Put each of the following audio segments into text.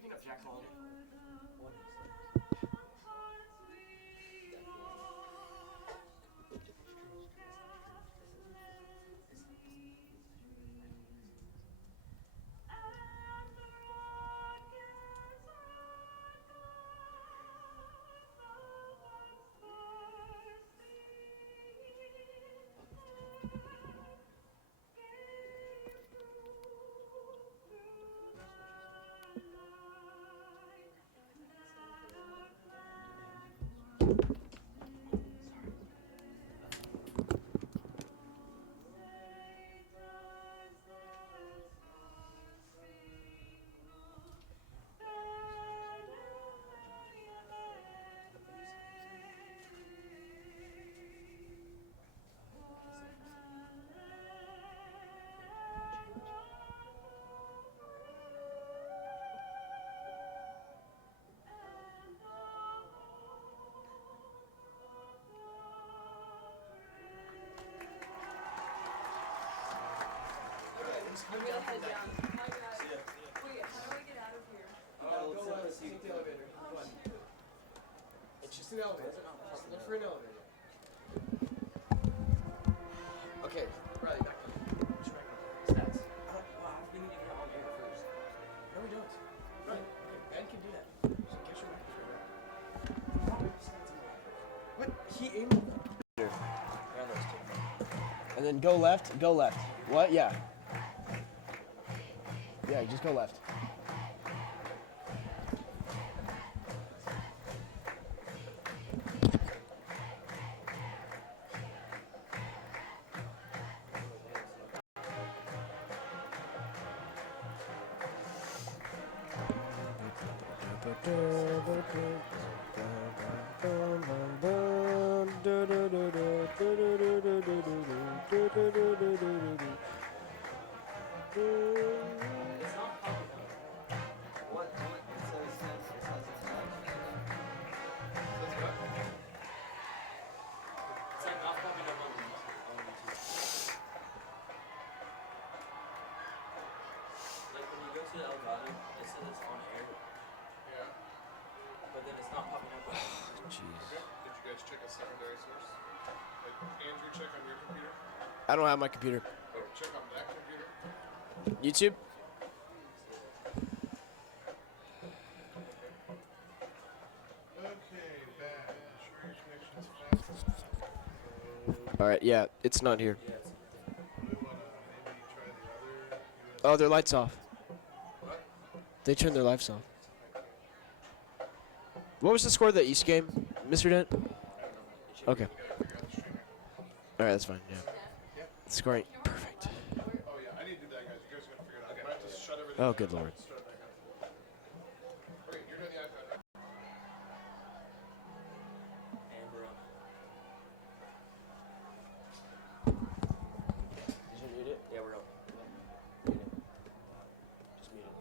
picking up Jack Holiday? I'm gonna head down. Hi guys. Wait, how do I get out of here? Go left, take the elevator. Oh shoot. It's just an elevator. Just look for an elevator. Okay, Riley, back up. What's your stats? We need to get all here first. No, we don't. Right. Okay, Ben can do that. So get your record for that. What? He aimed around those two. And then go left, go left. What? Yeah. Yeah, just go left. I don't have my computer. Oh, check on that computer. YouTube? Okay, bad. Sure your connection's fast. Alright, yeah, it's not here. We want to maybe try the other USB. Oh, their lights off. What? They turned their lights off. What was the score of the East game, Mr. Dent? Okay. Alright, that's fine, yeah. Scoring perfect. Oh, yeah, I need to do that, guys. You guys are going to figure it out. I might have to shut everything Oh, down good and lord. start back up. Okay, you're doing the iPad, right? And we're up. Did you mute it? Yeah, we're up. Just mute it.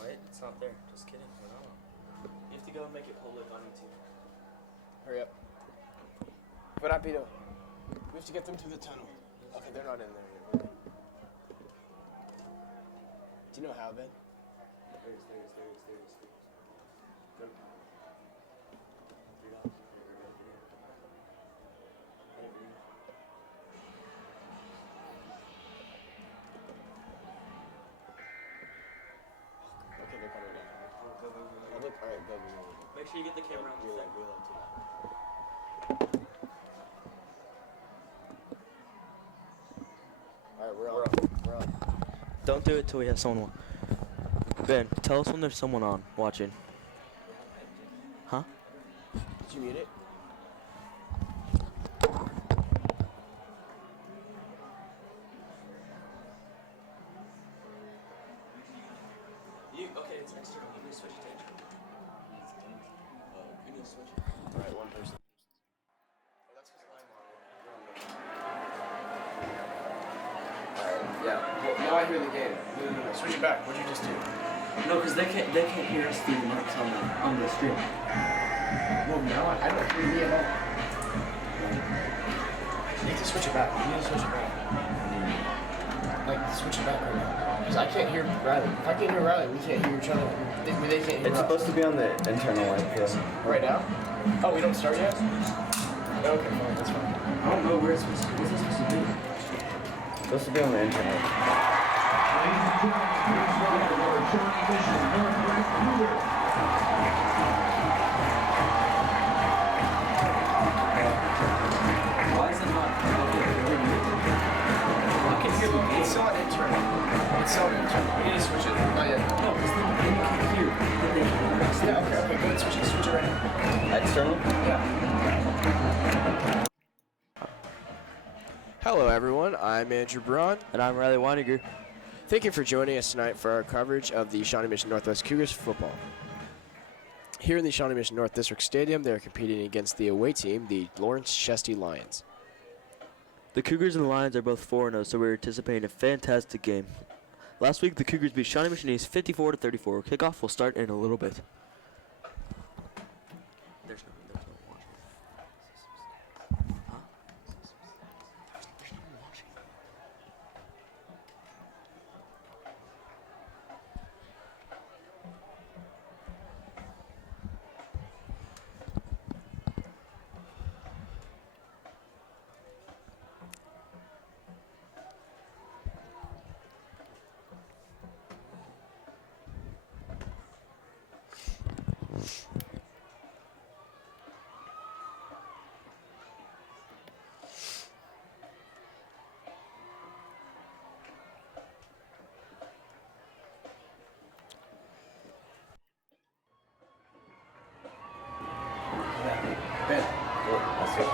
What? It's not there. Just kidding. We're not on. You have to go and make it public on YouTube. Hurry up. But Rapido. We have to get them to the tunnel. Okay, they're not in there yet. Do you know how, Ben? There's. Go. Three dots. Okay, they're coming down. Go. Alright, go. Make sure you get the camera on the Reload, second. reload too. Alright, we're up. Don't do it till we have someone. Ben, tell us when there's someone on watching. Huh? Did you mute it? Okay, it's external. You need to switch it to internal. You need to switch it. Alright, one person. Alright, yeah. Well, now I hear the game. No. Switch it back. What'd you just do? No, because they can't hear us through the mics on the stream. Well, now I don't hear me at all. You need to switch it back. like switch it back right now. Because I can't hear Riley. If I can't hear Riley, we can't hear each other. They can't hear It's us. supposed to be on the internal mic, Right now? Oh, we don't start yet? Okay, fine, that's fine. I don't know where it's supposed to be. What's it supposed to be? It's supposed to be on the internal. Why is it not? I can hear the It's on internal. It's on internal. We need to switch it. Not yet. No, because then you can hear that they can hear us. Yeah, okay, go ahead, switch it right now. External? Yeah. Hello, everyone. I'm Andrew Braun. And I'm Riley Weiniger. Thank you for joining us tonight for our coverage of the Shawnee Mission Northwest Cougars football. Here in the Shawnee Mission North District Stadium, they're competing against the away team, the Lawrence Chesty Lions. The Cougars and the Lions are both 4-0, so we're anticipating a fantastic game. Last week, the Cougars beat Shawnee Mission East 54-34. Kickoff will start in a little bit. There's no watching. Huh? There's no watching. Ben. That's it.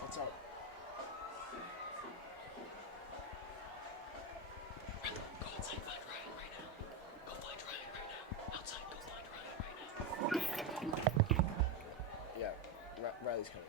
What's up? Go outside, find Ryan right now. Go find Ryan right now. Outside, go find Ryan right now. Yeah, Riley's coming.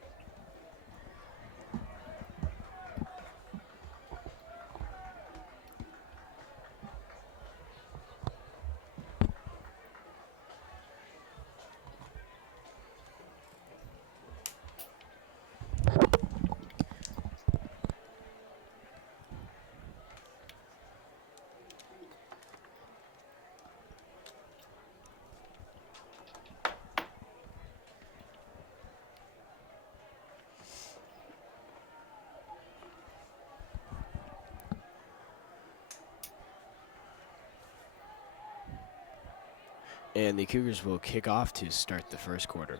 And the Cougars will kick off to start the first quarter.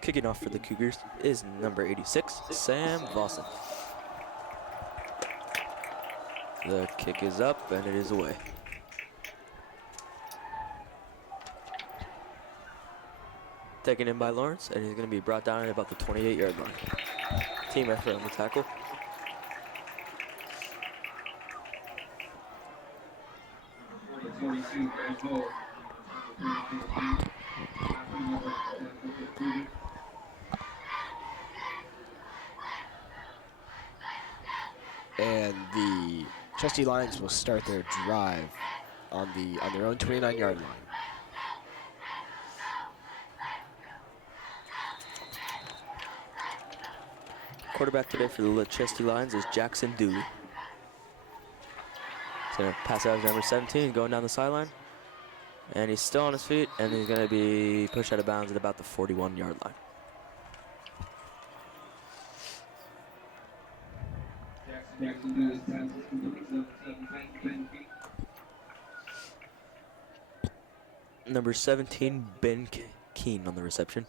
Kicking off for the Cougars is number 86, Sam Vossen. The kick is up and it is away. Taken in by Lawrence, and he's going to be brought down at about the 28-yard line. Team effort on the tackle. And the Chesty Lions will start their drive on their own 29-yard line. Quarterback today for the Chesty Lions is Jackson Dooley. He's going to pass out his number 17, going down the sideline. And he's still on his feet, and he's going to be pushed out of bounds at about the 41-yard line. Number 17, Ben Keene on the reception.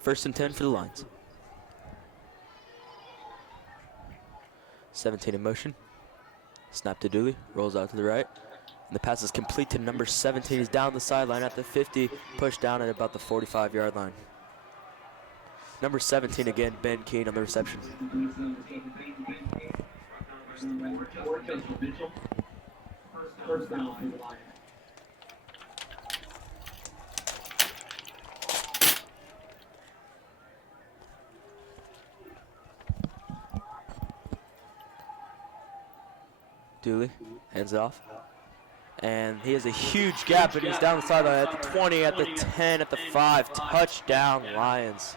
First and 10 for the Lions. 17 in motion. Snap to Dooley, rolls out to the right. And the pass is complete to number 17. He's down the sideline at the 50, pushed down at about the 45-yard line. Number 17 again, Ben Keene on the reception. First down for the Lions. Dooley hands it off. And he has a huge gap, but he's down the sideline at the 20, at the 10, at the 5. Touchdown, Lions.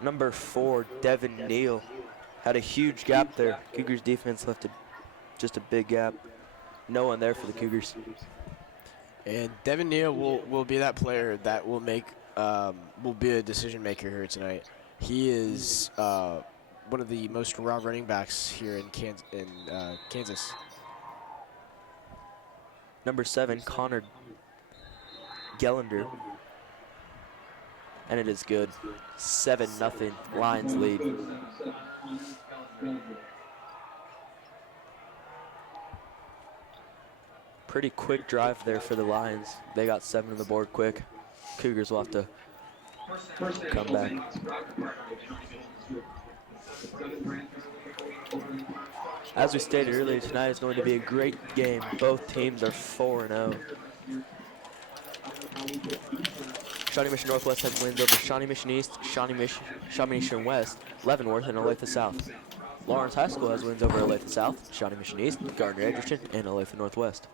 Number 4, Devin Neal. Had a huge gap there. Cougars defense left just a big gap. No one there for the Cougars. And Devin Neal will be that player that will be a decision maker here tonight. He is one of the most raw running backs here in Kansas. Number 7, Connor Gellender. And it is good. 7-0, Lions lead. Pretty quick drive there for the Lions. They got 7 on the board quick. Cougars will have to come back. As we stated earlier, tonight is going to be a great game. Both teams are 4-0. Shawnee Mission Northwest has wins over Shawnee Mission East, Shawnee Mission West, Leavenworth, and Olathe South. Lawrence High School has wins over Olathe South, Shawnee Mission East, Gardner Edgerton, and Olathe Northwest.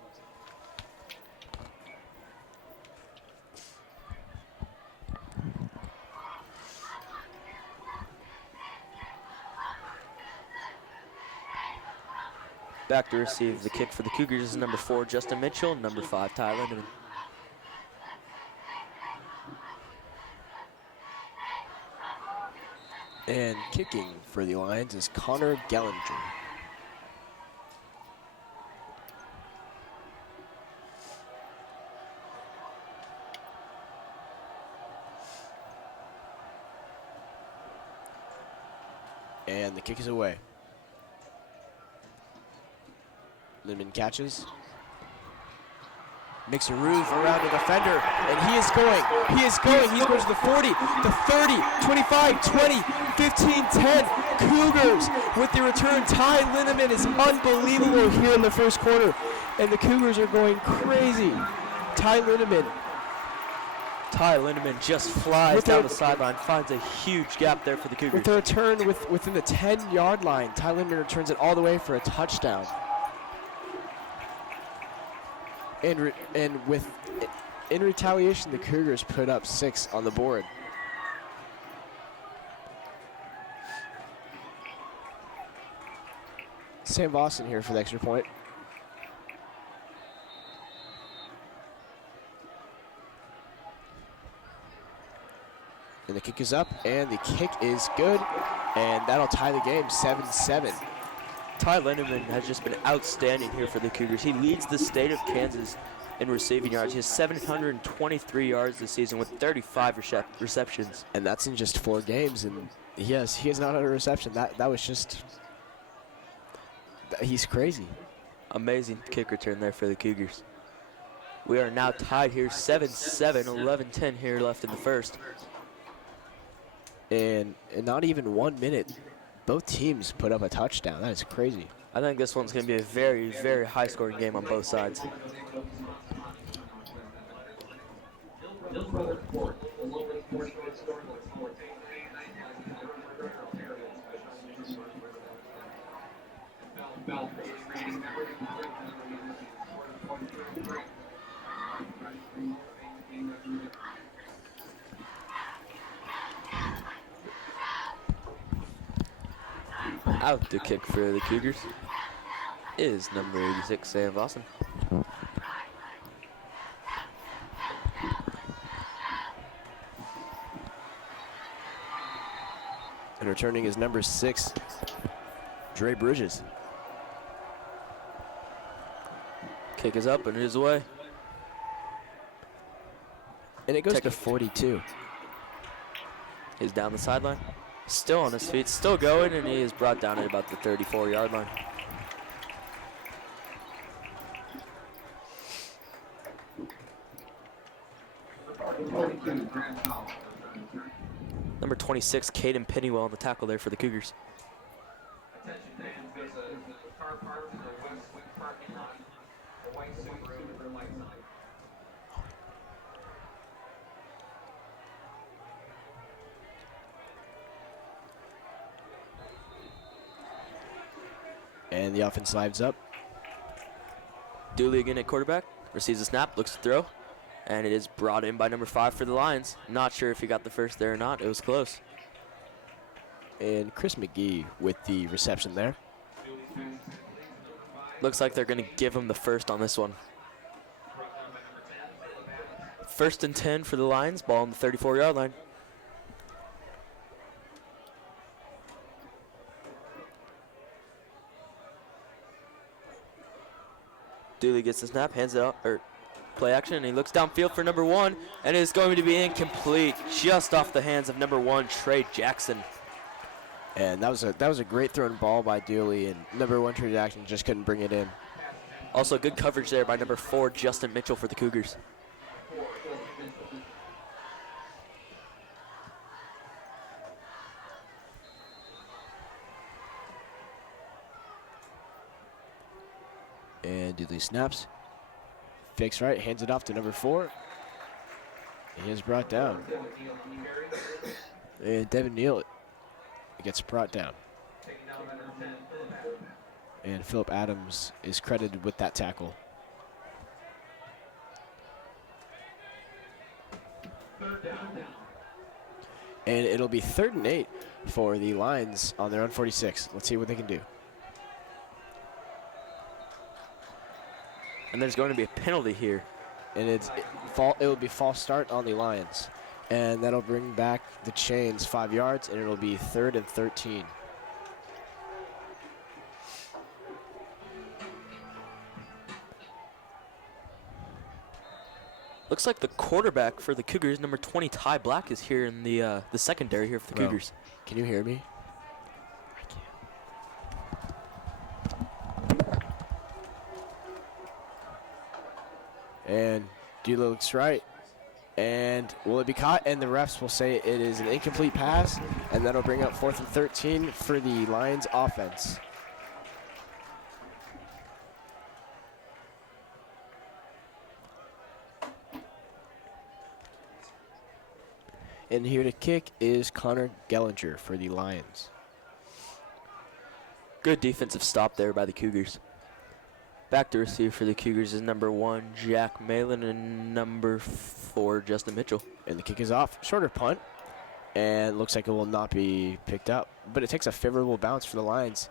Back to receive the kick for the Cougars is number 4, Justin Mitchell, number 5, Ty Lindeman. And kicking for the Lions is Connor Gellinger. And the kick is away. Lindeman catches. Makes a move around the defender, and he is going. He's going to the 40, the 30, 25, 20, 15, 10. Cougars with the return. Ty Lindeman is unbelievable here in the first quarter, and the Cougars are going crazy. Ty Lindeman just flies down the sideline, finds a huge gap there for the Cougars. with the return within the 10-yard line. Ty Lindeman returns it all the way for a touchdown. In retaliation, the Cougars put up 6 on the board. Sam Boston here for the extra point. And the kick is up, and the kick is good, and that'll tie the game, 7-7. Ty Lindeman has just been outstanding here for the Cougars. He leads the state of Kansas in receiving yards. He has 723 yards this season with 35 receptions. And that's in just 4 games, and he has not had a reception. That was just, he's crazy. Amazing kick return there for the Cougars. We are now tied here, 7-7, 11-10 here left in the first. And in not even 1 minute, both teams put up a touchdown. That is crazy. I think this one's going to be a very, very high-scoring game on both sides. Out to kick for the Cougars is number 86, Sam Boston. And returning is number 6, Dre Bridges. Kick is up and it is away. And it goes Take to it. 42. He's down the sideline. Still on his feet, still going, and he is brought down at about the 34-yard line. Number 26, Caden Pennywell on the tackle there for the Cougars. Attention fans, there's a car parked in the west wing parking lot. A white Subaru with red lights on it. And the offense lives up. Dooley again at quarterback, receives a snap, looks to throw, and it is brought in by number 5 for the Lions. Not sure if he got the first there or not. It was close. And Chris McGee with the reception there. Looks like they're going to give him the first on this one. 1st and 10 for the Lions, ball on the 34-yard line. Dooley gets the snap, hands it out, or play action, and he looks downfield for number 1, and it is going to be incomplete, just off the hands of number 1, Trey Jackson. And that was a great thrown ball by Dooley, and number 1 Trey Jackson just couldn't bring it in. Also good coverage there by number 4, Justin Mitchell for the Cougars. And Dooley snaps. Fakes right, hands it off to number 4. He is brought down. And Devin Neal gets brought down. And Phillip Adams is credited with that tackle. And it'll be 3rd and 8 for the Lions on their own 46. Let's see what they can do. And there's going to be a penalty here. And it will be false start on the Lions. And that'll bring back the chains 5 yards, and it'll be 3rd and 13. Looks like the quarterback for the Cougars, number 20, Ty Black, is here in the secondary here for the Bro, Cougars. Can you hear me? And Dooley looks right. And will it be caught? And the refs will say it is an incomplete pass. And that'll bring up 4th and 13 for the Lions offense. And here to kick is Connor Gellinger for the Lions. Good defensive stop there by the Cougars. Back to receive for the Cougars is number 1, Jack Malin, and number 4, Justin Mitchell. And the kick is off. Shorter punt. And looks like it will not be picked up. But it takes a favorable bounce for the Lions.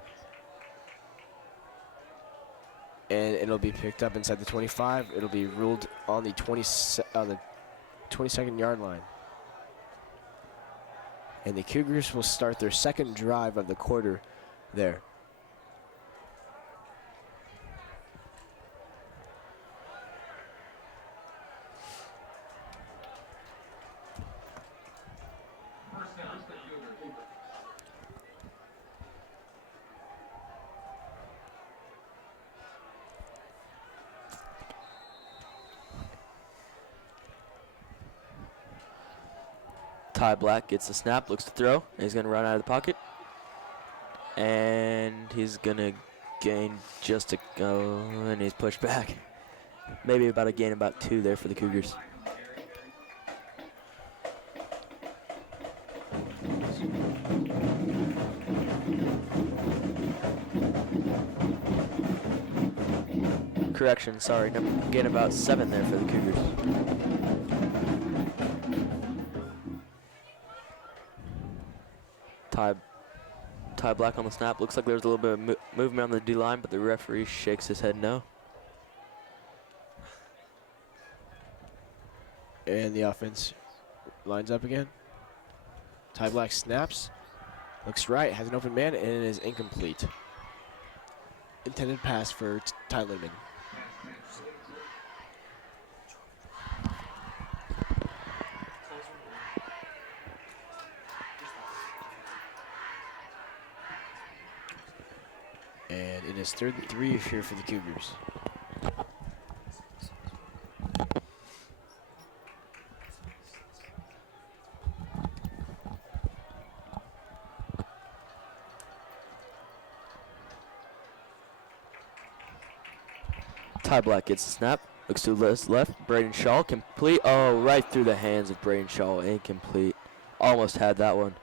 And it'll be picked up inside the 25. It'll be ruled on the 22nd yard line. And the Cougars will start their 2nd drive of the quarter there. Ty Black gets the snap, looks to throw, and he's going to run out of the pocket. And he's going to gain just a go, and he's pushed back. Maybe about a gain about 2 there for the Cougars. Correction, sorry, gain about 7 there for the Cougars. Ty Black on the snap. Looks like there's a little bit of movement on the D-line, but the referee shakes his head no. And the offense lines up again. Ty Black snaps. Looks right, has an open man, and it is incomplete. Intended pass for Ty Lindemann. And it is 3rd and 3 here for the Cougars. Ty Black gets the snap. Looks to the left. Braden Shaw complete. Oh, right through the hands of Braden Shaw. Incomplete. Almost had that one.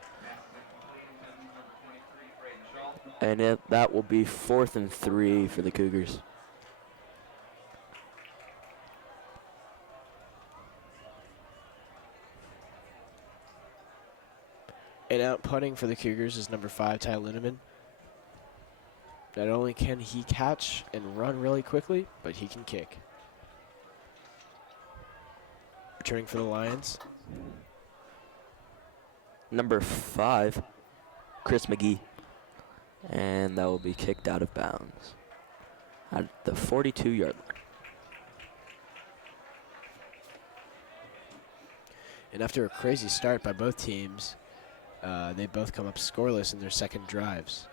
And that will be 4th and 3 for the Cougars. And out punting for the Cougars is number 5, Ty Lindemann. Not only can he catch and run really quickly, but he can kick. Returning for the Lions. Number 5, Chris McGee. And that will be kicked out of bounds at the 42-yard line. And after a crazy start by both teams, they both come up scoreless in their second drives.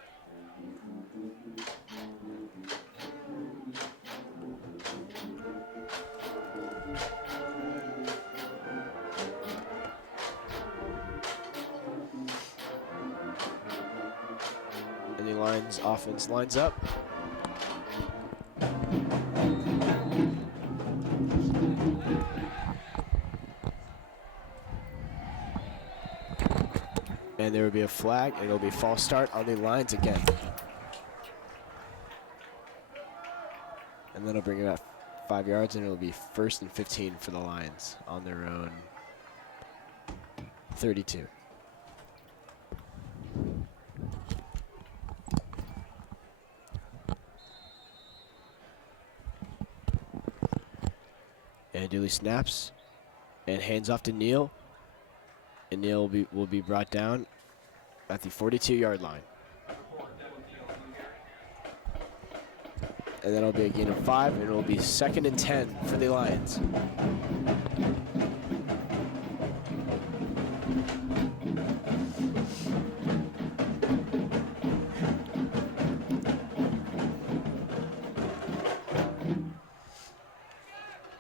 And the Lions offense lines up. And there will be a flag, and it'll be false start on the Lions again. And then it'll bring it up 5 yards, and it'll be 1st and 15 for the Lions on their own 32. And Dooley snaps and hands off to Neal. And Neal will be brought down at the 42-yard line. And then it'll be a gain of 5, and it'll be 2nd and 10 for the Lions.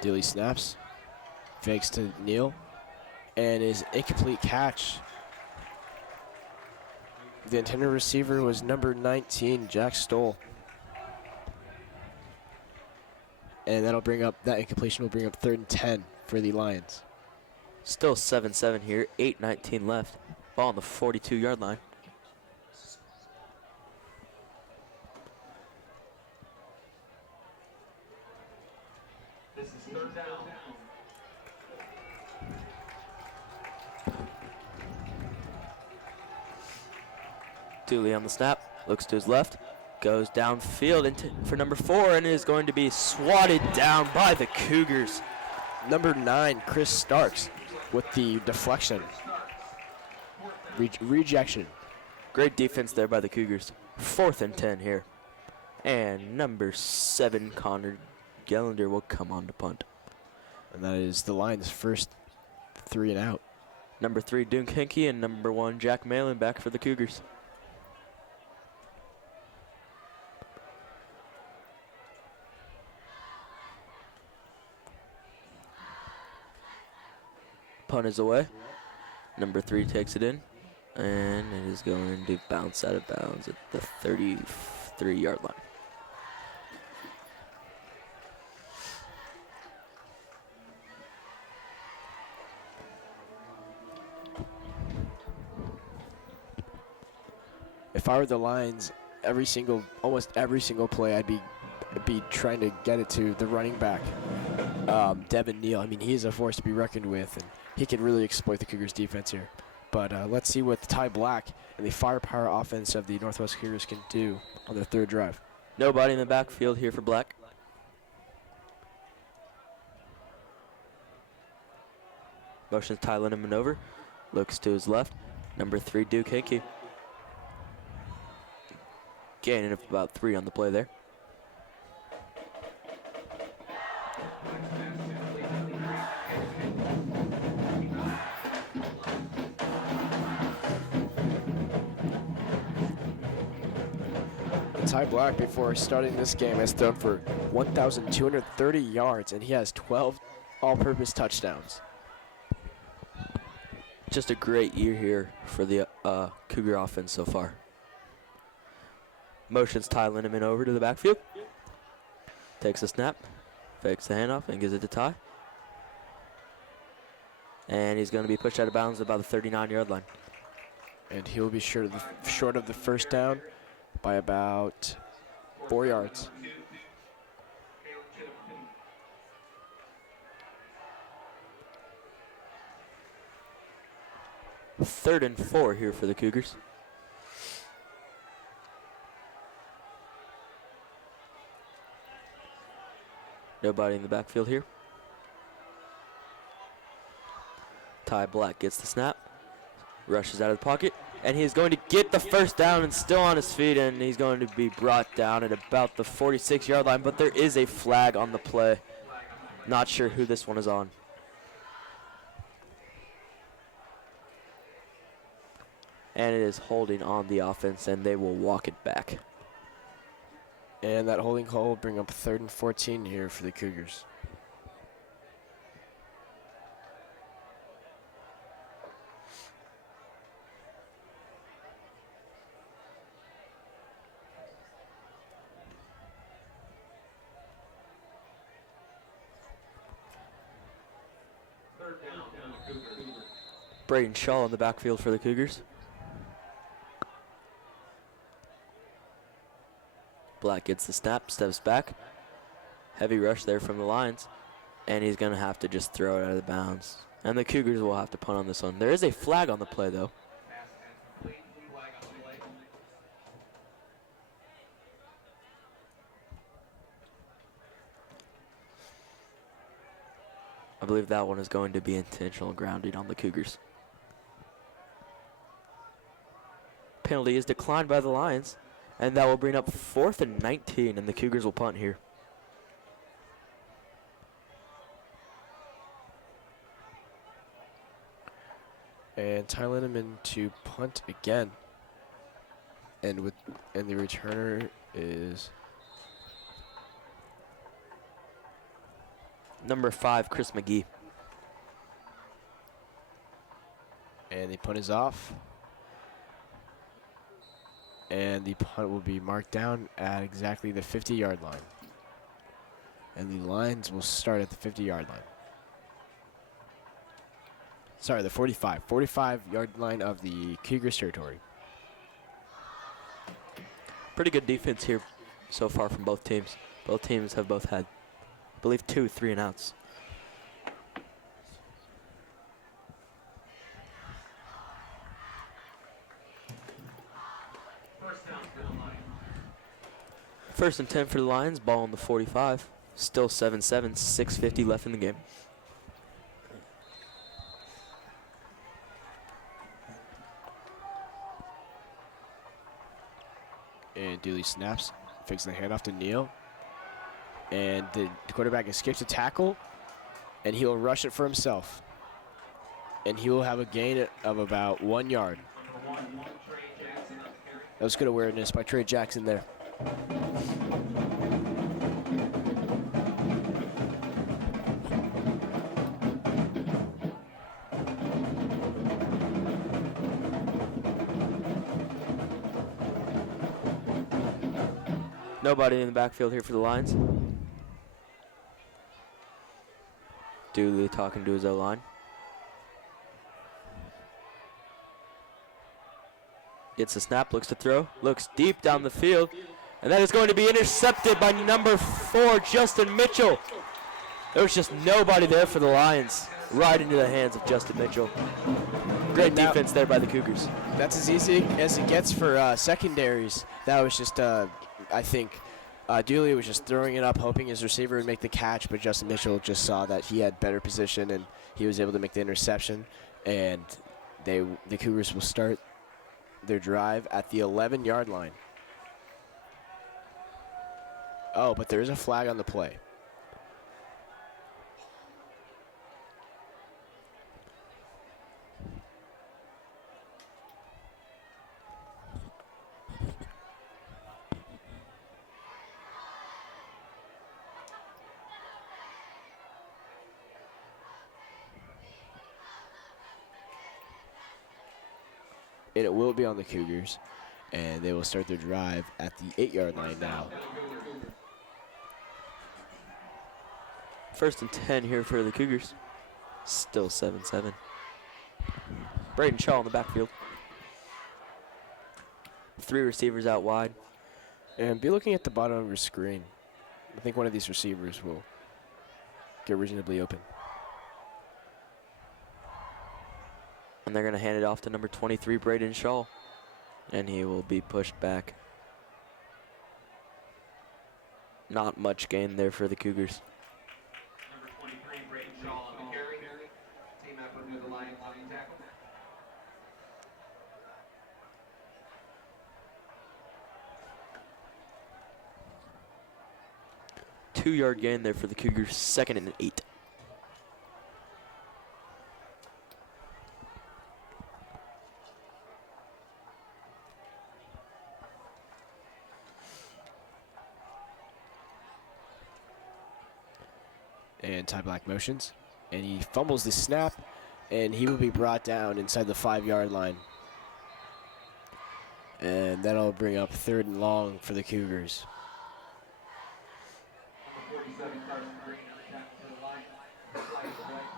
Dooley snaps, fakes to Neal, and is incomplete catch. The intended receiver was number 19, Jack Stoll. And that incompletion will bring up 3rd and 10 for the Lions. Still 7-7 here, 8:19 left. Ball on the 42-yard line. This is 3rd down. Dooley on the snap, looks to his left, goes downfield for number 4, and is going to be swatted down by the Cougars. Number 9, Chris Starks, with the deflection. Rejection. Great defense there by the Cougars. 4th and 10 here. And number 7, Connor Gellender, will come on to punt. And that is the Lions' first 3 and out. Number 3, Dune Hinkey, and number 1, Jack Malin, back for the Cougars. Punt is away. Number 3 takes it in, and it is going to bounce out of bounds at the 33-yard line. If I were the Lions, almost every single play, I'd be trying to get it to the running back, Devin Neal. I mean, he is a force to be reckoned with, and he can really exploit the Cougars' defense here. But let's see what Ty Black and the firepower offense of the Northwest Cougars can do on their 3rd drive. Nobody in the backfield here for Black. Motions Ty Lindemann over. Looks to his left. Number 3, Duke Hickey. Gain of about 3 on the play there. Ty Black, before starting this game, has thrown for 1,230 yards, and he has 12 all-purpose touchdowns. Just a great year here for the Cougar offense so far. Motions Ty Lindeman over to the backfield. Takes a snap, fakes the handoff, and gives it to Ty. And he's going to be pushed out of bounds at about the 39-yard line. And he'll be short of the first down by about 4 yards. Third and 4 here for the Cougars. Nobody in the backfield here. Ty Black gets the snap, rushes out of the pocket, and he's going to get the first down and still on his feet, and he's going to be brought down at about the 46-yard line, but there is a flag on the play. Not sure who this one is on. And it is holding on the offense, and they will walk it back. And that holding call will bring up 3rd and 14 here for the Cougars. Braden Shaw in the backfield for the Cougars. Black gets the snap, steps back. Heavy rush there from the Lions. And he's going to have to just throw it out of bounds. And the Cougars will have to punt on this one. There is a flag on the play, though. I believe that one is going to be intentional grounding on the Cougars. Penalty is declined by the Lions, and that will bring up 4th and 19, and the Cougars will punt here. And Ty Lindeman to punt again. And the returner is number 5, Chris McGee. And the punt is off. And the punt will be marked down at exactly the 50-yard line. And the Lions will start at the 50-yard line. Sorry, the 45-yard line of the Cougars territory. Pretty good defense here so far from both teams. Both teams have both had, I believe, 2 3-and-outs. First and 10 for the Lions, ball on the 45. Still 7-7, 6:50 left in the game. And Dooley snaps, fakes the handoff to Neal. And the quarterback escapes a tackle, and he will rush it for himself. And he will have a gain of about 1 yard. That was good awareness by Trey Jackson there. Nobody in the backfield here for the Lions. Dooley talking to his O-line. Gets the snap, looks to throw, looks deep down the field, and that is going to be intercepted by number 4, Justin Mitchell. There was just nobody there for the Lions. Right into the hands of Justin Mitchell. Great defense there by the Cougars. That's as easy as it gets for secondaries. That was just, I think, Dooley was just throwing it up, hoping his receiver would make the catch, but Justin Mitchell just saw that he had better position, and he was able to make the interception. And the Cougars will start their drive at the 11-yard line. Oh, but there is a flag on the play. And it will be on the Cougars. And they will start their drive at the 8-yard line now. 1st and 10 here for the Cougars. Still 7-7. Braden Shaw in the backfield. 3 receivers out wide. And be looking at the bottom of your screen. I think one of these receivers will get reasonably open. And they're going to hand it off to number 23, Braden Shaw. And he will be pushed back. Not much gain there for the Cougars. Number 23, Braden Shaw on the carry. Team effort near the line tackle. Two-yard gain there for the Cougars. 2nd and 8. And Ty Black motions. And he fumbles the snap. And he will be brought down inside the 5-yard line. And that'll bring up 3rd and long for the Cougars. Number 47, Carson Green on the tackle to the line. Flag is right.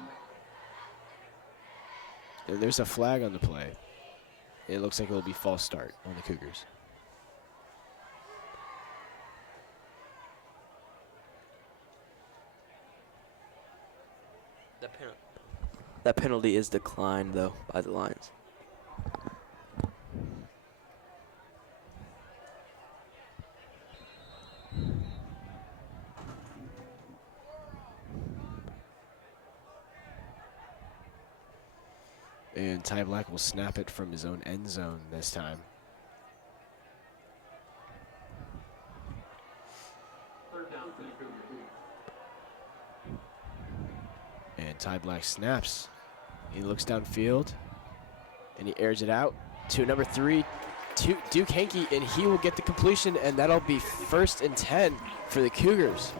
And there's a flag on the play. It looks like it will be false start on the Cougars. That penalty is declined, though, by the Lions. And Ty Black will snap it from his own end zone this time. 3rd down for the Cougars. And Ty Black snaps. He looks downfield. And he airs it out to number 3, Duke Henke. And he will get the completion. And that'll be 1st and 10 for the Cougars.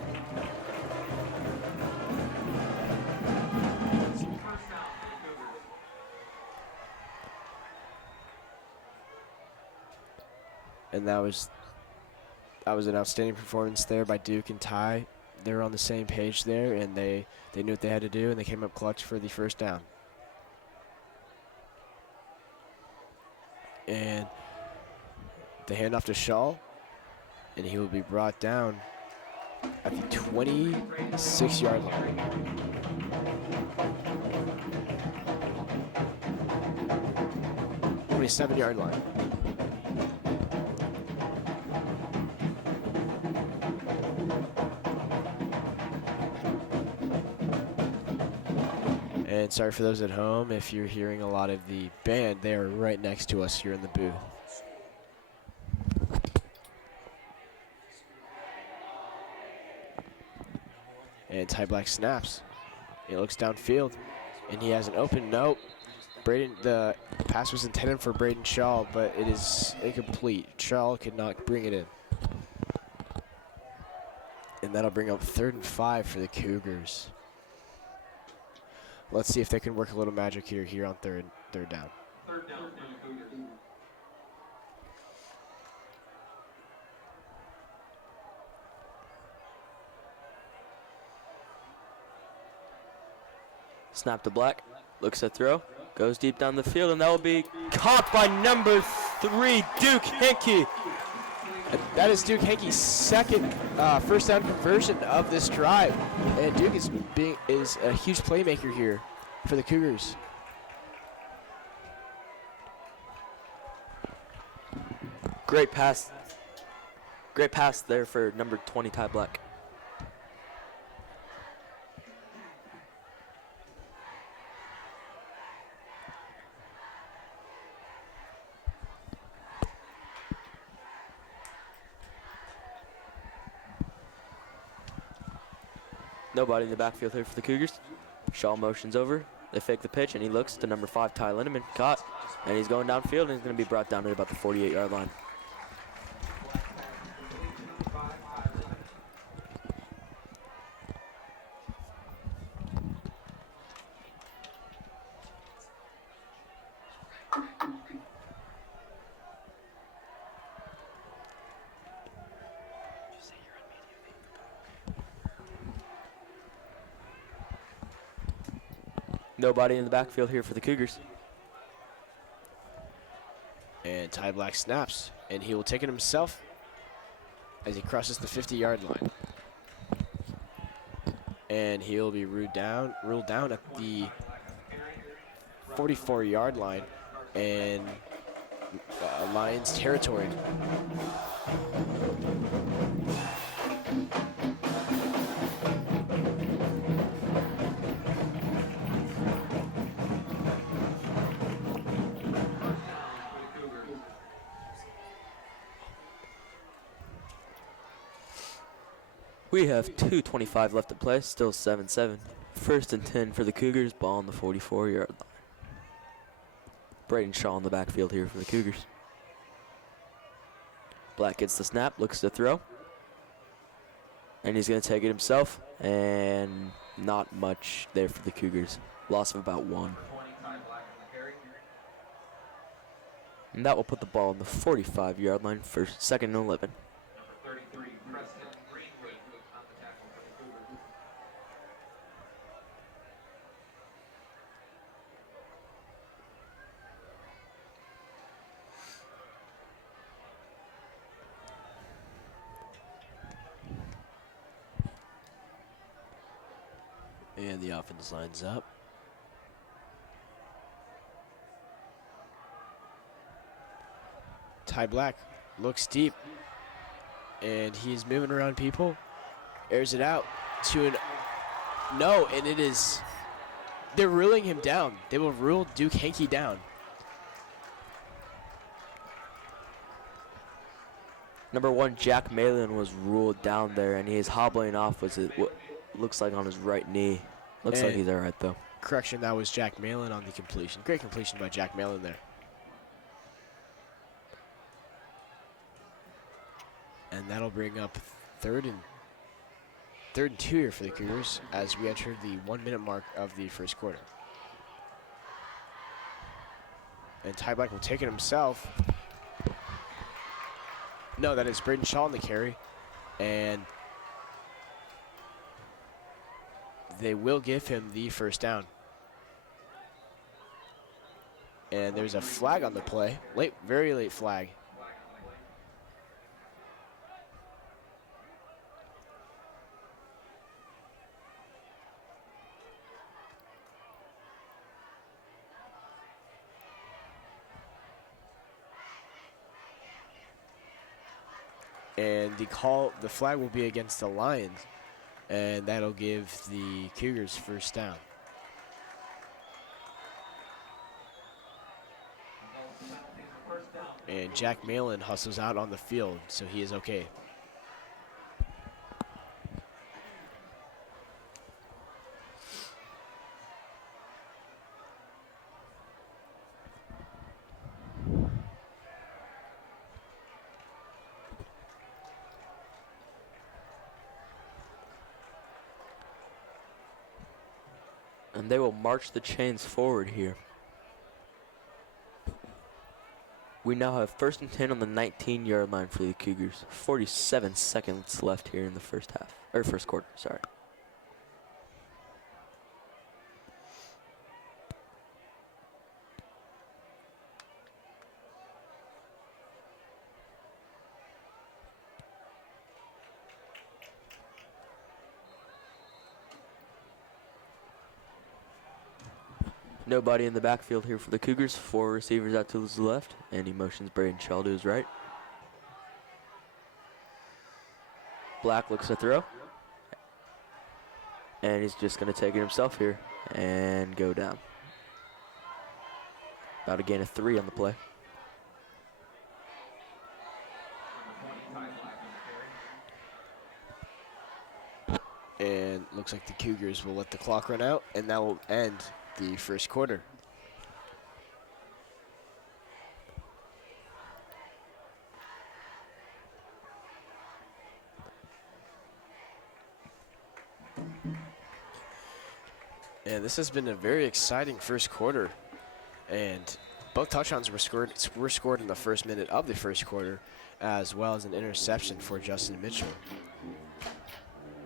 And that was an outstanding performance there by Duke and Ty. They were on the same page there, and they knew what they had to do, and they came up clutch for the 1st down. And the handoff to Shaw, and he will be brought down at the 26-yard line. The 7-yard line. And sorry for those at home, if you're hearing a lot of the band, they are right next to us here in the booth. And Ty Black snaps. He looks downfield, and he has an open. Nope. The pass was intended for Braden Shaw, but it is incomplete. Shaw could not bring it in. And that'll bring up 3rd and 5 for the Cougars. Let's see if they can work a little magic here on third down. 3rd down for the Cougars. Snap to Black. Looks at throw. Goes deep down the field, and that will be caught by number 3, Duke Henke. And that is Duke Henke's 2nd 1st down conversion of this drive. And Duke is a huge playmaker here for the Cougars. Great pass. Great pass there for number 20, Ty Black. Nobody in the backfield here for the Cougars. Shaw motions over. They fake the pitch, and he looks to number 5, Ty Lindemann. Caught, and he's going downfield, and he's going to be brought down to about the 48-yard line. Nobody in the backfield here for the Cougars. And Ty Black snaps, and he will take it himself as he crosses the 50-yard line. And he'll be ruled down at the 44-yard line and Lions territory. We have 2:25 left to play, still 7-7. 1st and 10 for the Cougars, ball on the 44-yard line. Braden Shaw in the backfield here for the Cougars. Black gets the snap, looks to throw. And he's going to take it himself, and not much there for the Cougars. Loss of about 1. And that will put the ball on the 45-yard line for 2nd and 11. And the offense lines up. Ty Black looks deep, and he's moving around people. Airs it out to no, and it is. They're ruling him down. They will rule Duke Hankey down. Number 1, Jack Malin was ruled down there, and he is hobbling off with it. What looks like on his right knee. Looks like he's all right, though. Correction, that was Jack Malin on the completion. Great completion by Jack Malin there. And that'll bring up third and 2 here for the Cougars as we enter the 1-minute mark of the first quarter. And Ty Black will take it himself. No, that is Braden Shaw on the carry. And they will give him the first down. And there's a flag on the play. Very late flag. And the flag will be against the Lions. And that'll give the Cougars first down. And Jack Malin hustles out on the field, so he is okay. And they will march the chains forward here. We now have 1st and 10 on the 19-yard line for the Cougars. 47 seconds left here in the first quarter, sorry. Nobody in the backfield here for the Cougars. 4 receivers out to his left, and he motions Braden Shaw to his right. Black looks to throw. And he's just going to take it himself here and go down. About a gain of 3 on the play. And looks like the Cougars will let the clock run out, and that will end the first quarter. And this has been a very exciting first quarter. And both touchdowns were scored in the first minute of the first quarter, as well as an interception for Justin Mitchell.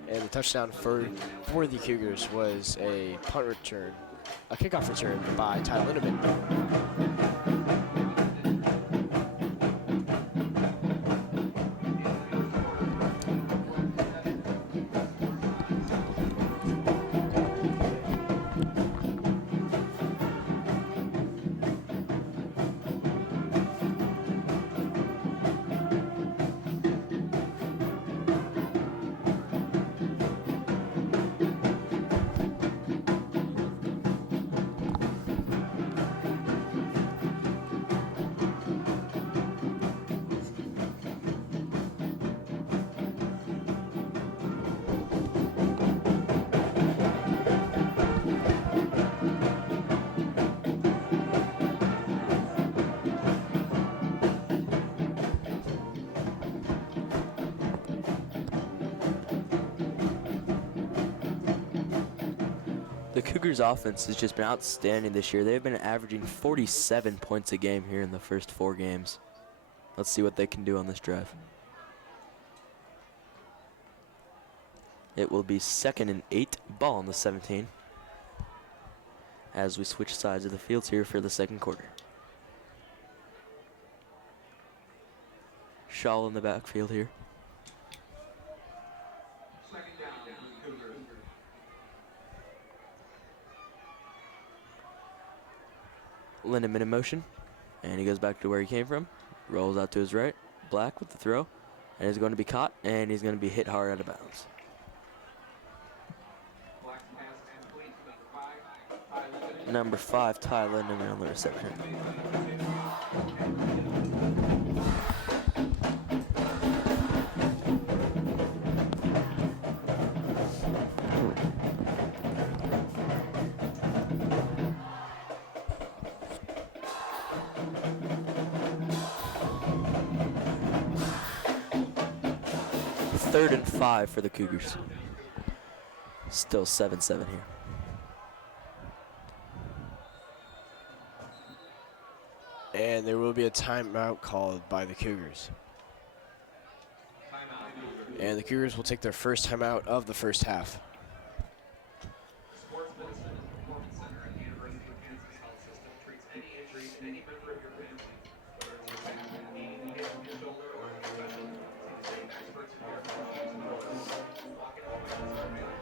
And the touchdown for the Cougars was a punt return, a kickoff return by Ty Lindemann. The Cougars offense has just been outstanding this year. They've been averaging 47 points a game here in the first 4 games. Let's see what they can do on this drive. It will be 2nd and 8, ball on the 17, as we switch sides of the fields here for the second quarter. Shaw in the backfield here. Second down, Cougars. Lindemann in motion, and he goes back to where he came from. Rolls out to his right. Black with the throw, and he's going to be caught, and he's going to be hit hard out of bounds. Black's pass complete to Number 5, Ty Lindemann on the reception. Third and 5 for the Cougars. Still 7-7 here. And there will be a timeout called by the Cougars. And the Cougars will take their first timeout of the first half. Sports Medicine and Performance Center at the University of Kansas Health System treats any injury to any member of your family, whether it's a back, knee, hip, shoulder, or a concussion. See the same experts in care professionals who know this. Walk-in appointments are available.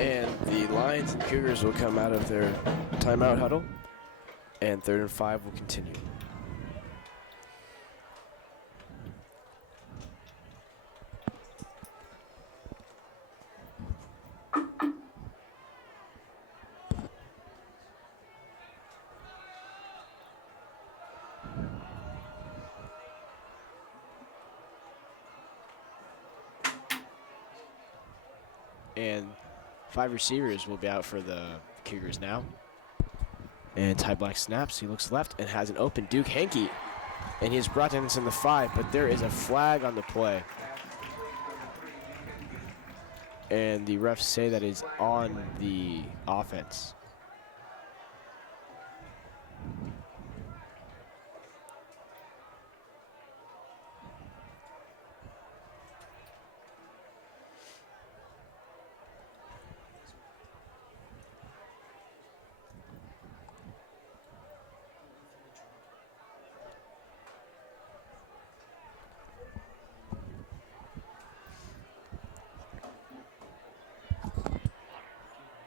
And the Lions and Cougars will come out of their timeout huddle, and 3rd and 5 will continue. And 5 receivers will be out for the Cougars now. And Ty Black snaps. He looks left and has an open Duke Hankey. And he is brought down in the 5, but there is a flag on the play. And the refs say that is on the offense.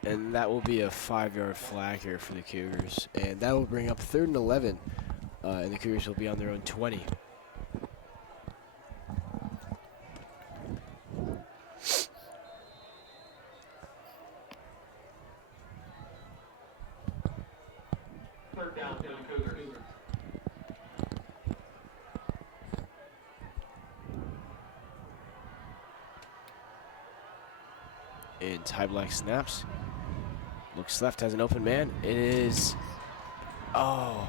And that will be a 5-yard flag here for the Cougars. And that will bring up 3rd and 11. And the Cougars will be on their own 20. Third down to the Cougars. And Ty Black snaps. Looks left, has an open man. It is. Oh.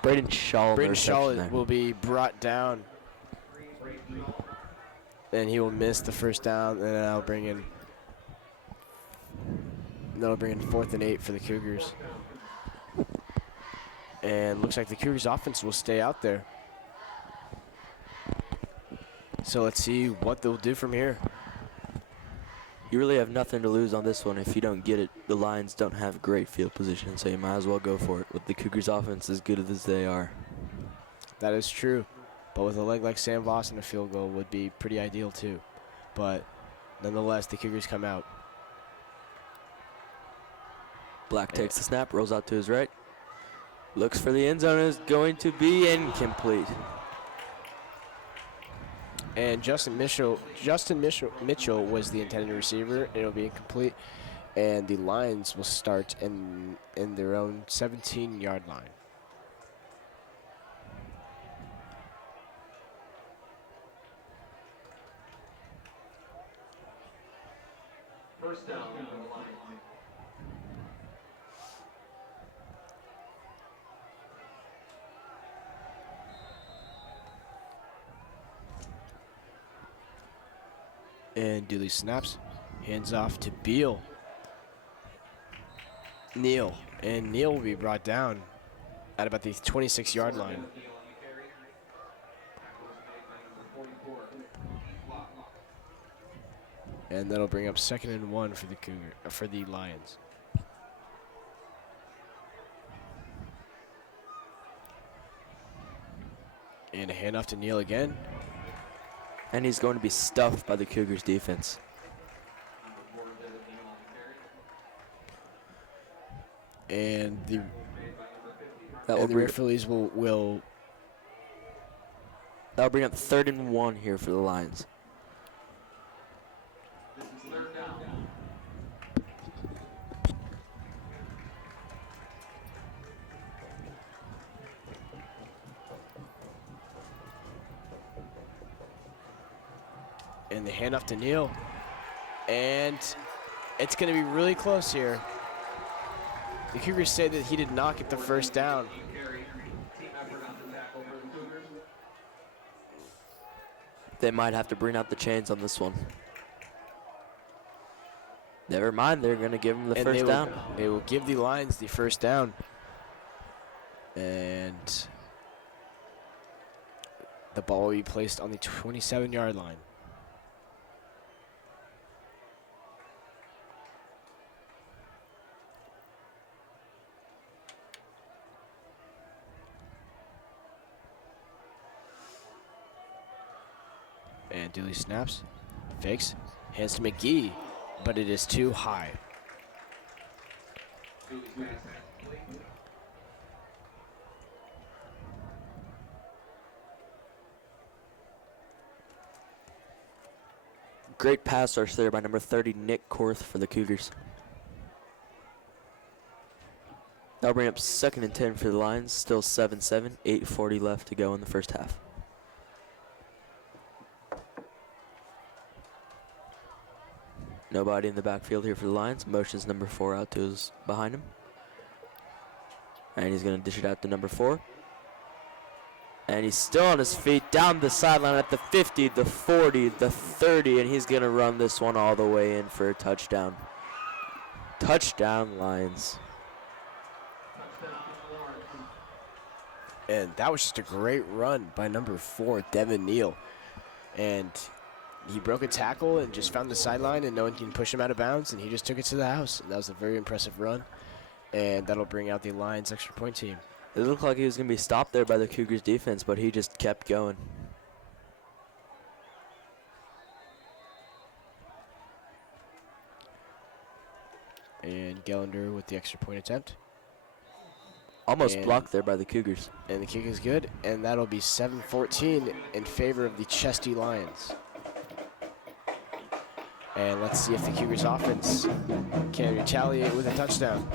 Braden Shaw. Braden Shaw there. will be brought down. And he will miss the first down. And that'll bring in 4th and 8 for the Cougars. And looks like the Cougars offense will stay out there. So let's see what they'll do from here. You really have nothing to lose on this one. If you don't get it, the Lions don't have great field position, so you might as well go for it with the Cougars offense as good as they are. That is true. But with a leg like Sam Voss and a field goal would be pretty ideal too. But nonetheless, the Cougars come out. Black takes the snap, rolls out to his right. Looks for the end zone, is going to be incomplete. And Justin Mitchell was the intended receiver. It'll be incomplete. And the Lions will start in their own 17-yard line. First down to the line. And Dooley snaps. Hands off to Beal. Neal. And Neal will be brought down at about the 26-yard line. And that'll bring up 2nd and 1 for the Lions. And a handoff to Neal again. And he's going to be stuffed by the Cougars defense. And the That'll referees will that'll bring up 3rd and 1 here for the Lions. This is third down. and the handoff to Neal. And it's going to be really close here. The Cougars say that he did not get the first down. They might have to bring out the chains on this one. Never mind, they're going to give him the first down. They will give the Lions the first down. And the ball will be placed on the 27-yard line. And Dooley snaps, fakes, hands to McGee, but it is too high. Great pass rush there by number 30, Nick Korth for the Cougars. That'll bring up 2nd and 10 for the Lions. Still 7-7, 8:40 left to go in the first half. Nobody in the backfield here for the Lions. Motions number 4 out to his behind him. And he's going to dish it out to number 4. And he's still on his feet down the sideline at the 50, the 40, the 30, and he's going to run this one all the way in for a touchdown. Touchdown, Lions. And that was just a great run by number 4, Devin Neal. And he broke a tackle and just found the sideline, and no one can push him out of bounds, and he just took it to the house. And that was a very impressive run. And that'll bring out the Lions extra point team. It looked like he was going to be stopped there by the Cougars defense, but he just kept going. And Gellender with the extra point attempt. Almost And- blocked there by the Cougars. And the kick is good, and that'll be 7-14 in favor of the Chesty Lions. And let's see if the Cougars offense can retaliate with a touchdown.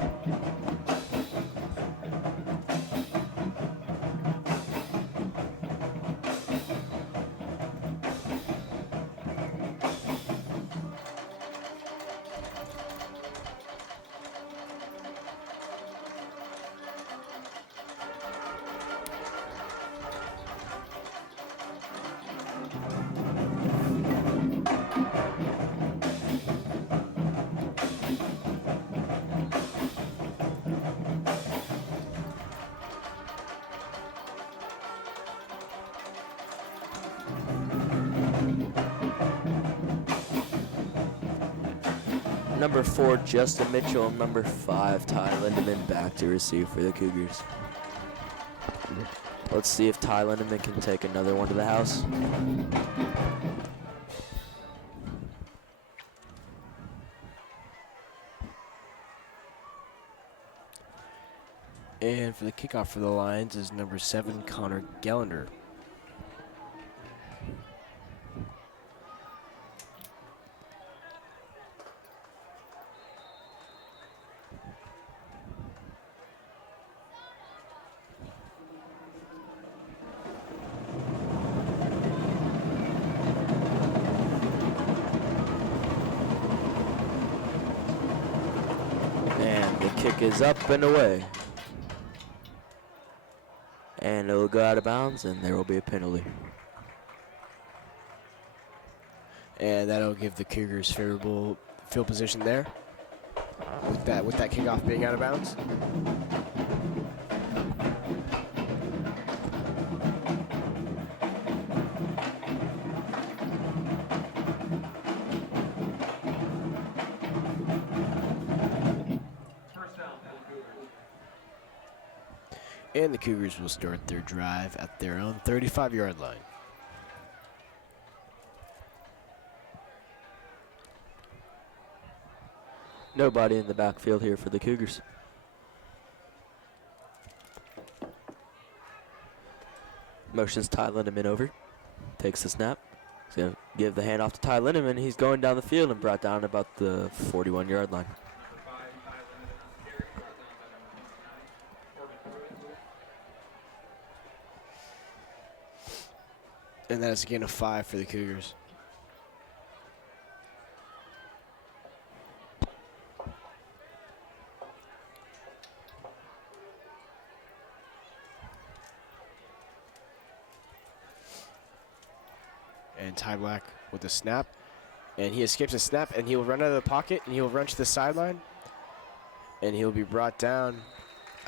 Number 4, Justin Mitchell. Number 5, Ty Lindemann back to receive for the Cougars. Let's see if Ty Lindemann can take another one to the house. And for the kickoff for the Lions is number 7, Connor Gellender. And the kick is up and away. And it'll go out of bounds, and there will be a penalty. And that'll give the Cougars favorable field position there. With that kickoff being out of bounds. First down for the Cougars. And the Cougars will start their drive at their own 35-yard line. Nobody in the backfield here for the Cougars. Motions Ty Lindemann over. Takes the snap. He's going to give the handoff to Ty Lindemann. He's going down the field and brought down about the 41-yard line. Number 5, Ty Lindemann, carry, brought down by number 29, Corbin Pruitt. And that is a gain of 5 for the Cougars. And Ty Black with the snap. And he escapes a snap, and he'll run out of the pocket, and he'll run to the sideline. And he'll be brought down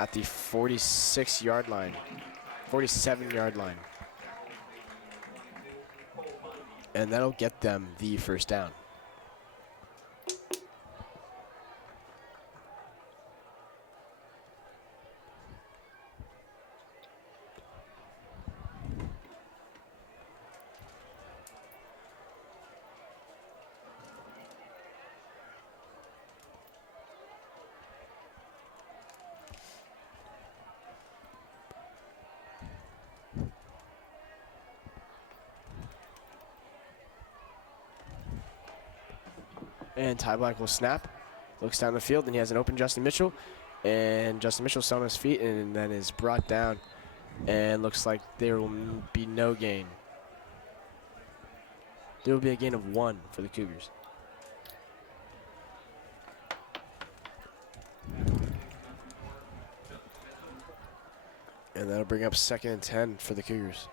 at the 46-yard line, 47-yard line. And that'll get them the first down. And Ty Black will snap. Looks down the field, and he has an open Justin Mitchell. And Justin Mitchell's on his feet and then is brought down. And looks like there will be no gain. There will be a gain of 1 for the Cougars. And that'll bring up 2nd and 10 for the Cougars.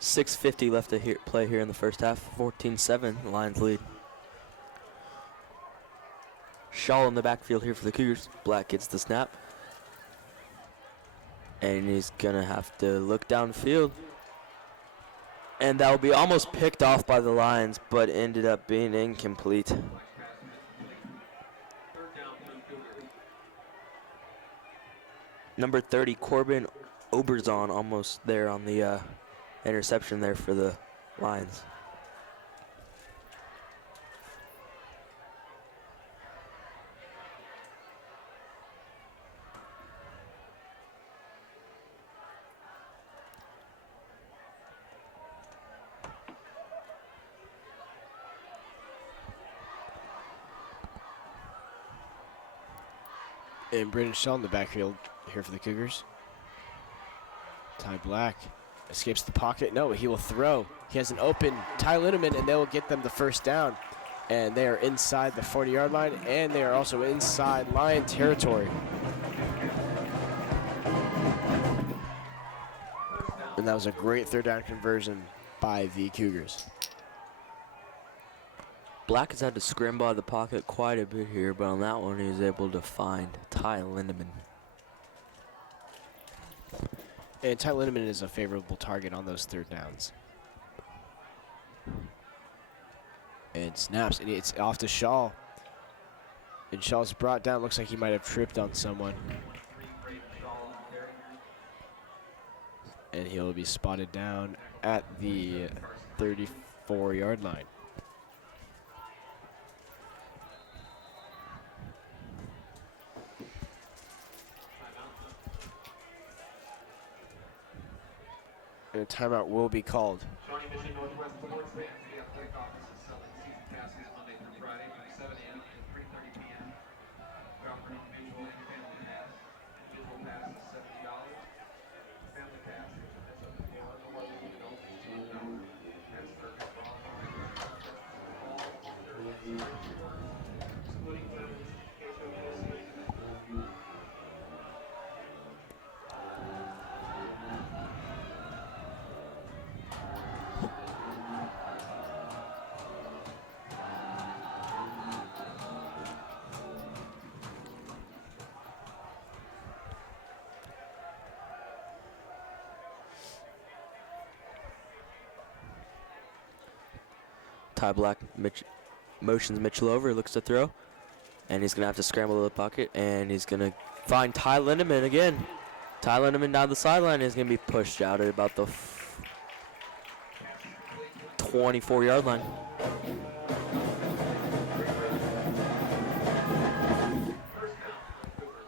.650 left to play here in the first half. 14-7, the Lions lead. Shaw in the backfield here for the Cougars. Black gets the snap. And he's going to have to look downfield. And that will be almost picked off by the Lions, but ended up being incomplete. Third down for the Cougars. Number 30, Corbin Oberzon, almost there on the interception there for the Lions. And Braden Shaw in the backfield here for the Cougars. Ty Black escapes the pocket. No, he will throw. He has an open Ty Lindemann, and they will get them the first down. And they are inside the 40-yard line, and they are also inside Lion territory. And that was a great third down conversion by the Cougars. Black has had to scramble out of the pocket quite a bit here, but on that one he was able to find Ty Lindemann. And Ty Lindemann is a favorable target on those third downs. And snaps, and it's off to Shaw. And Shaw's brought down. Looks like he might have tripped on someone. And he'll be spotted down at the 34-yard line. And a timeout will be called. Shawnee Mission Northwest Sports Fans, the athletic office is selling season passes Monday through Friday from 7 a.m. to 3:30 p.m. We offer an individual and family pass. Individual pass is $70. Family pass is up to $4. No more than adults is $200. That's $30 for all excluding families in case of associated events. Ty Black motions Mitchell over, looks to throw, and he's going to have to scramble to the pocket, and he's going to find Ty Lindemann again. Ty Lindemann down the sideline is going to be pushed out at about the 24-yard line.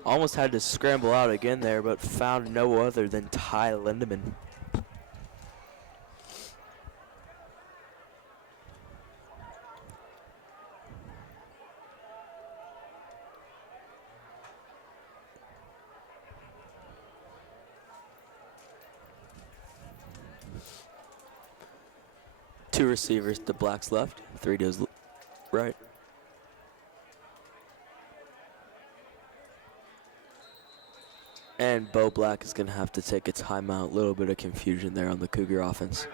Almost had to scramble out again there, but found no other than Ty Lindemann. Two receivers to Black's left, three to his right. And Bo Black is going to have to take a timeout. A little bit of confusion there on the Cougar offense.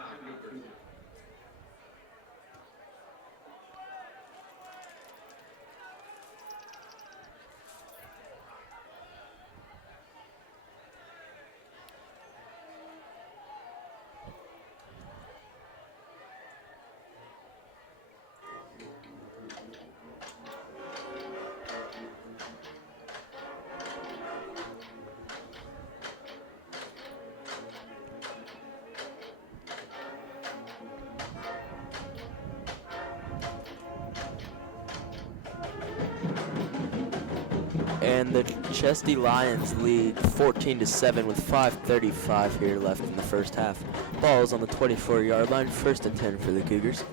And the Chesty Lions lead 14-7 with 5:35 here left in the first half. Ball is on the 24-yard line, 1st and 10 for the Cougars.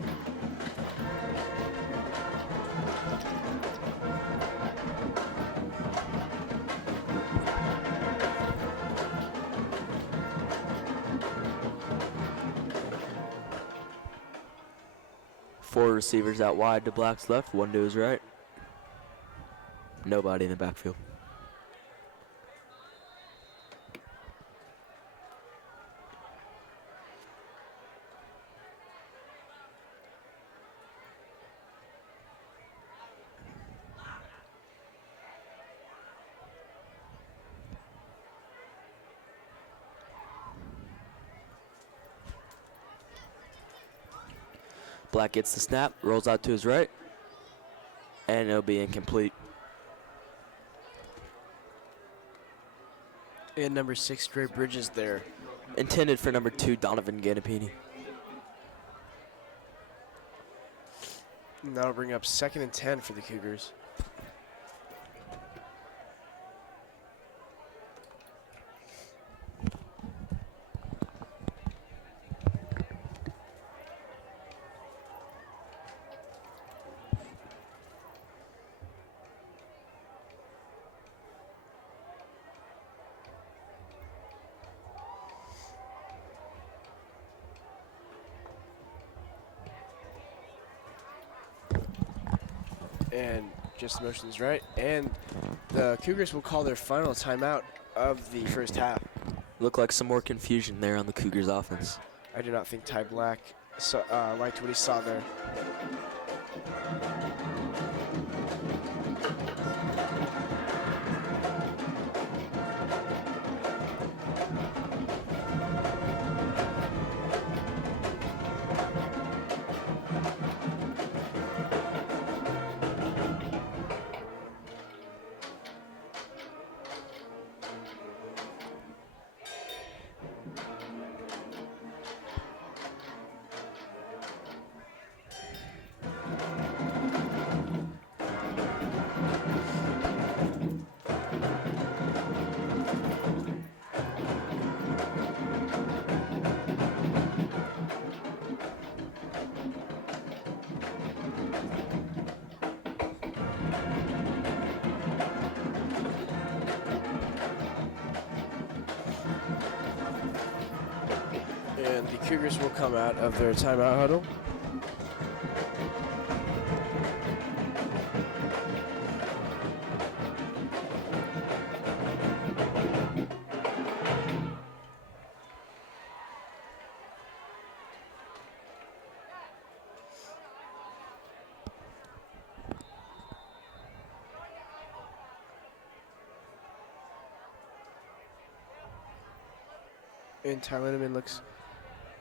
Four receivers out wide to Black's left, one to his right. Nobody in the backfield. Black gets the snap, rolls out to his right, and it'll be incomplete. And number 6, Dre Bridges there. Intended for number 2, Donovan Ganapini. And that'll bring up 2nd and 10 for the Cougars. And just the motion is right. And the Cougars will call their final timeout of the first half. Looked like some more confusion there on the Cougars offense. I do not think Ty Black liked what he saw there. And the Cougars will come out of their timeout huddle. And Ty Lindeman looks,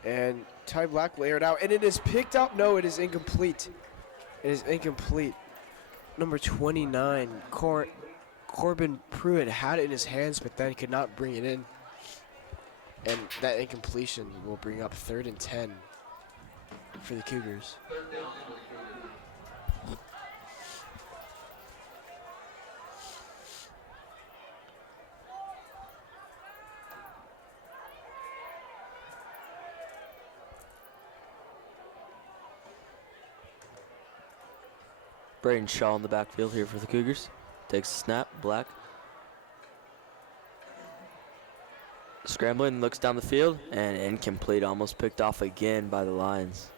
and Ty Black layered out, and it is picked up. No, it is incomplete. It is incomplete. Number 29, Corbin Pruitt had it in his hands, but then could not bring it in. And that incompletion will bring up 3rd and 10 for the Cougars. Braden Shaw in the backfield here for the Cougars. Takes the snap, Black. Scrambling, looks down the field, and incomplete, almost picked off again by the Lions.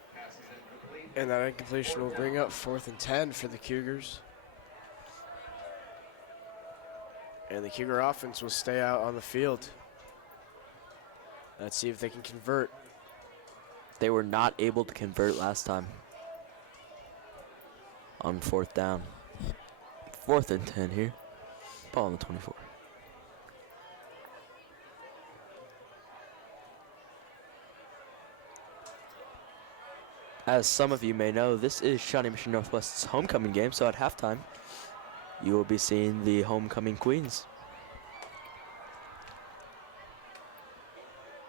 And that incompletion will bring up 4th and 10 for the Cougars. And the Cougar offense will stay out on the field. Let's see if they can convert. They were not able to convert last time on 4th down. 4th and 10 here. Ball on the 24. As some of you may know, this is Shawnee Mission Northwest's homecoming game, so at halftime, you will be seeing the homecoming queens.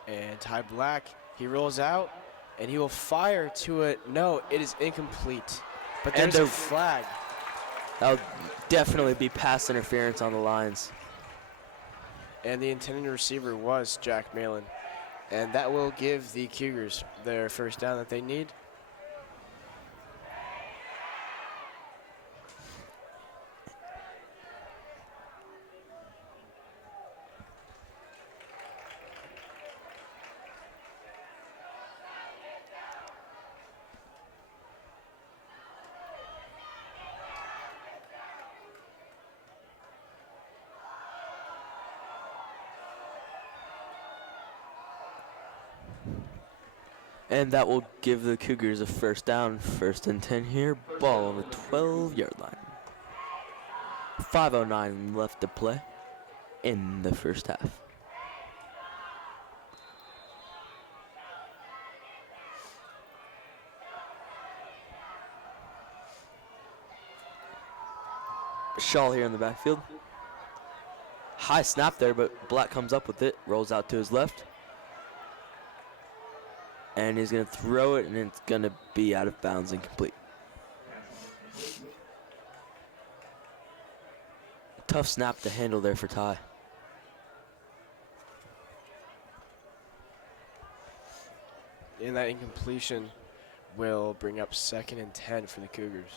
And Ty Black, he rolls out, and he will fire to it. No, it is incomplete. But And there's a the- flag. That'll definitely be pass interference on the Lions. And the intended receiver was Jack Malin. And that will give the Cougars their first down that they need. And that will give the Cougars a first down, 1st and 10 here. Ball on the 12-yard line. 5:09 left to play in the first half. Shaw here in the backfield. High snap there, but Black comes up with it, rolls out to his left. And he's going to throw it, and it's going to be out of bounds, incomplete. Tough snap to handle there for Ty. And that incompletion will bring up 2nd and 10 for the Cougars.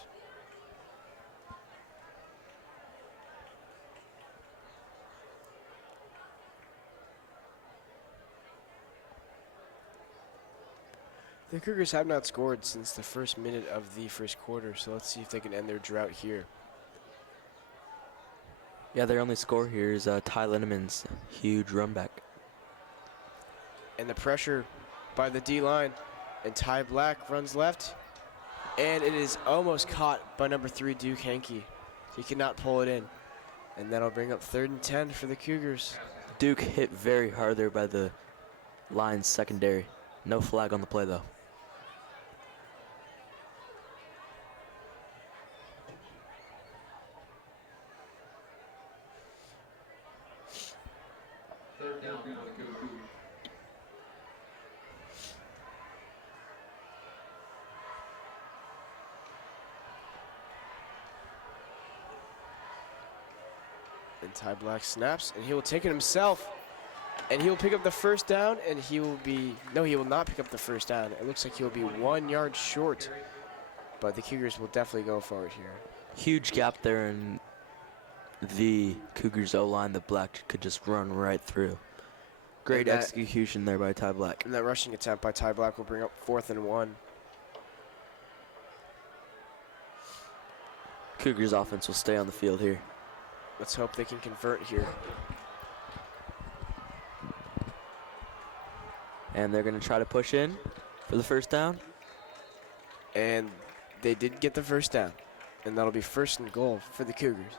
The Cougars have not scored since the first minute of the first quarter, so let's see if they can end their drought here. Yeah, their only score here is Ty Linneman's huge run back. And the pressure by the D-line, and Ty Black runs left, and it is almost caught by number 3, Duke Hankey. He cannot pull it in, and that'll bring up 3rd and 10 for the Cougars. Duke hit very hard there by the Lions secondary. No flag on the play though. Third down for the Cougars. And Ty Black snaps, and he will take it himself. And he will pick up the first down, and he will be, no, he will not pick up the first down. It looks like he'll be 1 yard short, but the Cougars will definitely go for it here. Huge gap there in the Cougars O-line that Black could just run right through. Great And that- execution there by Ty Black. And that rushing attempt by Ty Black will bring up 4th and 1. Cougars offense will stay on the field here. Let's hope they can convert here. And they're going to try to push in for the first down. And they did get the first down, and that'll be 1st and goal for the Cougars.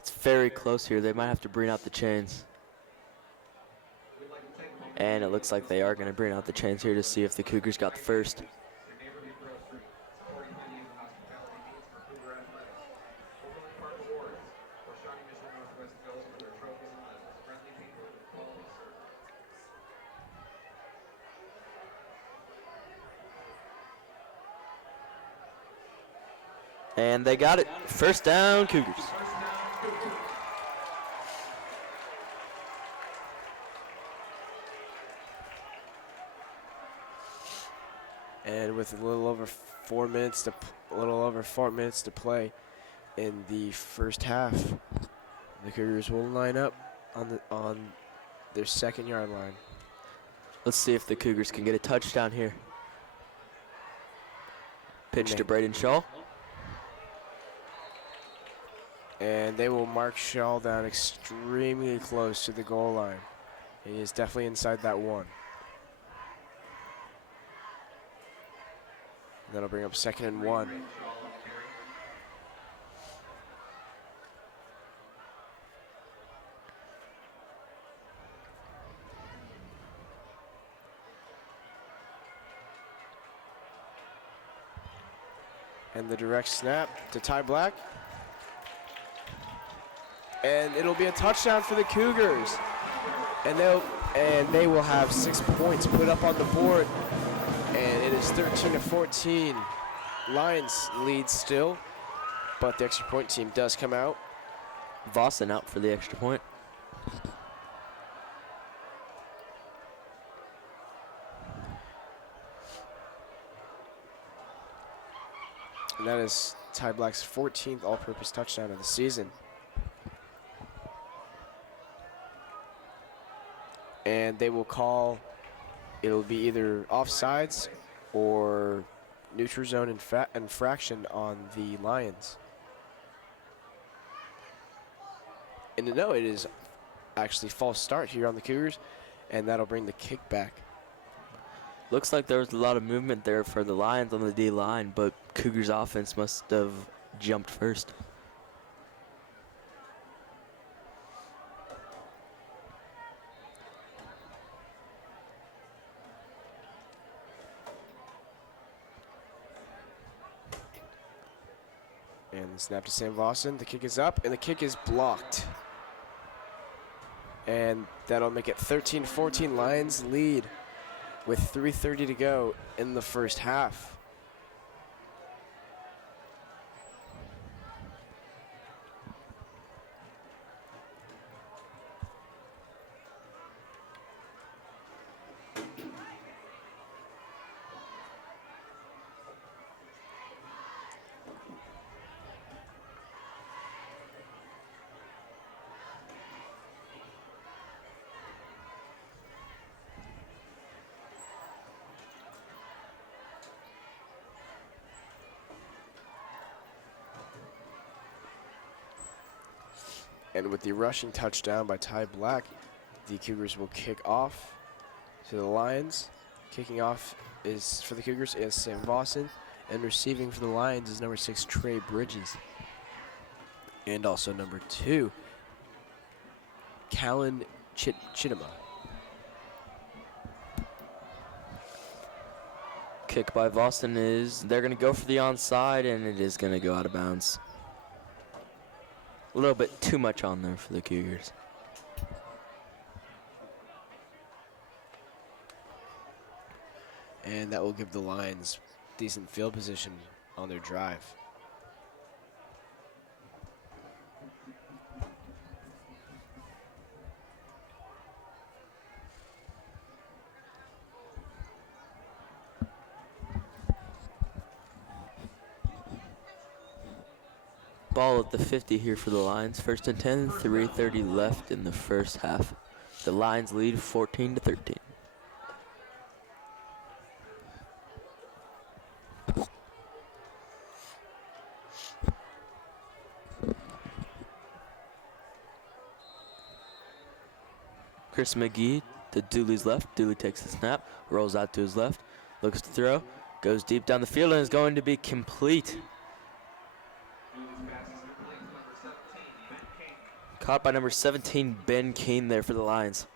It's very close here. They might have to bring out the chains. And it looks like they are going to bring out the chains here to see if the Cougars got the first. And they got it. First down, Cougars. And with a little over 4 minutes to play in the first half, the Cougars will line up on their 2nd yard line. Let's see if the Cougars can get a touchdown here. Pitch to Braden Shaw. And they will mark Shaw down extremely close to the goal line. He is definitely inside that 1. That'll bring up 2nd and 1. And the direct snap to Ty Black. And it'll be a touchdown for the Cougars. And they will have 6 points put up on the board. And it is 13-14. Lions lead still, but the extra point team does come out. Vossen out for the extra point. And that is Ty Black's 14th all-purpose touchdown of the season. And they will call, it'll be either offsides or neutral zone infraction on the Lions. And no, it is actually false start here on the Cougars, and that'll bring the kick back. Looks like there was a lot of movement there for the Lions on the D line, but Cougars offense must have jumped first. And the snap to Sam Vossen. The kick is up, and the kick is blocked. And that'll make it 13-14. Lions lead with 3:30 to go in the first half. And with the rushing touchdown by Ty Black, the Cougars will kick off to the Lions. Kicking off is for the Cougars is Sam Vossen, and receiving for the Lions is number 6 Trey Bridges, and also number 2 Callan Chittima. Kick by Boston is, they're going to go for the onside, and it is going to go out of bounds. A little bit too much on there for the Cougars. And that will give the Lions decent field position on their drive. Ball at the 50 here for the Lions. 1st and 10, 3:30 left in the first half. The Lions lead 14-13. Chris McGee to Dooley's left. Dooley takes the snap, rolls out to his left, looks to throw, goes deep down the field, and is going to be complete. Caught by number 17, Ben Kane there for the Lions.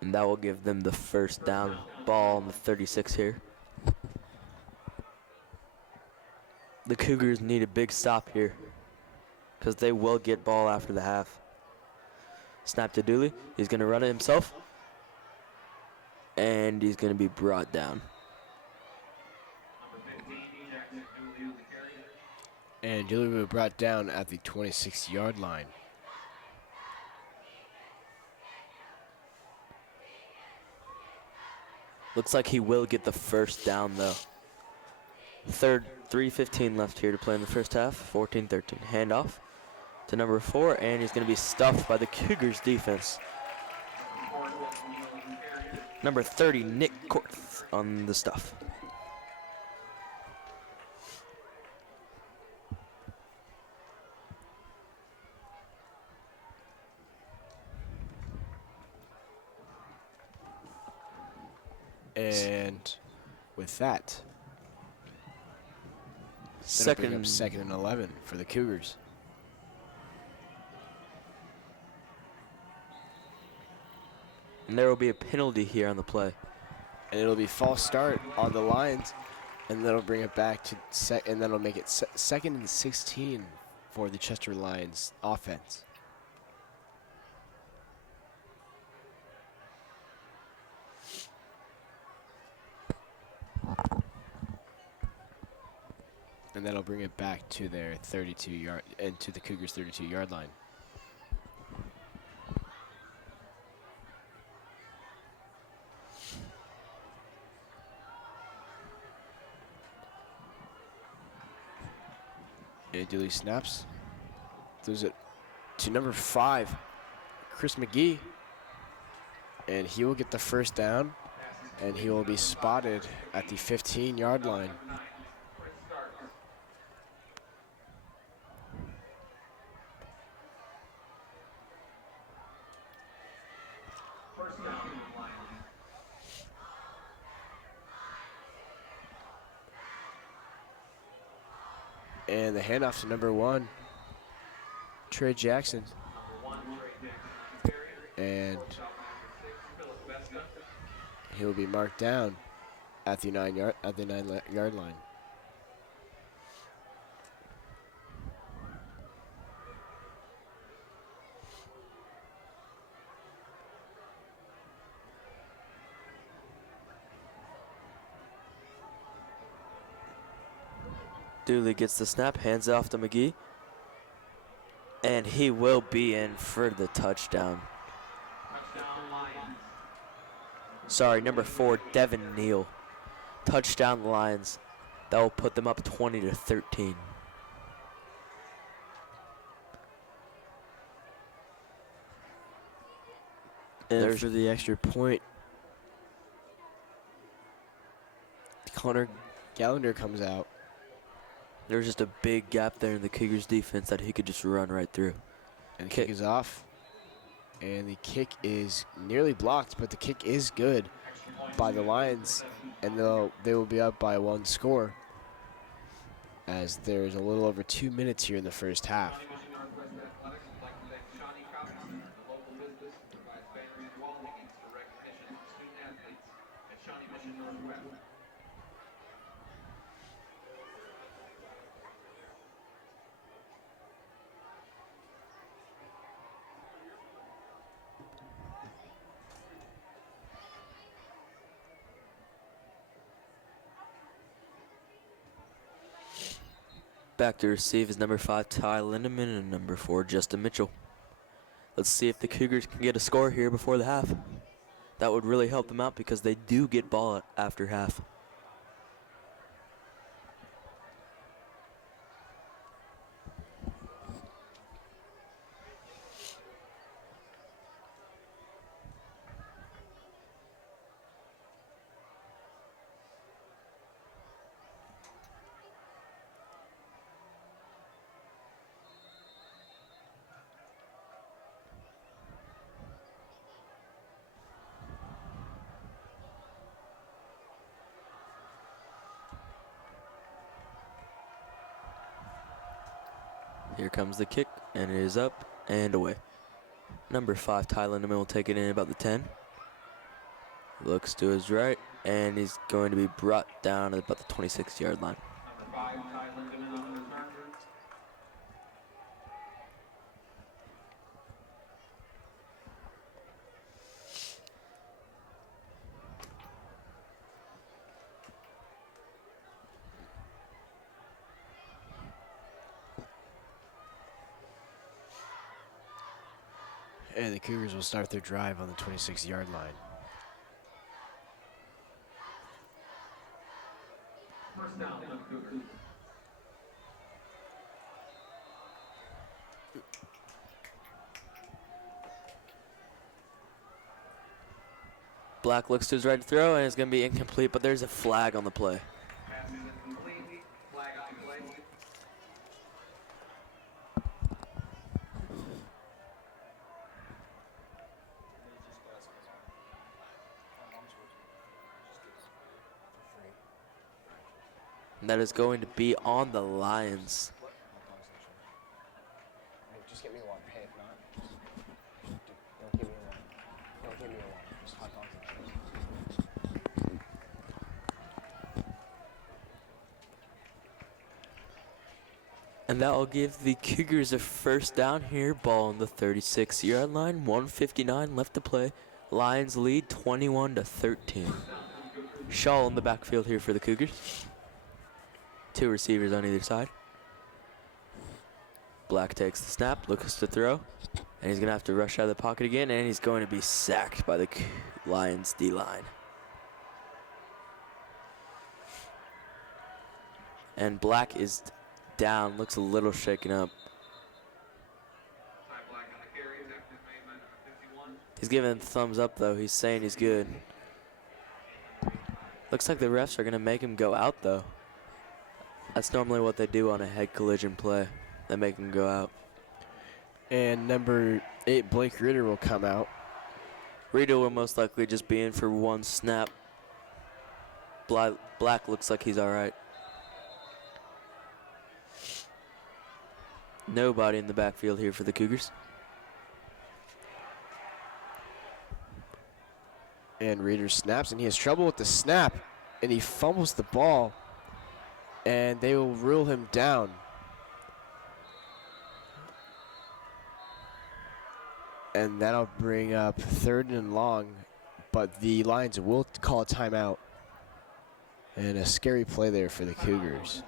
And that will give them the first down. Ball on the 36 here. The Cougars need a big stop here, because they will get ball after the half. Snap to Dooley. He's going to run it himself. And he's going to be brought down. And Dooley will be brought down at the 26-yard line. Looks like he will get the first down, though. 3:15 left here to play in the first half. 14-13. Handoff to number 4, and he's going to be stuffed by the Cougars defense. Number 30, Nick Korth on the stuff. And with that, Second and 11 for the Cougars. And there will be a penalty here on the play. And it'll be false start on the Lions, and that'll bring it back to and that'll make it 2nd and 16 for the Chester Lions offense. And that'll bring it back to their 32-yard and to the Cougars' 32-yard line. And Dooley snaps. Throws it to number 5, Chris McGee. And he will get the first down, and he will be spotted at the 15-yard line. And the handoff to number 1, Trey Jackson. And he will be marked down at the 9-yard line. Dooley gets the snap, hands it off to McGee. And he will be in for the touchdown. Sorry, number 4, Devin Neal. Touchdown Lions. That will put them up 20-13. And There's for the extra point. Connor Gallagher comes out. There was just a big gap there in the Cougars defense that he could just run right through. And the kick is off. And the kick is nearly blocked, but the kick is good by the Lions. And they will be up by 1 score, as there's a little over 2 minutes here in the first half. Mission Northwest Athletics would like to thank Shawnee Coffee, the local business that provides banners, wall hangings for recognition of student athletes at Shawnee Mission Northwest. Back to receive is number 5, Ty Lindemann, and number 4, Justin Mitchell. Let's see if the Cougars can get a score here before the half. That would really help them out because they do get ball after half. Here comes the kick, and it is up and away. Number 5, Ty Lindemann, will take it in about the 10. Looks to his right, and he's going to be brought down at about the 26-yard line. Number 5, Ty Lindemann on the return. And the Cougars will start their drive on the 26-yard line. First down for the Cougars. Black looks to his right to throw, and it's going to be incomplete, but there's a flag on the play. Pass is incomplete. Flag on the play. And that is going to be on the Lions. Just get me one. Hey, if not, don't give me one. Don't give me one. Just hot dogs and chips. And that will give the Cougars a first down here. Ball on the 36-yard line. 1:59 left to play. Lions lead 21-13. Shaw in the backfield here for the Cougars. 2 receivers on either side. Black takes the snap, looks to throw, and he's going to have to rush out of the pocket again, and he's going to be sacked by the Lions D-line. And Black is down, looks a little shaken up. Ty Black on the carry. Tackle is made by number 51. He's giving the thumbs up, though. He's saying he's good. Looks like the refs are going to make him go out, though. That's normally what they do on a head collision play. They make him go out. And number 8, Blake Ritter, will come out. Ritter will most likely just be in for 1 snap. Black looks like he's all right. Nobody in the backfield here for the Cougars. And Ritter snaps, and he has trouble with the snap, and he fumbles the ball, and they will rule him down. And that'll bring up 3rd and long, but the Lions will call a timeout. And a scary play there for the Cougars.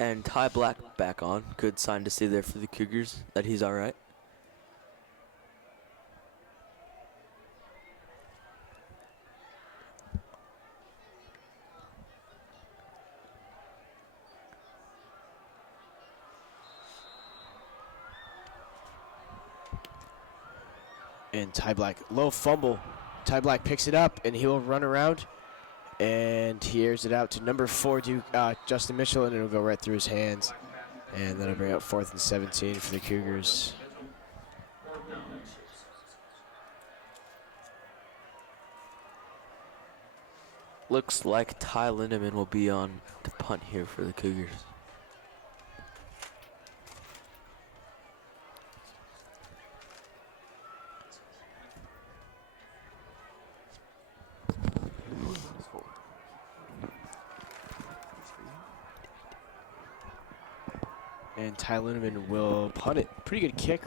And Ty Black back on. Good sign to see there for the Cougars that he's all right. And Ty Black, low fumble. Ty Black picks it up, and he'll run around. And he airs it out to number 4, Justin Mitchell, and it'll go right through his hands. And that'll bring up 4th and 17 for the Cougars. Looks like Ty Lindemann will be on the punt here for the Cougars. And Ty Lindemann will punt it. Pretty good kick.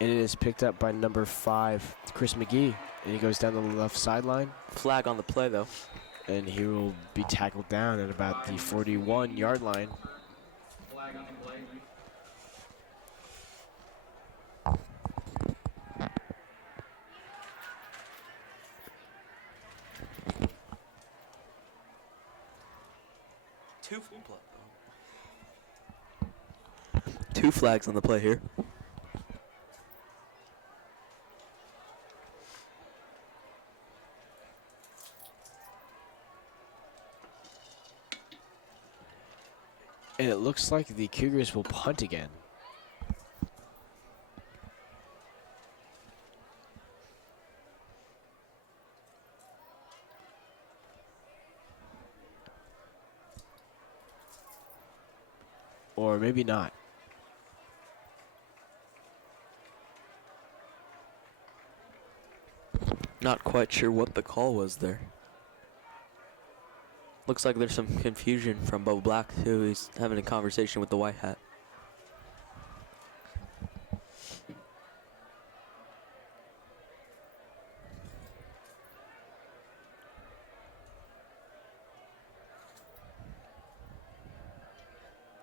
And it is picked up by number 5, Chris McGee. And he goes down the left sideline. Flag on the play, though. And he will be tackled down at about the 41-yard line. Flag on the play. Two flags on the play here. And it looks like the Cougars will punt again. Or maybe not. Not quite sure what the call was there. Looks like there's some confusion from Bo Black, too. He's having a conversation with the white hat.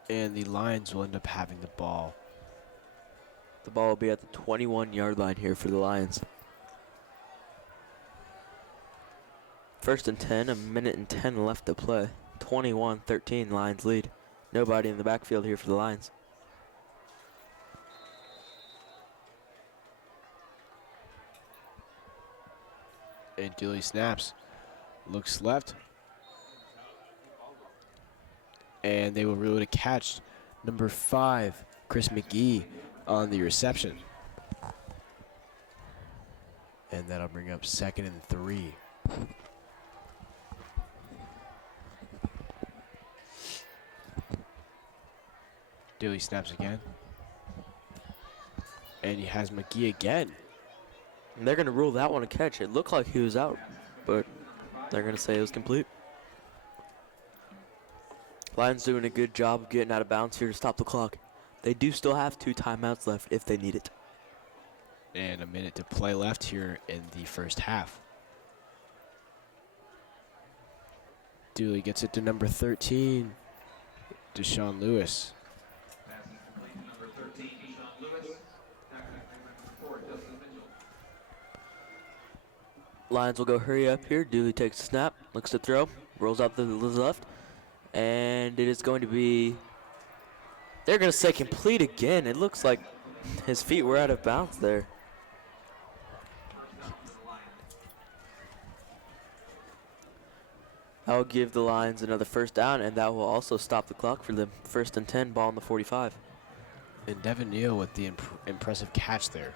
And the Lions will end up having the ball. The ball will be at the 21-yard line here for the Lions. 1st and 10, a minute and 10 left to play. 21-13, Lions lead. Nobody in the backfield here for the Lions. And Dooley snaps. Looks left. And they will reel it a catch. Number 5, Chris McGee on the reception. And that'll bring up 2nd and 3. Dooley snaps again. And he has McGee again. And they're going to rule that one a catch. It looked like he was out, but they're going to say it was complete. Lions doing a good job of getting out of bounds here to stop the clock. They do still have 2 timeouts left if they need it. And a minute to play left here in the first half. Dooley gets it to number 13, Deshaun Lewis. Pass is complete to number 13, Deshaun Lewis. Tackling number 4, Justin Mitchell. Lions will go hurry up here. Dooley takes the snap, looks to throw, rolls out to the left, and it is going to be, they're going to say complete again. It looks like his feet were out of bounds there. That will give the Lions another first down, and that will also stop the clock for them. 1st and 10, ball on the 45. And Devin Neal with the impressive catch there.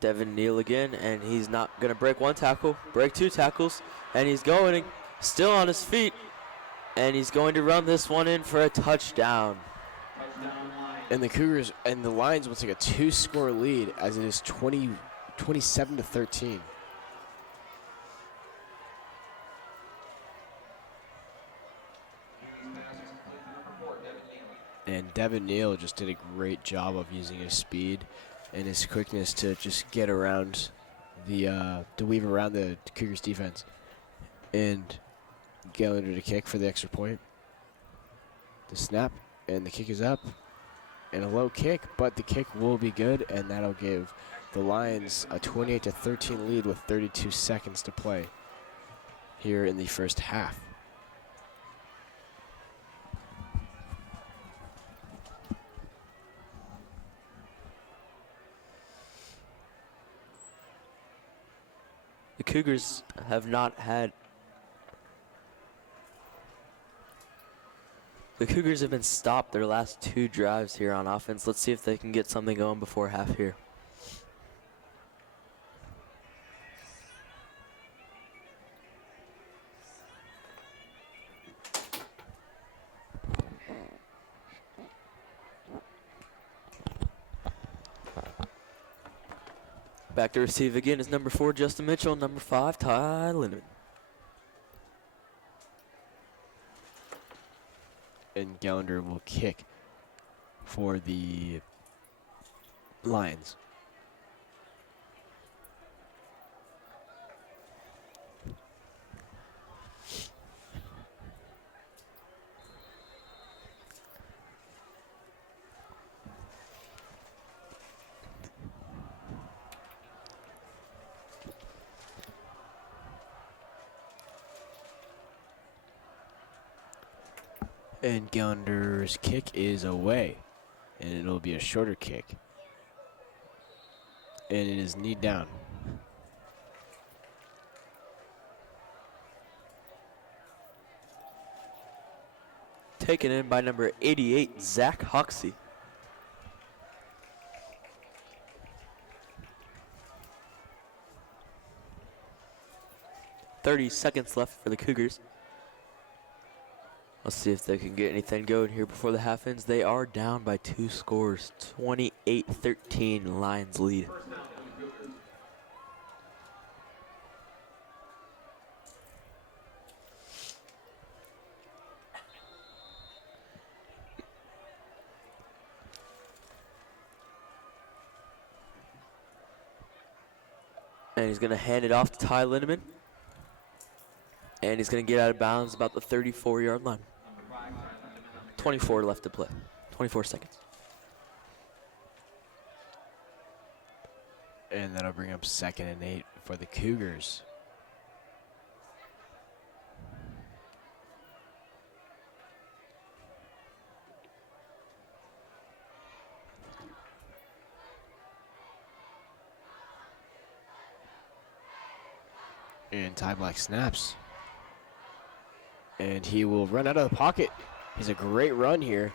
Devin Neal again, and he's not going to break 1 tackle, break 2 tackles, and he's going still on his feet, and he's going to run this one in for a touchdown. And the Cougars and the Lions will take a 2-score lead as it is 27-13. And Devin Neal just did a great job of using his speed and his quickness to just get around the to weave around the Cougars defense. And Gallagher to kick for the extra point. The snap, and the kick is up. And a low kick, but the kick will be good, and that'll give the Lions a 28-13 lead with 32 seconds to play here in the first half. The Cougars have not had. The Cougars have been stopped their last 2 drives here on offense. Let's see if they can get something going before half here. Back to receive again is number 4, Justin Mitchell. Number 5, Ty Lindeman. And Gallagher will kick for the Lions. And Gallagher's kick is away. And it'll be a shorter kick. And it is knee down. Taken in by number 88, Zach Hoxie. .30 seconds left for the Cougars. Let's see if they can get anything going here before the half ends. They are down by 2 scores. 28-13 Lions lead. And he's going to hand it off to Ty Lindeman. And he's going to get out of bounds about the 34-yard line. 24 left to play. 24 seconds. And that'll bring up 2nd and 8 for the Cougars. And Ty Black snaps. And he will run out of the pocket. He's a great run here.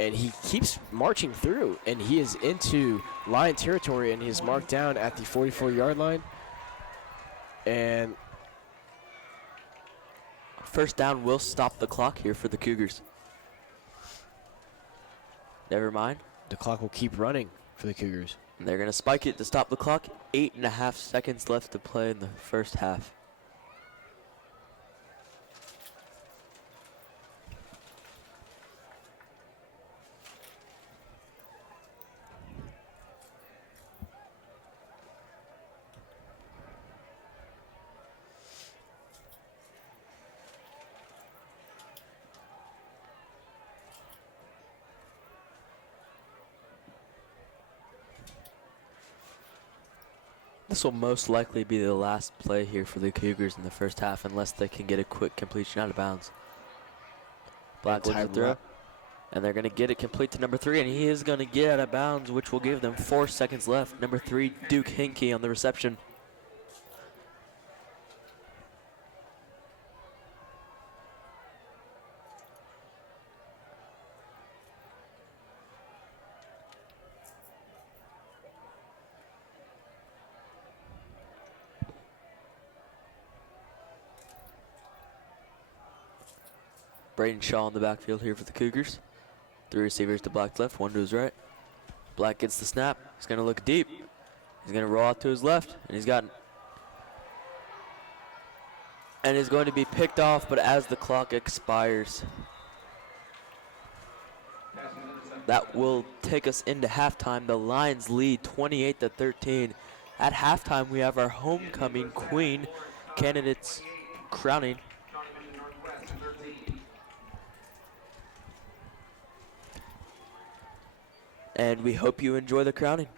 And he keeps marching through. And he is into Lion territory, and he's marked down at the 44-yard line. And first down will stop the clock here for the Cougars. Never mind. the clock will keep running for the Cougars. And they're going to spike it to stop the clock. 8.5 seconds left to play in the first half. This will most likely be the last play here for the Cougars in the first half unless they can get a quick completion out of bounds. Black looks to throw, and they're going to get it complete to number 3, and he is going to get out of bounds, which will give them 4 seconds left. Number 3, Duke Hinkey on the reception. Braden Shaw in the backfield here for the Cougars. 3 receivers to Black's left, 1 to his right. Black gets the snap. He's going to look deep. He's going to roll out to his left, and he's got, and is going to be picked off, but as the clock expires, that will take us into halftime. The Lions lead 28-13. At halftime, we have our homecoming queen candidates crowning. and we hope you enjoy the crowning.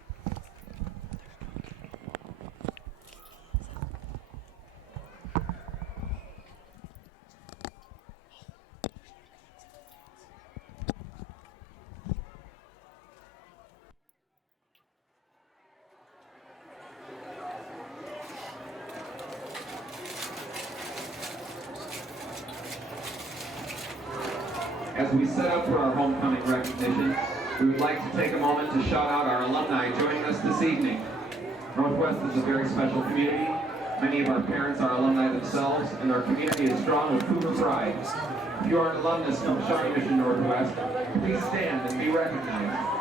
As we set up for our homecoming recognition, we would like to take a moment to shout out our alumni joining us this evening. Northwest is a very special community. Many of our parents are alumni themselves, and our community is strong with Cougar pride. If you are an alumnus from Shawnee Mission Northwest, please stand and be recognized.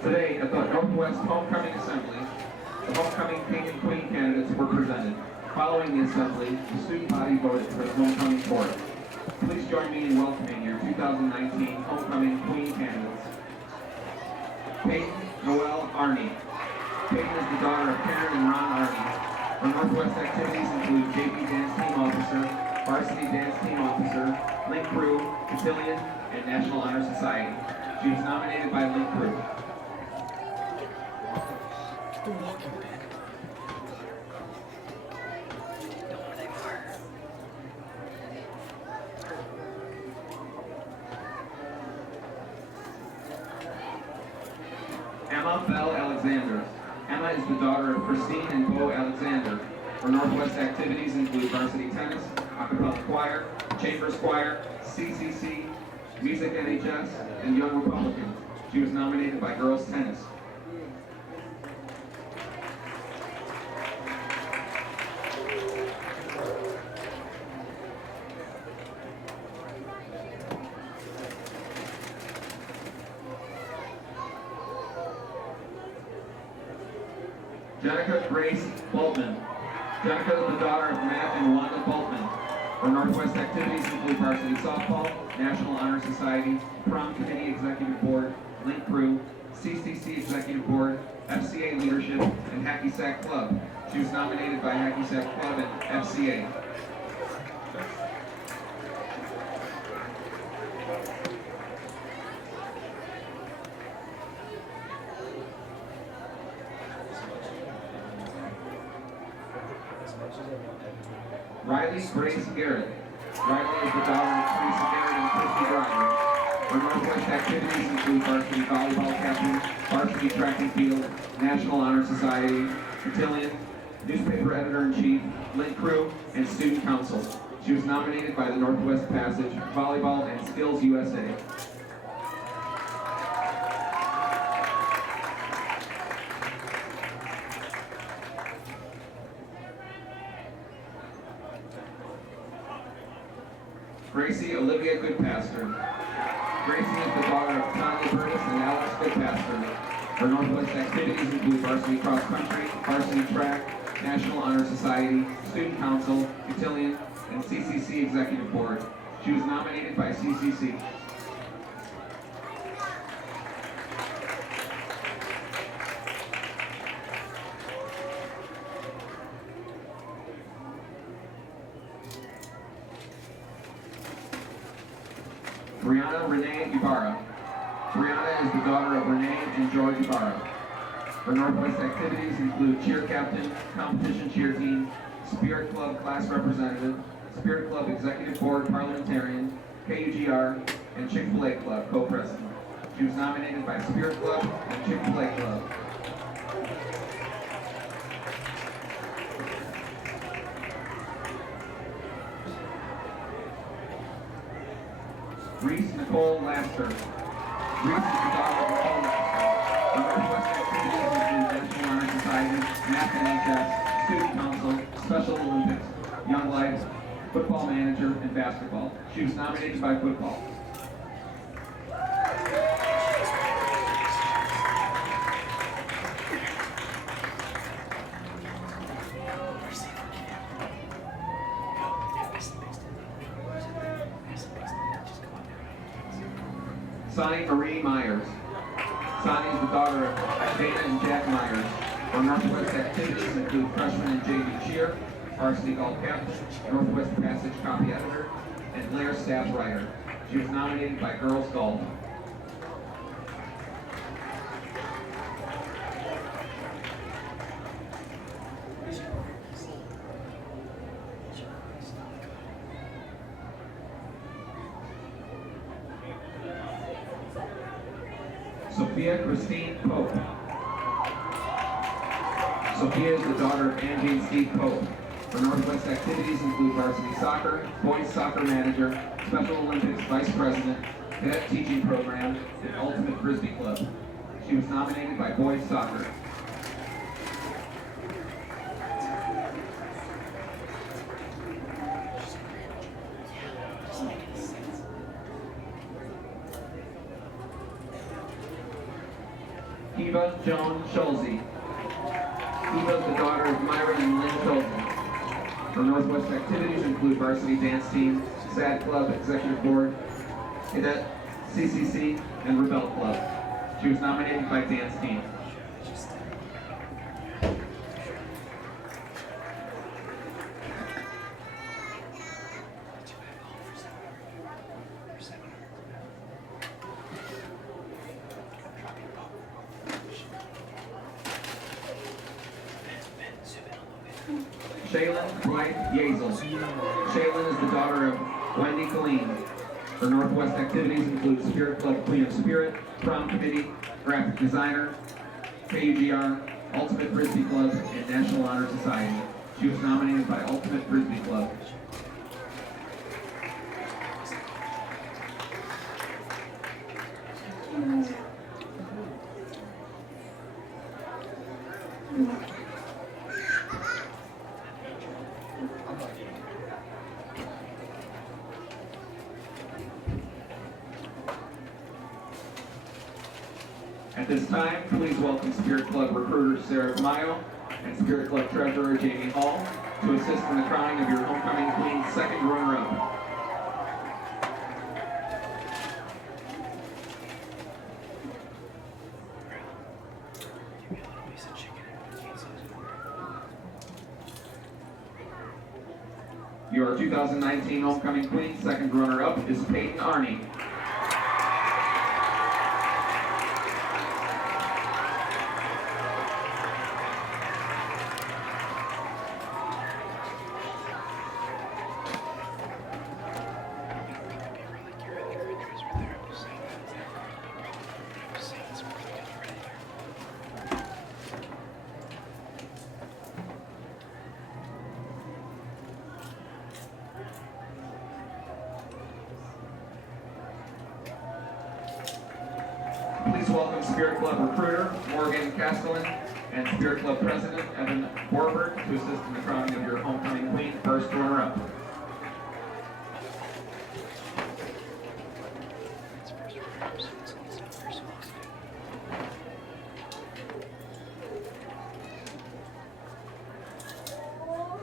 Today, at the Northwest Homecoming Assembly, the homecoming king and queen candidates were presented. Following the assembly, the student body voted for the homecoming court. Please join me in welcoming your 2019 homecoming queen candidates. Peyton Noelle Arney. Peyton is the daughter of Karen and Ron Arney. Her Northwest activities include JV Dance Team Officer, Varsity Dance Team Officer, Link Crew, Cotillion, and National Honor Society. She was nominated by Link Crew. Emma Bell Alexander. Emma is the daughter of Christine and Bo Alexander. Her Northwest activities include varsity tennis, a cappella choir, chambers choir, CCC, music NHS, and Young Republicans. She was nominated by girls tennis. Jenica Grace Boltman. Jenica is the daughter of Matt and Wanda Boltman. Her Northwest activities include varsity softball, National Honor Society, Prom Committee Executive Board, Link Crew, CCC Executive Board, FCA Leadership, and Hacky Sack Club. She was nominated by Hacky Sack Club and FCA. Riley Grace Garrett. Riley is the daughter of Teresa Garrett and Christy Driver. Her Northwest activities include varsity volleyball captain, varsity track and field, National Honor Society, cotillion, newspaper editor-in-chief, Link Crew, and student council. She was nominated by the Northwest Passage, Volleyball, and Skills USA. Gracie Olivia Goodpaster. Gracie is the daughter of Tanya Burtis and Alex Goodpaster. Her Northwest activities include varsity cross country, varsity track, National Honor Society, Student Council, Cotillion, and CCC Executive Board. She was nominated by CCC. Brianna Renee Ibarra. Brianna is the daughter of Renee and George Ibarra. Her Northwest activities include cheer captain, competition cheer team, Spirit Club class representative, Spirit Club executive board parliamentarian, KUGR, and Chick-fil-A Club co-president. She was nominated by Spirit Club and Chick-fil-A Club. Reese Nicole Laster. Reese is the daughter of Nicole Laster. Her Northwest activities include National Honor Society, Math NHS, Student Council, Special Olympics, Young Life, Football Manager, and Basketball. She was nominated by football. Sonny Marie Myers. Sonny is the daughter of Dana and Jack Myers. Her Northwest activities include freshman and JV cheer, varsity golf captain, Northwest Passage copy editor, and Blair staff writer. She was nominated by Girls Golf. Sophia Christine Pope. Sophia is the daughter of Angie and Steve Pope. Her Northwest activities include varsity soccer, boys soccer manager, Special Olympics vice president, cadet teaching program, and Ultimate Frisbee Club. She was nominated by boys soccer. Eva Joan Schulze. Eva is the daughter of Myron and Lynn Schulze. Her Northwest activities include varsity dance team, SAD Club, Executive Board, Cadet, CCC, and Rebel Club. She was nominated by dance team. Shaylin Blythe Yazel. Shaylin is the daughter of Wendy Colleen. Her Northwest activities include Spirit Club Queen of Spirit, Prom Committee, Graphic Designer, KUGR, Ultimate Frisbee Club, and National Honor Society. She was nominated by Ultimate Frisbee Club. At this time, please welcome Spirit Club recruiter Sarah Mayo and Spirit Club treasurer Jamie Hall to assist in the crowning of your homecoming queen's second runner-up. Your 2019 homecoming queen second runner-up is Peyton Arney. Please welcome Spirit Club recruiter Morgan Castellan and Spirit Club president Evan Warburg to assist in the crowning of your homecoming queen first runner-up.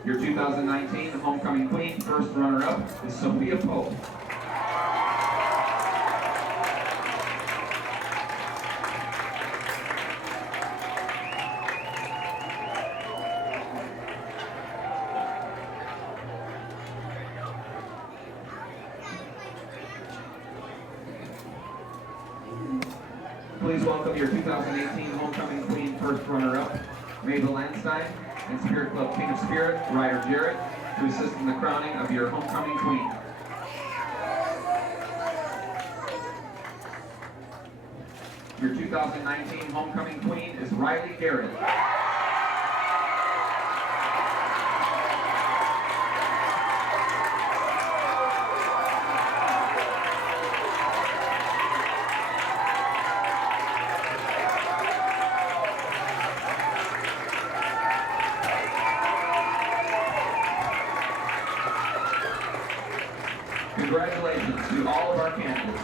Your 2019 homecoming queen first runner-up is Sophia Pope. Please welcome your 2018 homecoming queen first runner-up, Mabel Landstein, and Spirit Club King of Spirit, Ryder Jarrett, to assist in the crowning of your homecoming queen. Your 2019 homecoming queen is Riley Garrett. Congratulations to all of our candidates.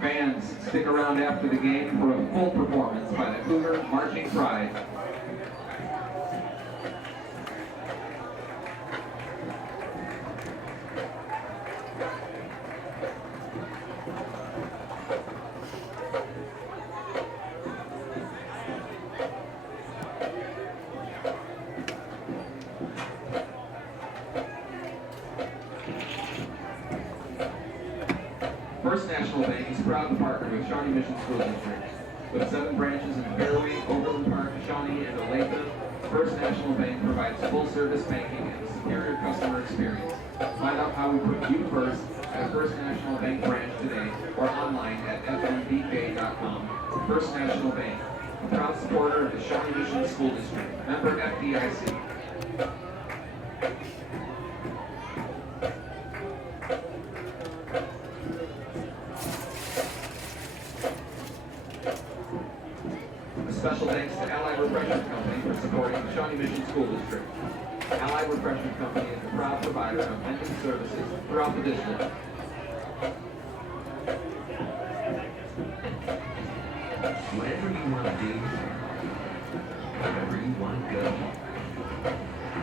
Fans, stick around after the game for a full performance by the Cougar Marching Pride. First National Bank is proud to partner with Shawnee Mission School District. With 7 branches in Fairway, Overland Park, Shawnee, and Olathe, First National Bank provides full-service banking and a superior customer experience. Find out how we put you first at a First National Bank branch today or online at fmbk.com. First National Bank, a proud supporter of the Shawnee Mission School District. Member FDIC. Special thanks to Allied Refreshment Company for supporting the Shawnee Mission School District. Allied Refreshment Company is the proud provider of vending services throughout the district. Whatever you want to do, wherever you want to go,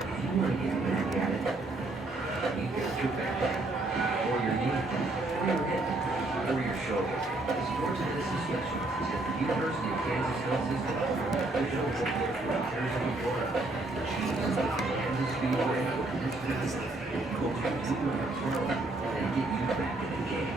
if you want to get back at it, you got your back, or your knee, or your hip, or your shoulder. The Sports Medicine Specialist is at the University of Kansas Health System, official footwear for repairs in Florida. Choose the Kansas Speedway for this visit. Go to do and get you back in the game.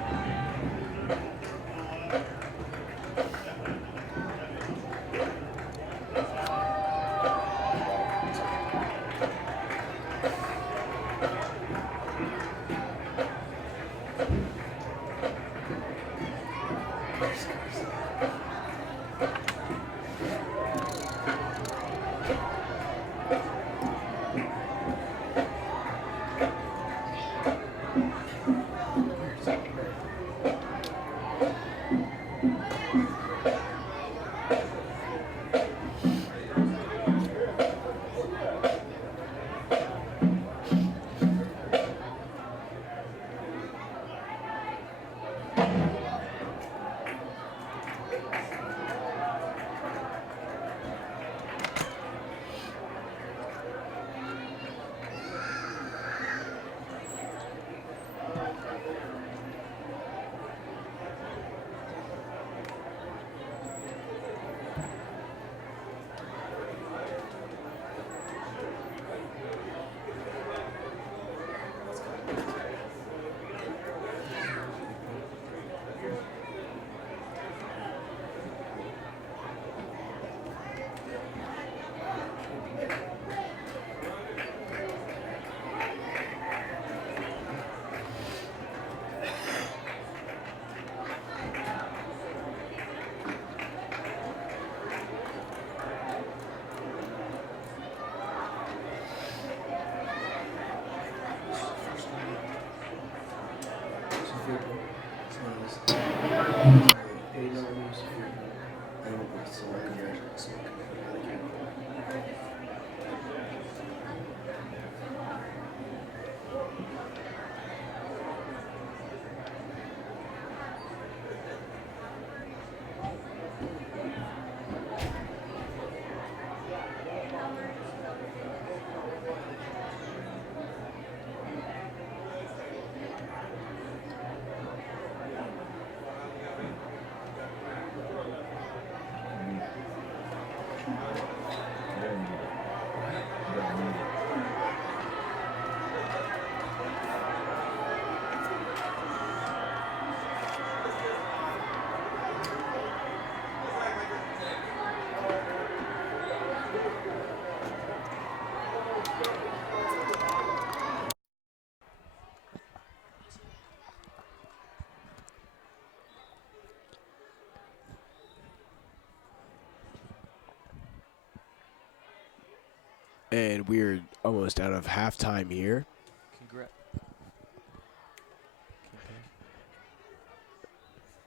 And we're almost out of halftime here.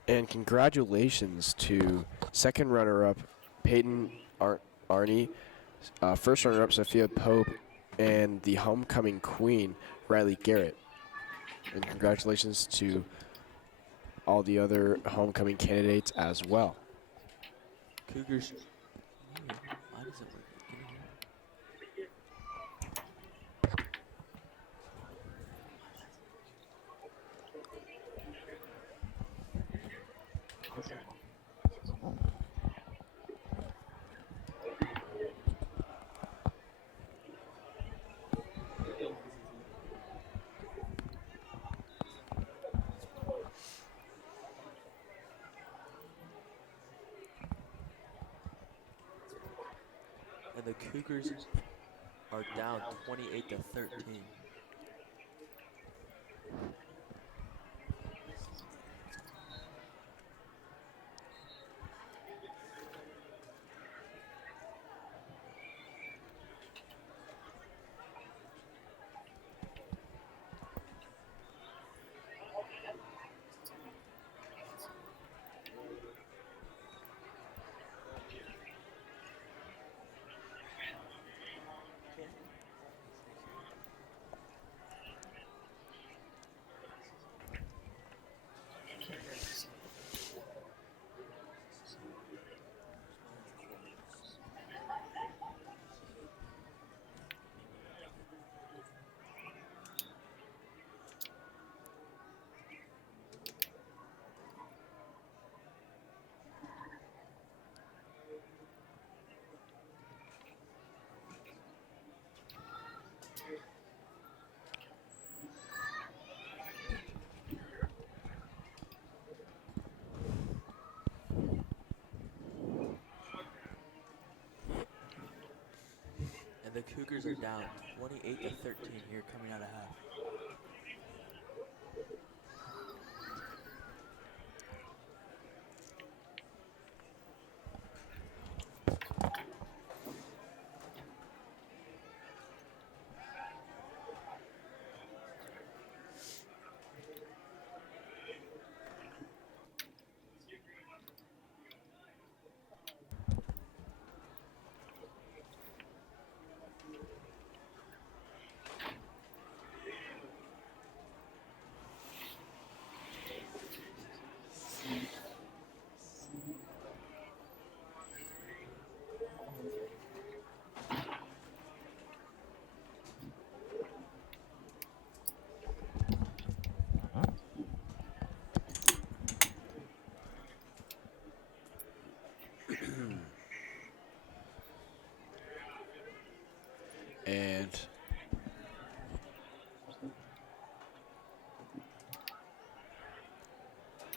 And congratulations to second runner-up Peyton Arney, first runner-up Sophia Pope, and the homecoming queen Riley Garrett. And congratulations to all the other homecoming candidates as well. Cougars. Why does it work? Can you hear it? And the Cougars are down 28-13. the Cougars are down 28-13 here coming out of half.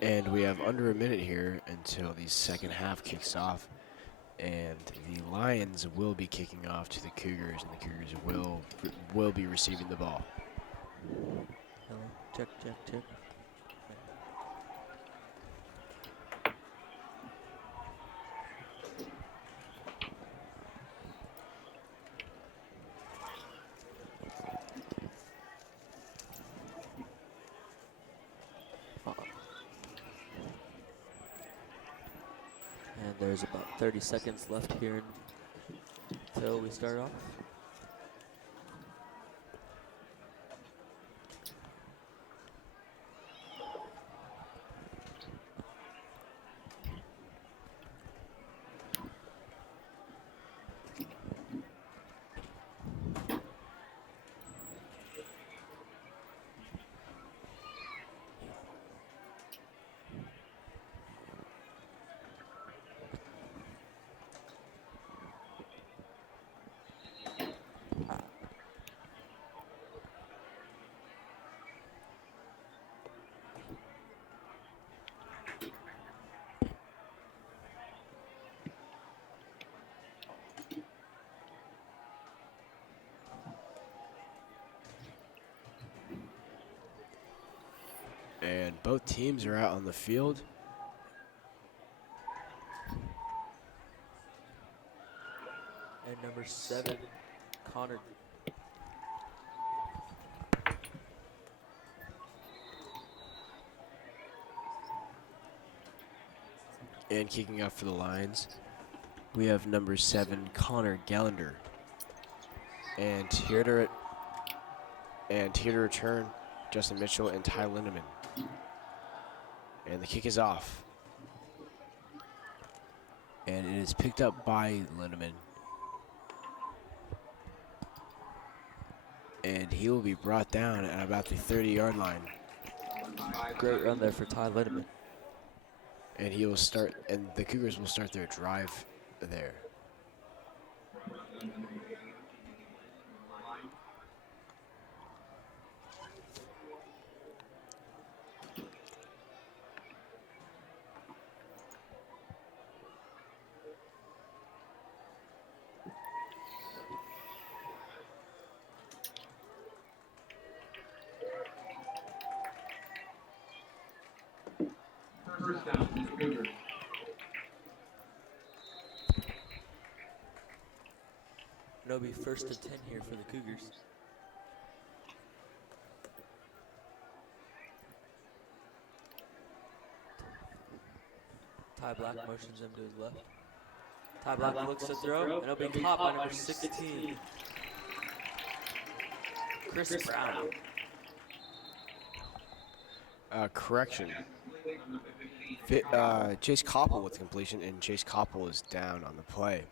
And we have under a minute here until the second half kicks off. And the Lions will be kicking off to the Cougars, and the Cougars will be receiving the ball. Hello. Check, check, check. And there's about 30 seconds left here until we start off. And both teams are out on the field. And number 7, Connor. And kicking off for the Lions, we have number 7, Connor Gallender. And here to return, Justin Mitchell and Ty Lindemann. And the kick is off. And it is picked up by Lindemann. And he will be brought down at about the 30-yard line. Great run there for Ty Lindemann. And he will start, and the Cougars will start their drive there. First down, Cougars. It'll be 1st and 10 here for the Cougars. Ty Black motions him to his left. Ty Black looks to throw, and it'll be caught by number 16, Chris Brown. Correction. Chase Koppel with completion, and Chase Koppel is down on the play.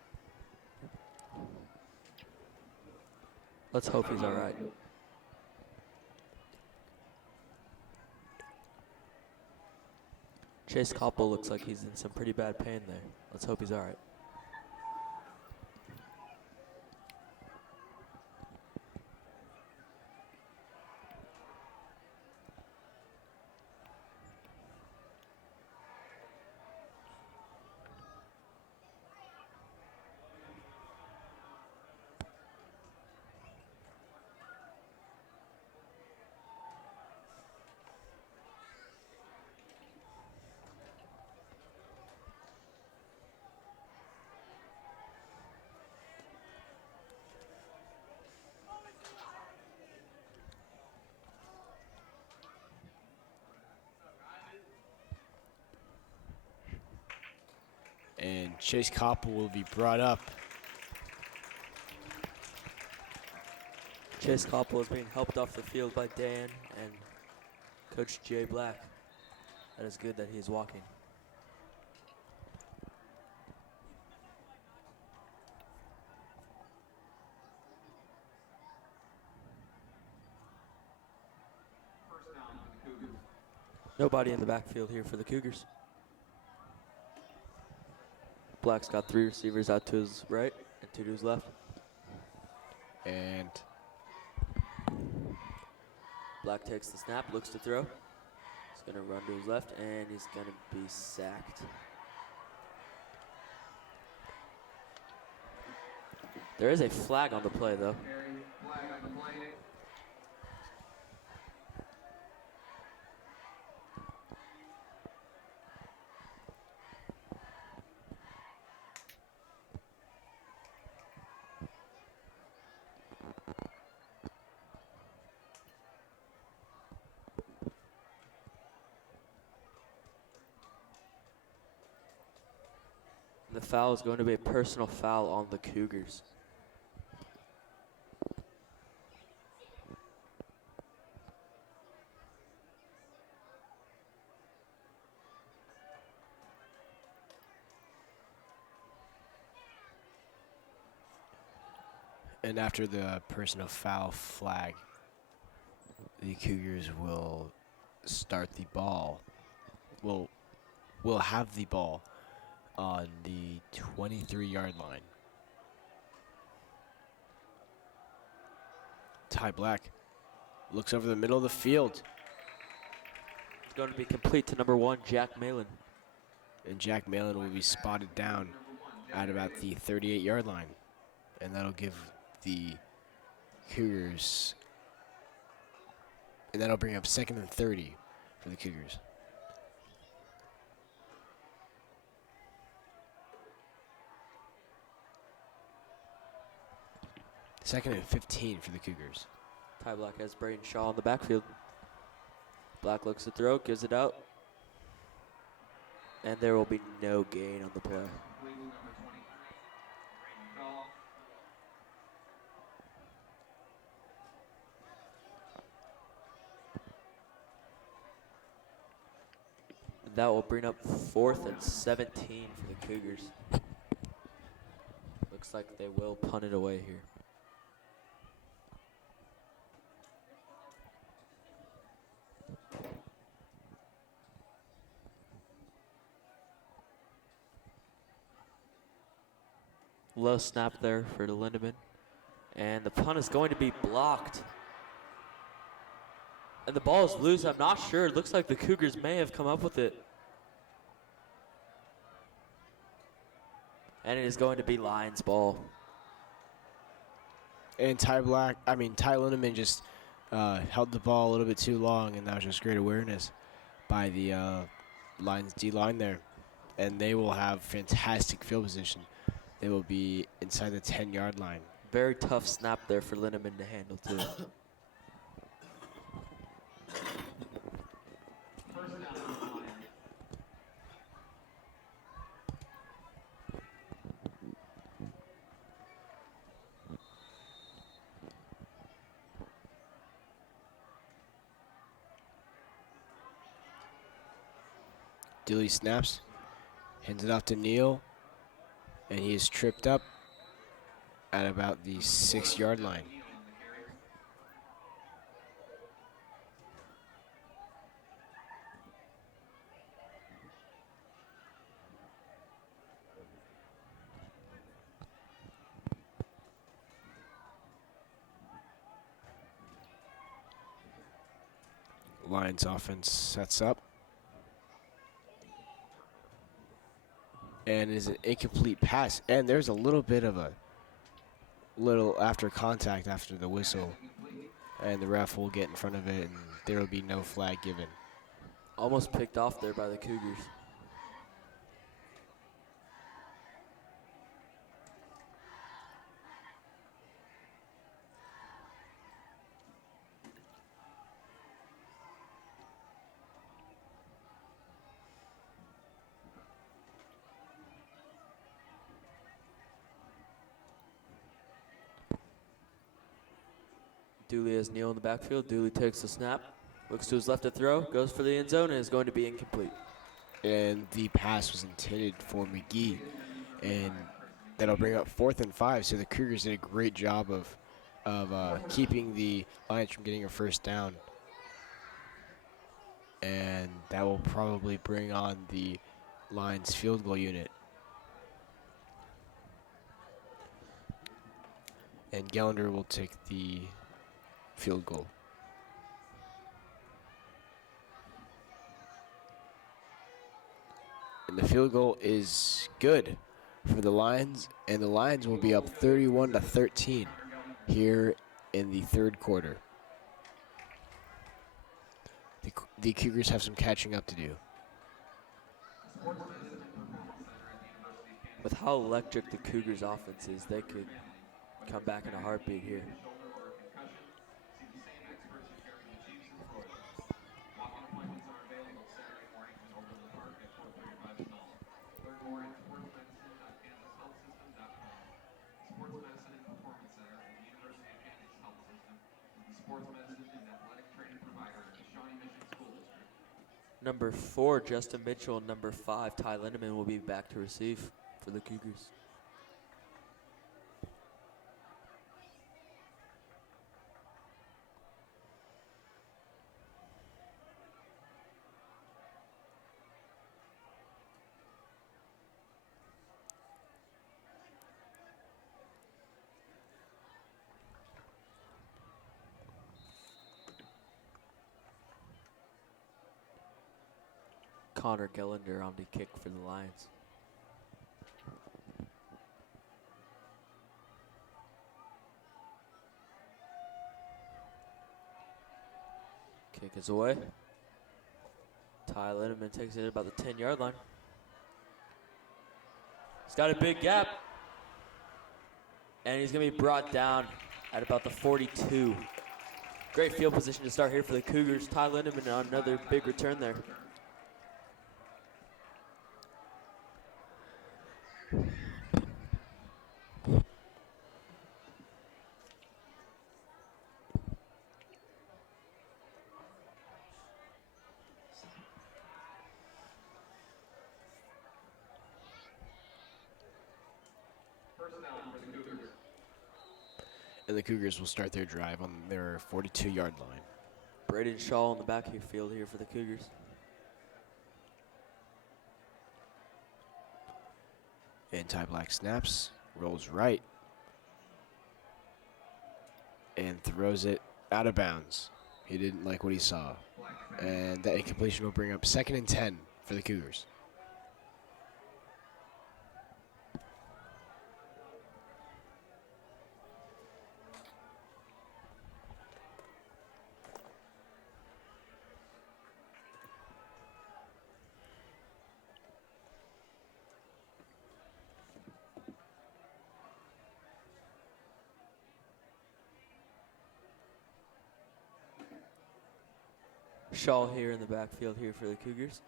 Let's hope he's all right. Chase Koppel looks like he's in some pretty bad pain there. Let's hope he's all right. Chase Koppel will be brought up. Chase Koppel is being helped off the field by Dan and Coach Jay Black. That is good that he's walking. First down for the Cougars. Nobody in the backfield here for the Cougars. Black's got 3 receivers out to his right and 2 to his left. And Black takes the snap, looks to throw. He's gonna run to his left and he's gonna be sacked. There is a flag on the play though. Carry, flag on the play. The foul is going to be a personal foul on the Cougars. And after the personal foul flag, the Cougars will start the ball. Will have the ball on the 23-yard line. Ty Black looks over the middle of the field, It's going to be complete to number 1, Jack Malin. and Jack Malin will be spotted down at about the 38-yard line. And that'll give the Cougars, and that'll bring up 2nd and 30 for the Cougars. Second and 15 for the Cougars. Ty Black has Braden Shaw in the backfield. Black looks to throw, gives it out. And there will be no gain on the play. Legal number 23. Shaw. That will bring up 4th and 17 for the Cougars. Looks like they will punt it away here. Low snap there for the Lindemann. And the punt is going to be blocked. And the ball is loose. I'm not sure. It looks like the Cougars may have come up with it. And it is going to be Lions ball. And Ty Lindemann just held the ball a little bit too long, and that was just great awareness by the Lions D-line there. And they will have fantastic field position. They will be inside the 10-yard line. Very tough snap there for Lindemann to handle too. First down for the Lions. Dooley snaps, hands it off to Neal, and he is tripped up at about the 6-yard line. Lions offense sets up. And is an incomplete pass. And there's a little bit of a after contact after the whistle. And the ref will get in front of it, and there will be no flag given. Almost picked off there by the Cougars. Dooley has Neal in the backfield. Dooley takes the snap, looks to his left to throw, goes for the end zone, and is going to be incomplete. And the pass was intended for McGee, and that'll bring up 4th and 5. So the Cougars did a great job of keeping the Lions from getting a first down, and that will probably bring on the Lions field goal unit. And Gallender will take the field goal. And the field goal is good for the Lions, and the Lions will be up 31-13 here in the third quarter. The Cougars have some catching up to do. With how electric the Cougars offense is, they could come back in a heartbeat here. Number 4, Justin Mitchell, and number 5, Ty Lindemann will be back to receive for the Cougars. Connor Gellender on the kick for the Lions. Kick is away. Ty Lindemann takes it at about the 10-yard line. He's got a big gap. And he's going to be brought down at about the 42. Great field position to start here for the Cougars. Ty Lindemann on another big return there. And the Cougars will start their drive on their 42-yard line. Braden Shaw on the back field here for the Cougars. And Ty Black snaps, rolls right, and throws it out of bounds. He didn't like what he saw. And that incompletion will bring up 2nd and 10 for the Cougars. Shaw here in the backfield here for the Cougars.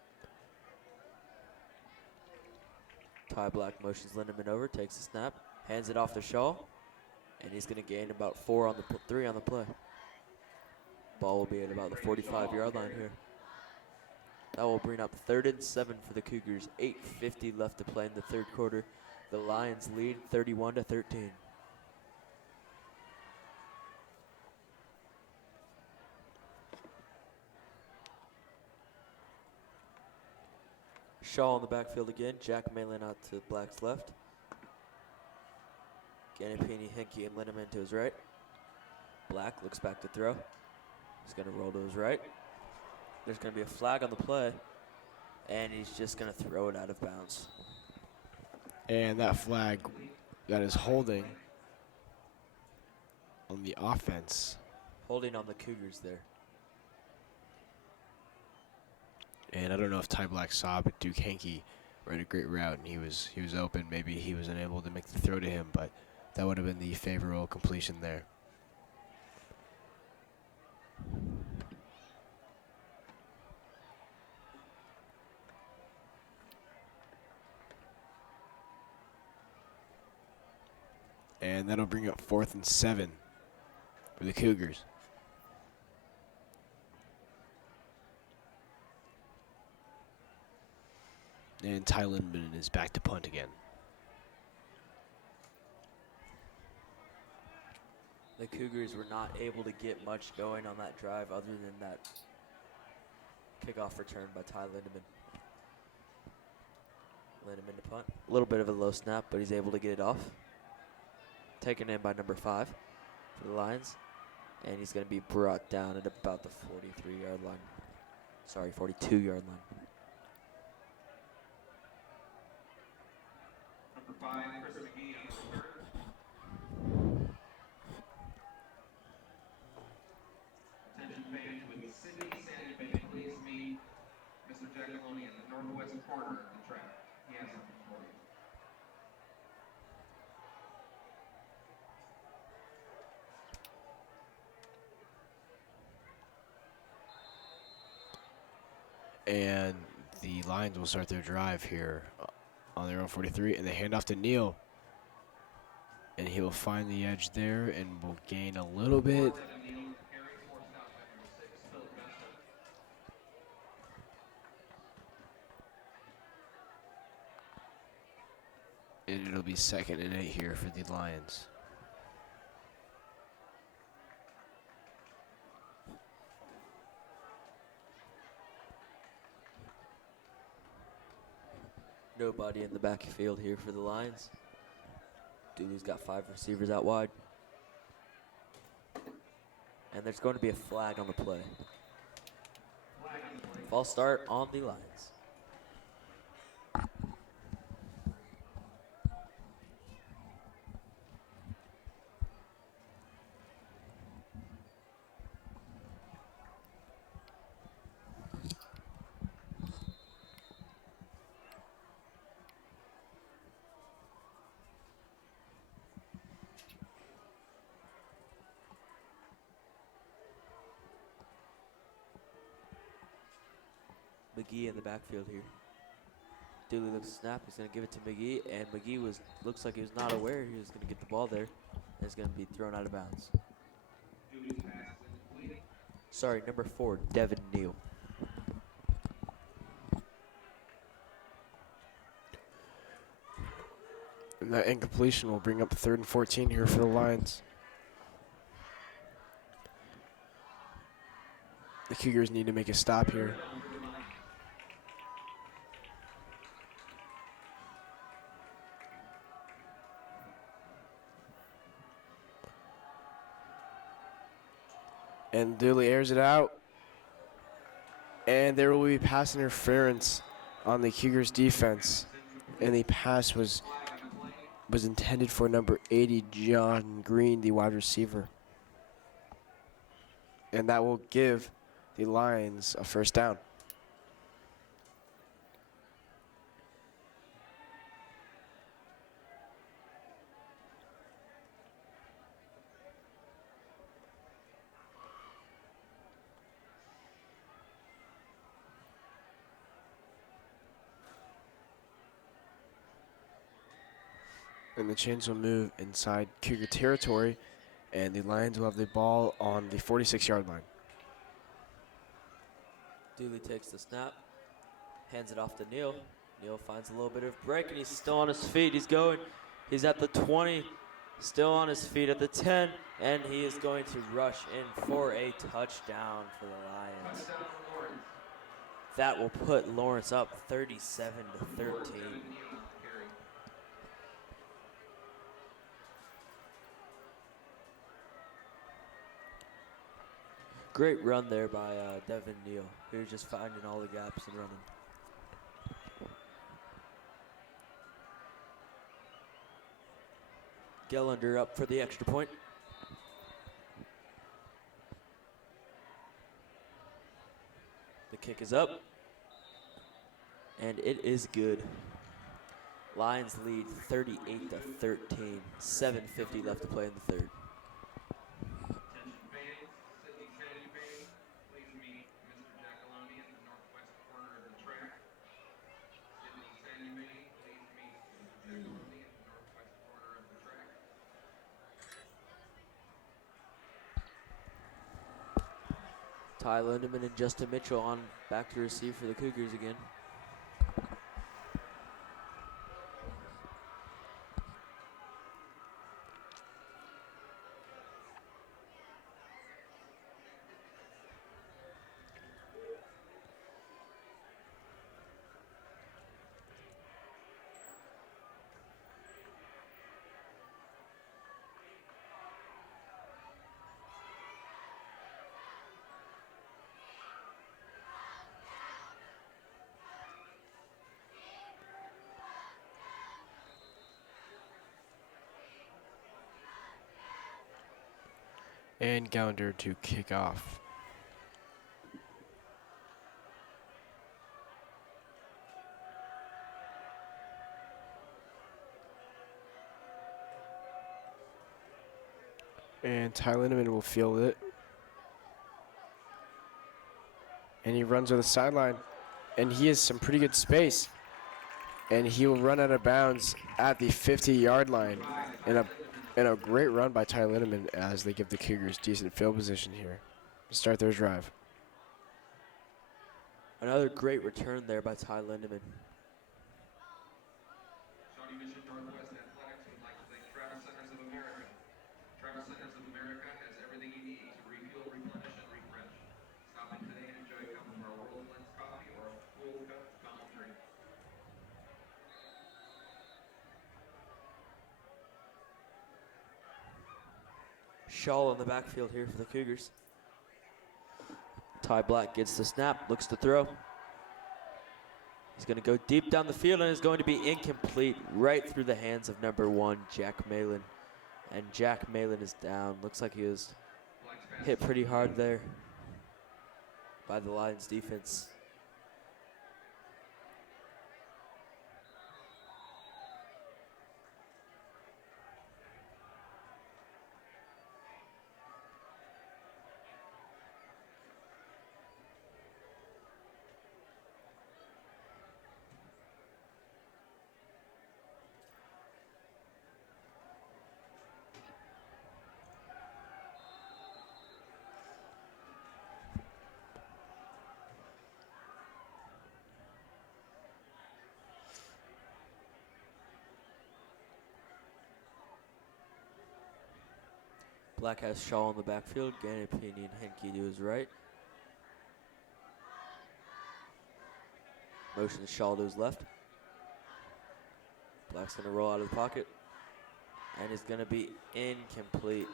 Ty Black motions Lindemann over, takes the snap, hands it off to Shaw, and he's going to gain about 3 on the play. Ball will be at about the 45-yard line here. That will bring up 3rd and 7 for the Cougars. 8:50 left to play in the third quarter. The Lions lead 31-13. Shaw on the backfield again. Jack Malin out to Black's left. Ganapini, Hinkie, and Lindemann to his right. Black looks back to throw. He's going to roll to his right. There's going to be a flag on the play, and he's just going to throw it out of bounds. And that flag, that is holding on the offense. Holding on the Cougars there. And I don't know if Ty Black saw, but Duke Hankey ran a great route, and he was open. Maybe he was unable to make the throw to him, but that would have been the favorable completion there. And that'll bring up 4th and 7 for the Cougars. And Ty Lindeman is back to punt again. The Cougars were not able to get much going on that drive other than that kickoff return by Ty Lindeman. Lindeman to punt. A little bit of a low snap, but he's able to get it off. Taken in by number 5 for the Lions. And he's going to be brought down at about the 43-yard line. Sorry, 42-yard line. Number 5, Chris McGee on the return. Attention fans, with Sydney Sandy Bay, please meet Mr. Giacalone in the northwest corner of the track. He has something for you. And the Lions will start their drive here on their own 43, and they hand off to Neal. And he will find the edge there and will gain a little bit. And it'll be 2nd and 8 here for the Lions. Nobody in the backfield here for the Lions. Dooley's got 5 receivers out wide. And there's going to be a flag on the play. False start on the Lions. McGee in the backfield here. Dooley looks to snap. He's going to give it to McGee, and McGee looks like he was not aware he was going to get the ball there. And it's going to be thrown out of bounds. Sorry, number 4, Devin Neal. And that incompletion will bring up 3rd and 14 here for the Lions. The Cougars need to make a stop here. And Dooley airs it out. And there will be pass interference on the Cougars defense. And the pass was intended for number 80, John Green, the wide receiver. And that will give the Lions a 1st down. And the chains will move inside Cougar territory, and the Lions will have the ball on the 46-yard line. Dooley takes the snap, hands it off to Neal. Neal finds a little bit of break, and he's still on his feet. He's at the 20, still on his feet at the 10, and he is going to rush in for a touchdown for the Lions. That will put Lawrence up 37-13. Great run there by Devin Neal. He was just finding all the gaps and running. Gellender up for the extra point. The kick is up. And it is good. Lions lead 38-13. 7:50 left to play in the 3rd. Ty Lindemann and Justin Mitchell on back to receive for the Cougars again. And Gounder to kick off. And Ty Lindemann will field it. And he runs to the sideline. And he has some pretty good space. And he will run out of bounds at the 50-yard line. And a great run by Ty Lindemann as they give the Cougars decent field position here to start their drive. Another great return there by Ty Lindemann. Shawnee Mission Northwest Athletics would like to thank Travis Centers of America. Travis Centers of America has everything you need to refuel, replenish, and refresh. Stop in today and enjoy a cup of our World Blends coffee or a Cool Cup fountain drink. Shaw in the backfield here for the Cougars. Ty Black gets the snap, looks to throw. He's going to go deep down the field and is going to be incomplete right through the hands of number 1, Jack Malin. And Jack Malin is down. Looks like he was hit pretty hard there by the Lions defense. Black has Shaw in the backfield. Gannapini and Henke to his right. Motions Shaw to his left. Black's going to roll out of the pocket. And is going to be incomplete.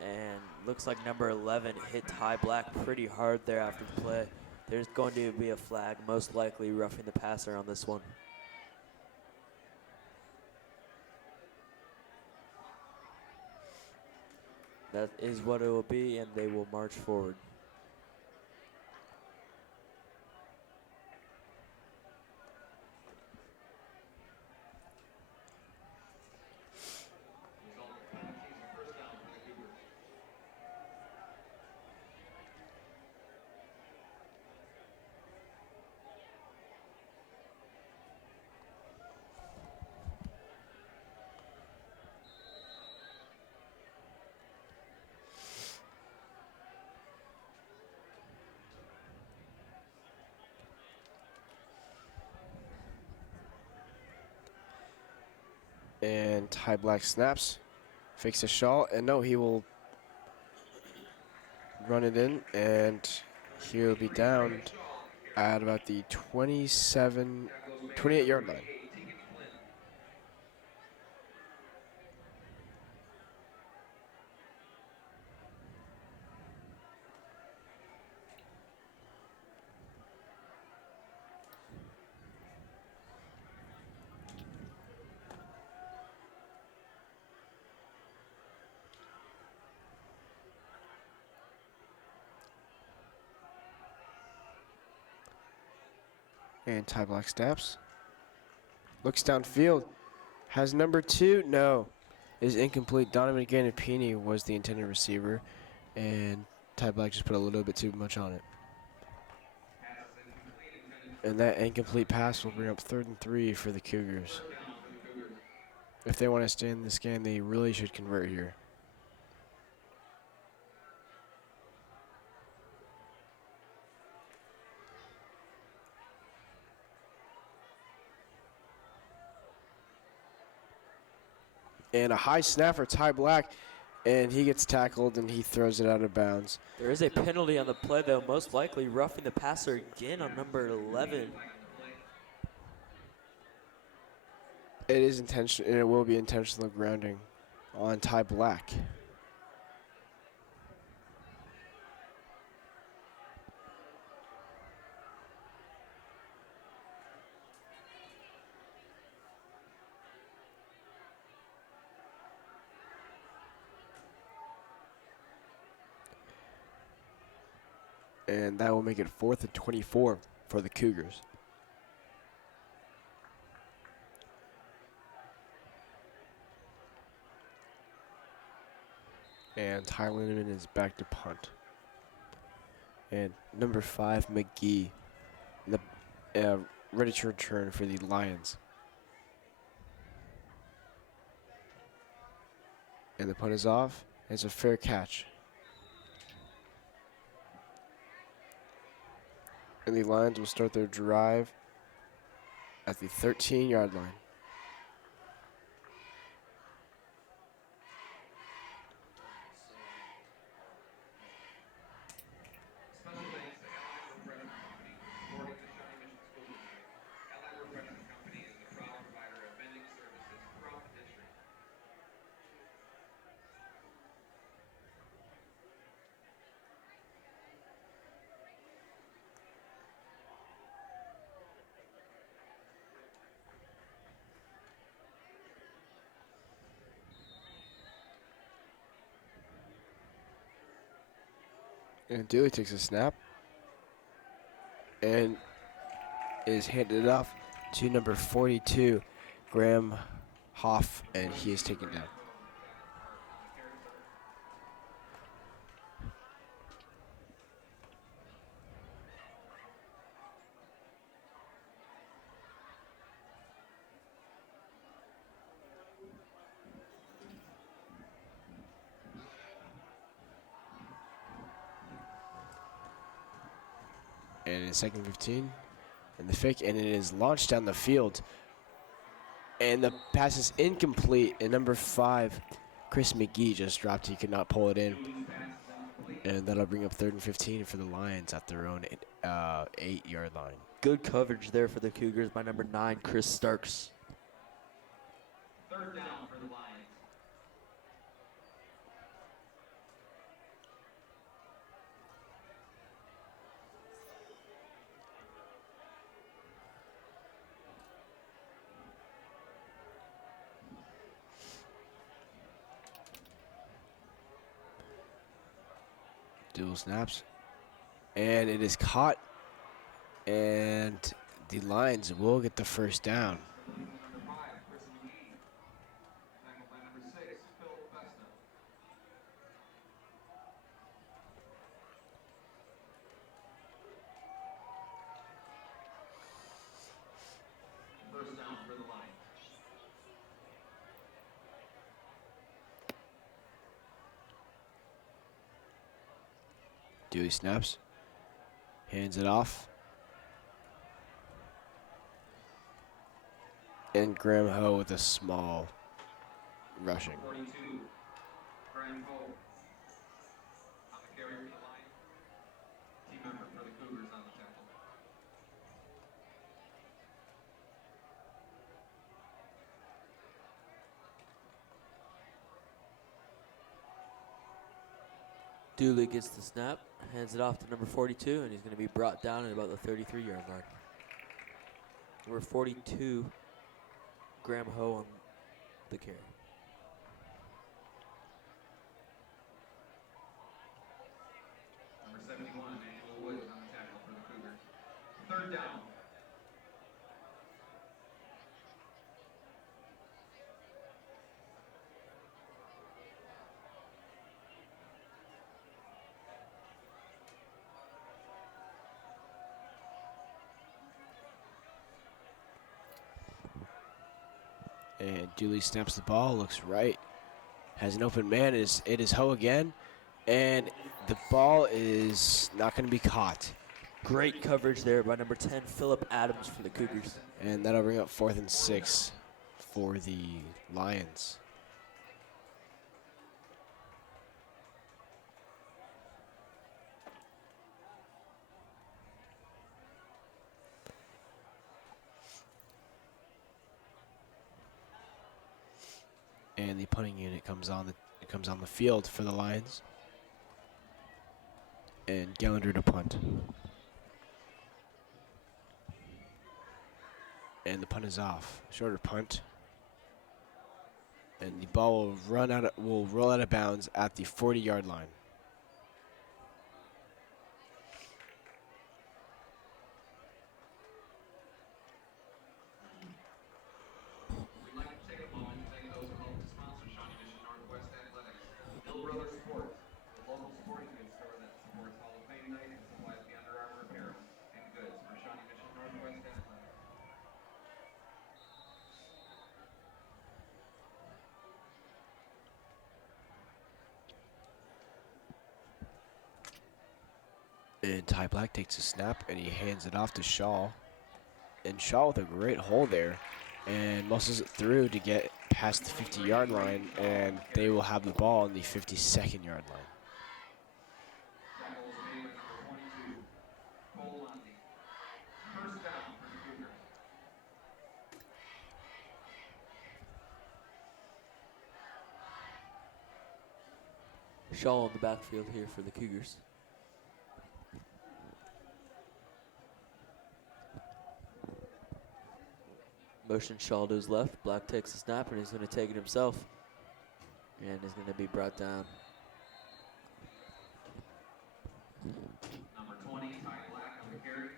And looks like number 11 hit Ty Black pretty hard there after the play. There's going to be a flag, most likely roughing the passer on this one. That is what it will be, and they will march forward. And Ty Black snaps, fakes a Shaw, and no, he will run it in, and he'll be down at about the 28-yard line. And Ty Black snaps. Looks downfield. Has number 2. No. Is incomplete. Donovan Gannapini was the intended receiver. And Ty Black just put a little bit too much on it. And that incomplete pass will bring up 3rd and 3 for the Cougars. If they want to stay in this game, they really should convert here. And a high snap for Ty Black, and he gets tackled and he throws it out of bounds. There is a penalty on the play, though, most likely roughing the passer again on number 11. It is intentional, and it will be intentional grounding on Ty Black. And that will make it 4th and 24 for the Cougars. And Ty Lindeman is back to punt. And number 5, McGee, ready to return for the Lions. And the punt is off. It's a fair catch. And the Lions will start their drive at the 13-yard line. Special thanks to Allied Refreshment Company for supporting the Shawnee Mission School District. Allied Refreshment Company is the proud provider of vending services throughout the district. And Dooley takes a snap and is handed off to number 42, Graham Hoff, and he is taken down. And it's 2nd and 15, and the fake, and it is launched down the field. And the pass is incomplete, and number 5, Chris McGee, just dropped. He could not pull it in. And that'll bring up 3rd and 15 for the Lions at their own 8-yard line. Good coverage there for the Cougars by number 9, Chris Starks. 3rd down for the Lions. Dual snaps. And it is caught. And the Lions will get the first down. Number 5, Chris McGee. Tackled by number 6, Phil Festa. First down for the Lions. Dewey snaps. Hands it off. And Graham Ho with a small rushing. 42, Graham Ho. On the carry for the Lions. Team member for the Cougars on the tackle. Dooley gets the snap, hands it off to number 42, and he's going to be brought down at about the 33-yard line. Number 42, Graham Ho on the carry. Number 71, Angela Woods on the tackle for the Cougars. 3rd down. And Dooley snaps the ball, looks right. Has an open man, it is Ho again. And the ball is not going to be caught. Great coverage there by number 10, Philip Adams for the Cougars. And that'll bring up 4th and 6 for the Lions. And the punting unit comes on the field for the Lions. And Gallagher to punt. And the punt is off. Shorter punt. And the ball will roll out of bounds at the 40-yard line. We'd like to take a moment to thank those who helped to sponsor Shawnee Mission Northwest Athletics. Bill Brothers Sports, the local sporting goods store that supports Hall of Fame night and supplies the Under Armour apparel and goods for Shawnee Mission Northwest Athletics. And Ty Black takes a snap and he hands it off to Shaw. And Shaw with a great hole there and muscles it through to get past the 50-yard line, and they will have the ball on the 52nd-yard line. Tackle was made by number 22, Cole Monty. First down for the Cougars. Shaw on the backfield here for the Cougars. Motion Shaw to his left. Black takes the snap and he's going to take it himself. And is going to be brought down. Number 20, Ty Black on the carry.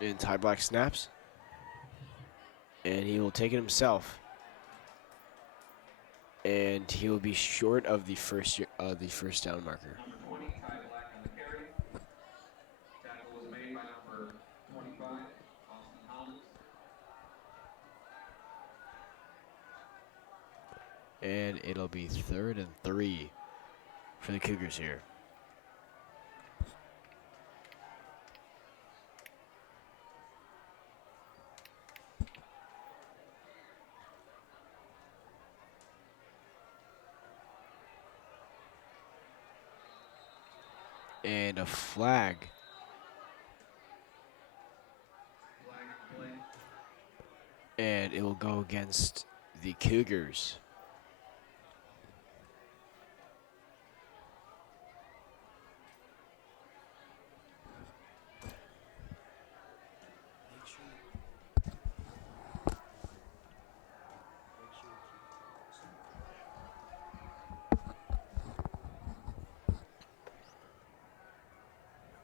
And Ty Black snaps. And he will take it himself. And he will be short of the first down marker. Number 20, Ty Black on the carry. Tackle was made by number 25, Austin Holmes. And it'll be 3rd and 3 for the Cougars here. And a flag. Flag on play. And it will go against the Cougars.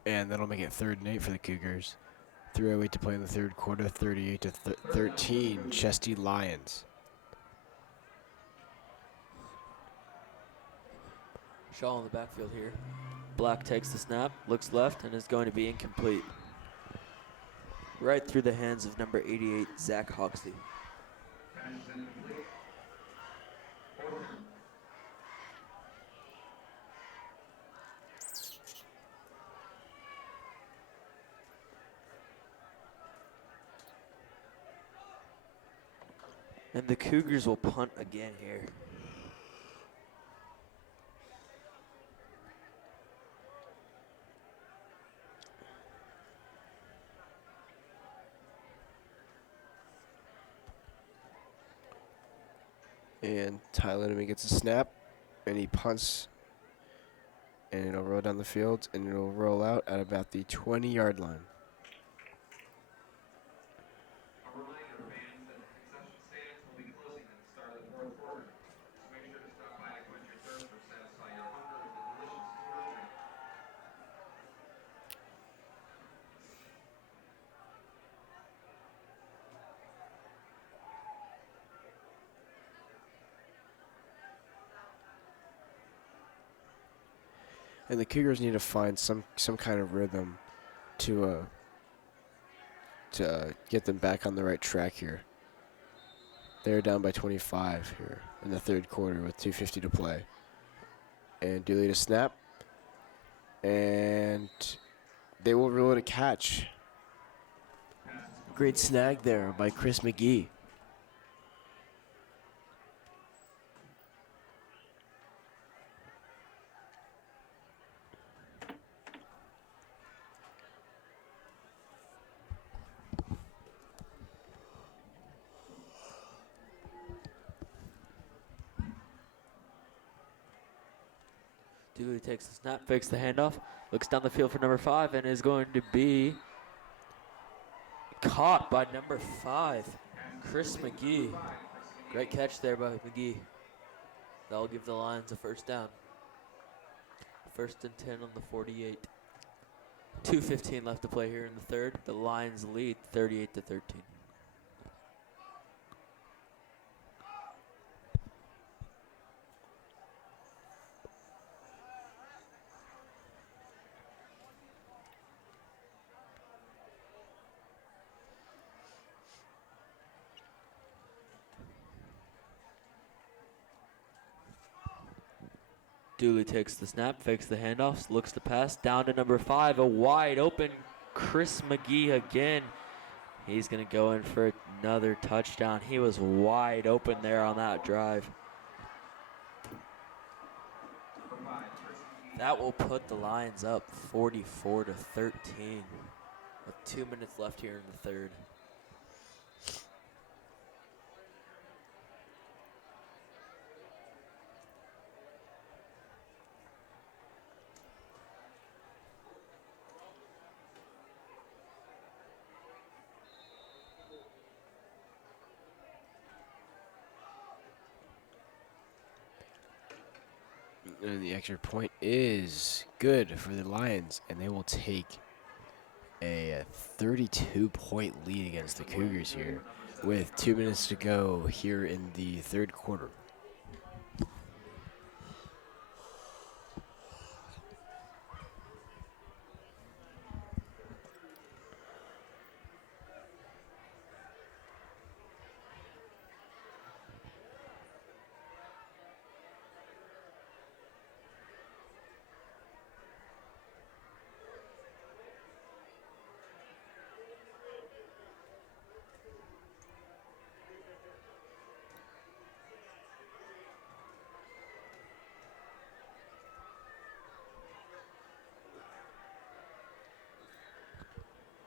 And that'll make it 3rd and 8 for the Cougars. 3:08 to play in the third quarter, 38 to 13, Chesty Lions. Shaw on the backfield here. Black takes the snap, looks left, and is going to be incomplete. Right through the hands of number 88, Zach Hoxley. Pass is incomplete. 4th. And the Cougars will punt again here. And Ty Lindemann gets a snap, and he punts, and it'll roll down the field, and it'll roll out at about the 20-yard line. A reminder, fans, that concession stands will be closing at the start of the 4th quarter. So make sure to stop by to quench your thirst or satisfy your hunger with the delicious food or drink. And the Cougars need to find some kind of rhythm to get them back on the right track here. They're down by 25 here in the third quarter with 2:50 to play. And Dooley to snap. And they will rule it a catch. Great snag there by Chris McGee. Dooley takes the snap, fakes the handoff, looks down the field for number 5, and is going to be caught by number 5, Chris McGee. Great catch there by McGee. That'll give the Lions a first down. 1st and 10 on the 48. 2:15 left to play here in the third. The Lions lead 38-13. Dooley takes the snap, fakes the handoffs, looks to pass, down to number 5, a wide open Chris McGee again. He's going to go in for another touchdown. He was wide open there on that drive. That will put the Lions up 44-13 with 2 minutes left here in the third. And the extra point is good for the Lions, and they will take a 32-point lead against the Cougars here with 2 minutes to go here in the third quarter.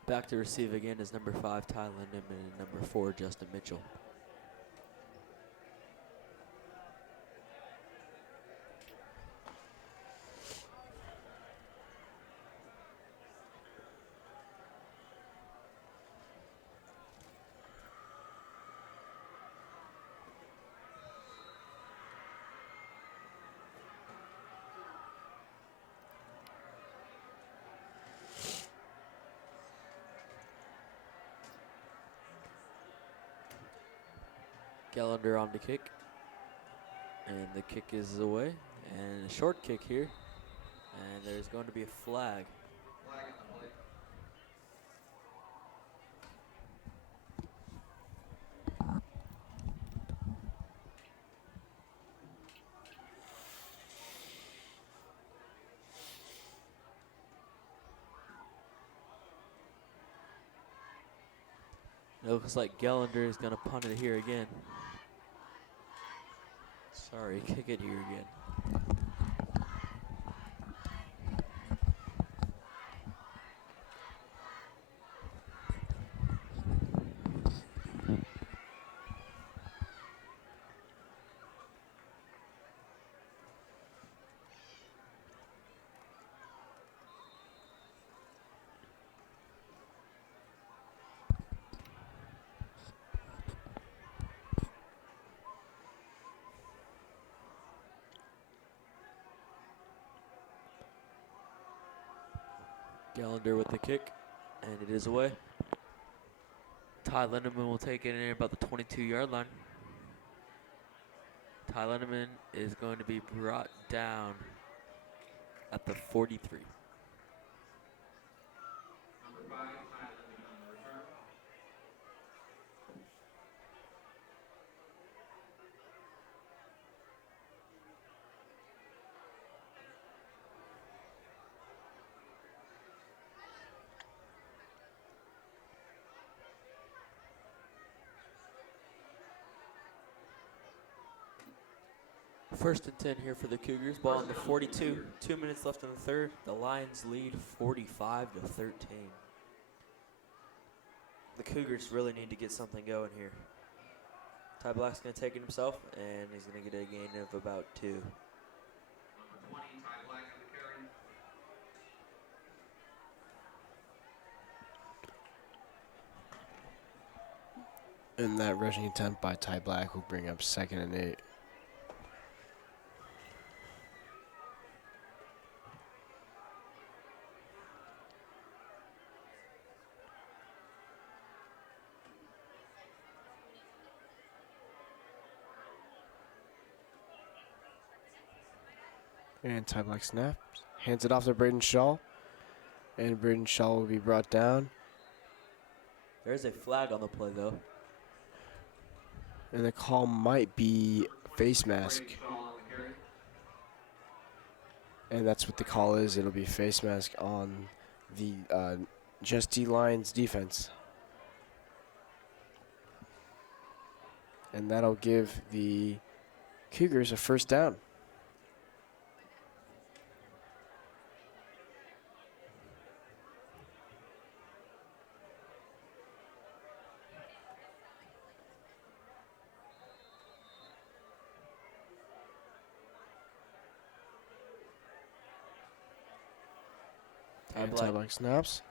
Back to receive again is number 5, Ty Lindemann, and number 4, Justin Mitchell. Gallagher on the kick. And the kick is away. And a short kick here. And there's going to be a flag. It looks like Gallagher is going to punt it here again. Sorry, kick it here again. Gallagher with the kick, and it is away. Ty Lindemann will take it in about the 22-yard line. Ty Lindemann is going to be brought down at the 43. First and 10 here for the Cougars. Ball on the 42. 2 minutes left in the third. The Lions lead 45-13. The Cougars really need to get something going here. Ty Black's going to take it himself, and he's going to get a gain of about 2. Number 20, Ty Black on the carry. And that rushing attempt by Ty Black will bring up 2nd and 8. And Ty Black snaps, hands it off to Braden Shaw. And Braden Shaw will be brought down. There's a flag on the play, though. And the call might be face mask. Braden Shaw on the carry. And that's what the call is. It'll be face mask on the Just D Lions defense. And that'll give the Cougars a first down. And Ty Black snaps,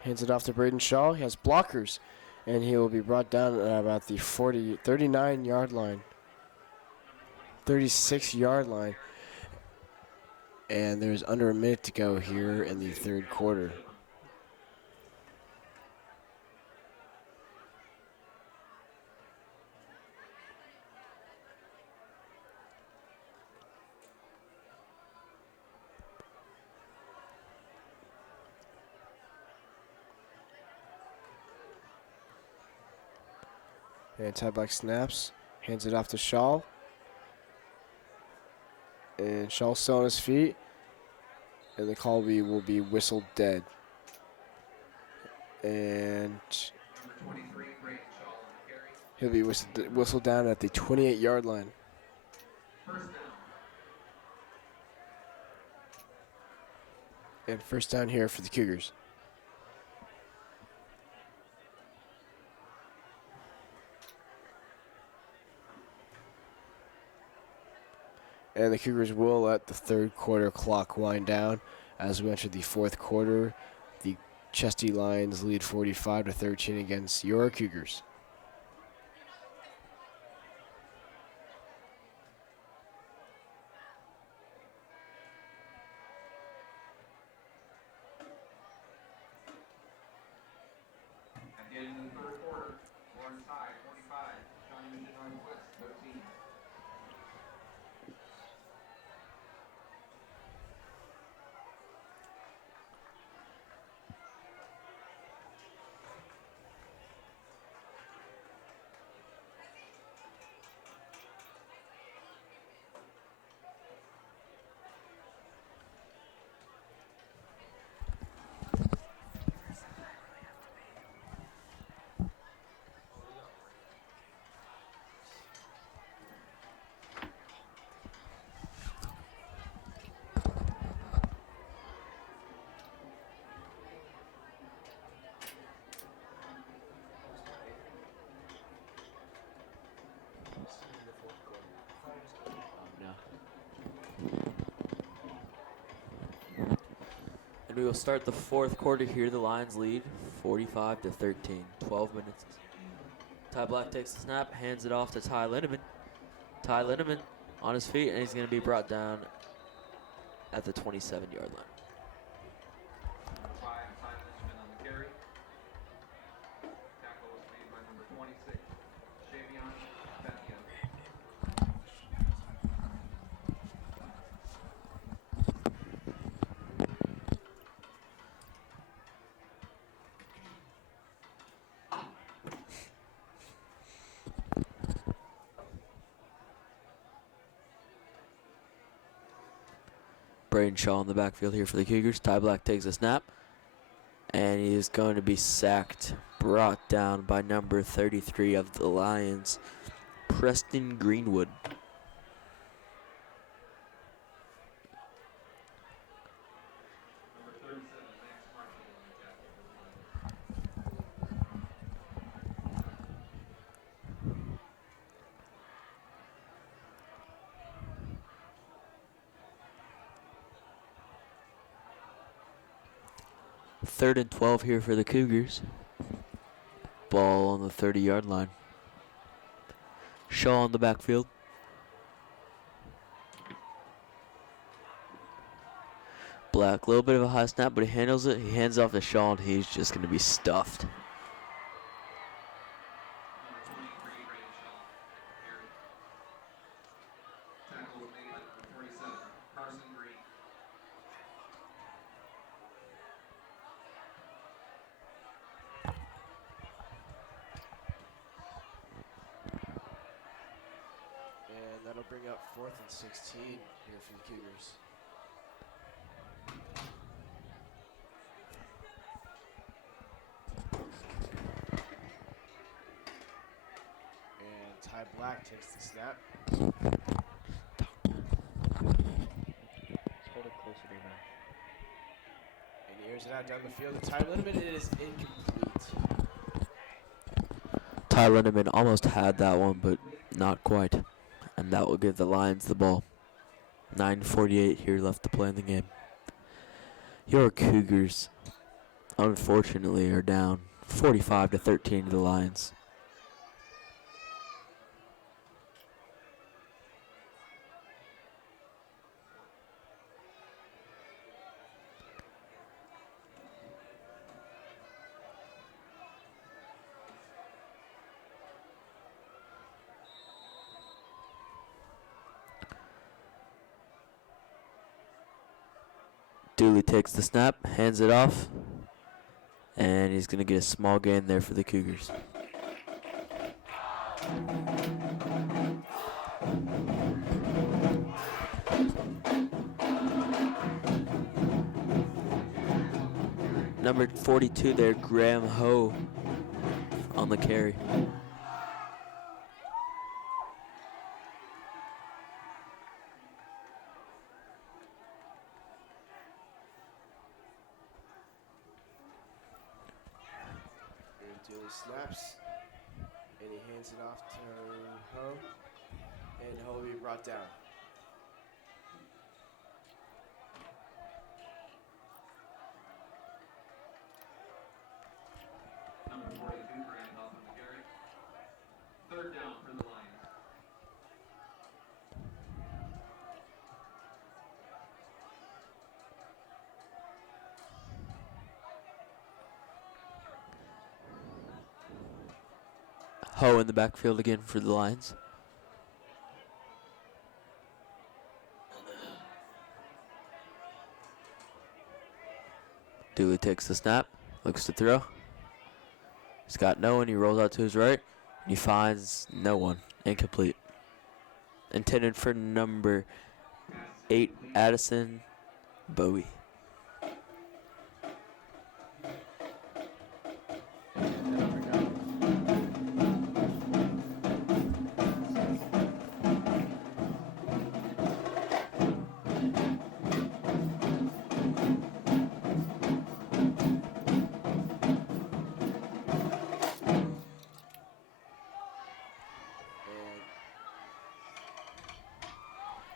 hands it off to Braden Shaw. He has blockers, and he will be brought down at about the 39-yard line, 36-yard line. And there's under a minute to go here in the third quarter. And Ty Black snaps, hands it off to Shaw. And Shaw's still on his feet. And the call will be whistled dead. And Number 23, Braden Shaw on the carry. he'll be whistled down at the 28-yard line. First down. And first down here for the Cougars. And the Cougars will let the third quarter clock wind down. As we enter the fourth quarter, the Chesty Lions lead 45-13 against your Cougars. At the end of the third quarter, Lawrence High 45, Shawnee Mission Northwest 13. And we will start the fourth quarter here. The Lions lead 45-13. 12 minutes. Ty Black takes the snap, hands it off to Ty Lindeman. Ty Lindeman on his feet, and he's going to be brought down at the 27-yard line. Number 5, Ty Lynchman on the carry. Tackle was made by number 26, Shavion Bethia. Braden Shaw in the backfield here for the Cougars. Ty Black takes a snap, and he is going to be sacked, brought down by number 33 of the Lions, Preston Greenwood. 3rd and 12 here for the Cougars. Ball on the 30-yard line. Shaw on the backfield. Black, a little bit of a high snap, but he handles it. He hands off to Shaw, and he's just going to be stuffed. Number 23, Brandon Shaw. Carry. Tackle was made by number 47, Carson Green. And that'll bring up 4th and 16 here for the Cougars. And Ty Black takes the snap. Hold it closer to your mouth. And he airs it out down the field. The time limit is incomplete. Ty Lindemann almost had that one, but not quite. And that will give the Lions the ball. 9:48 here left to play in the game. Your Cougars, unfortunately, are down 45-13 to the Lions. Dooley takes the snap, hands it off, and he's going to get a small gain there for the Cougars. Number 42 there, Graham Ho on the carry. Dooley snaps, and he hands it off to Ho, and Ho will be brought down. Number 42, Brandon Huff on the carry. 3rd down for the Lions. Ho in the backfield again for the Lions. Dooley takes the snap, looks to throw. He's got no one, he rolls out to his right, and he finds no one. Incomplete. Intended for number 8, Addison Bowie.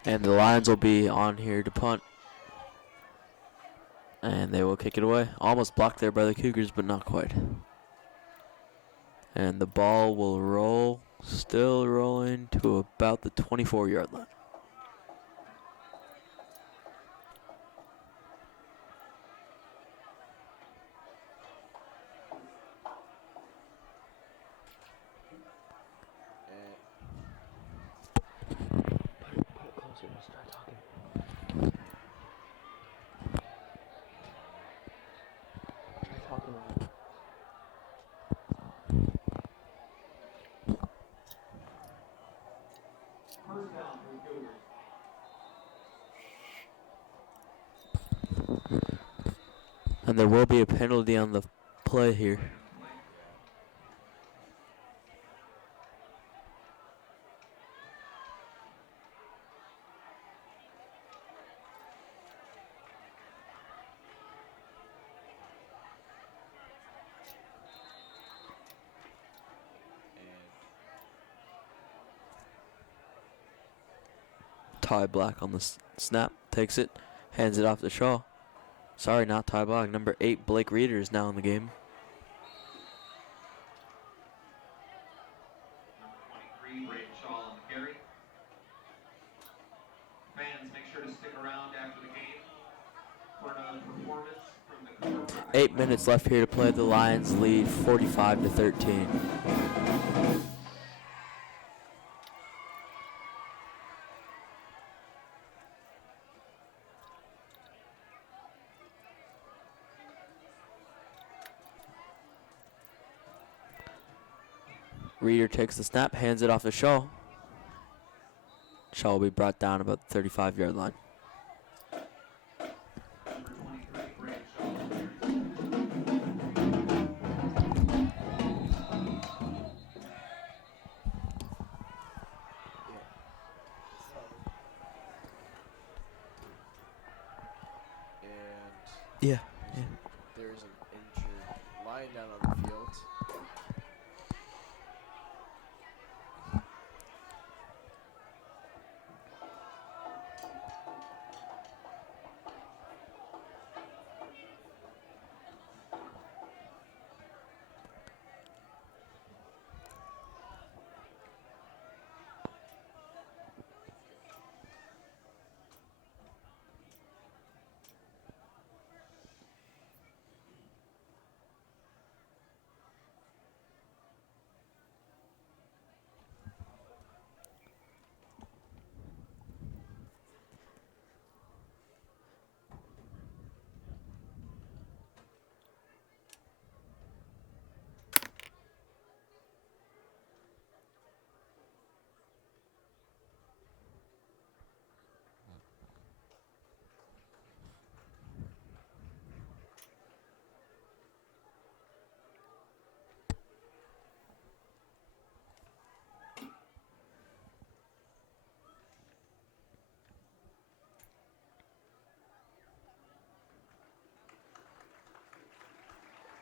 And the Lions will be on here to punt. And they will kick it away. Almost blocked there by the Cougars, but not quite. And the ball will roll, still rolling to about the 24-yard line. And there will be a penalty on the play here. Ty Black on the snap, takes it, hands it off to Shaw. Sorry, not tie block. Number 8, Blake Reeder is now in the game. Number 23, Braden Shaw on the carry. Fans, make sure to stick around after the game for another performance from the Cougar Pride. 8 minutes left here to play. The Lions lead 45-13. Reeder takes the snap, hands it off to Shaw. Shaw will be brought down about the 35-yard line. Number 23, Braden Shaw on the carry. And Yeah. there's an injured lying down on the field.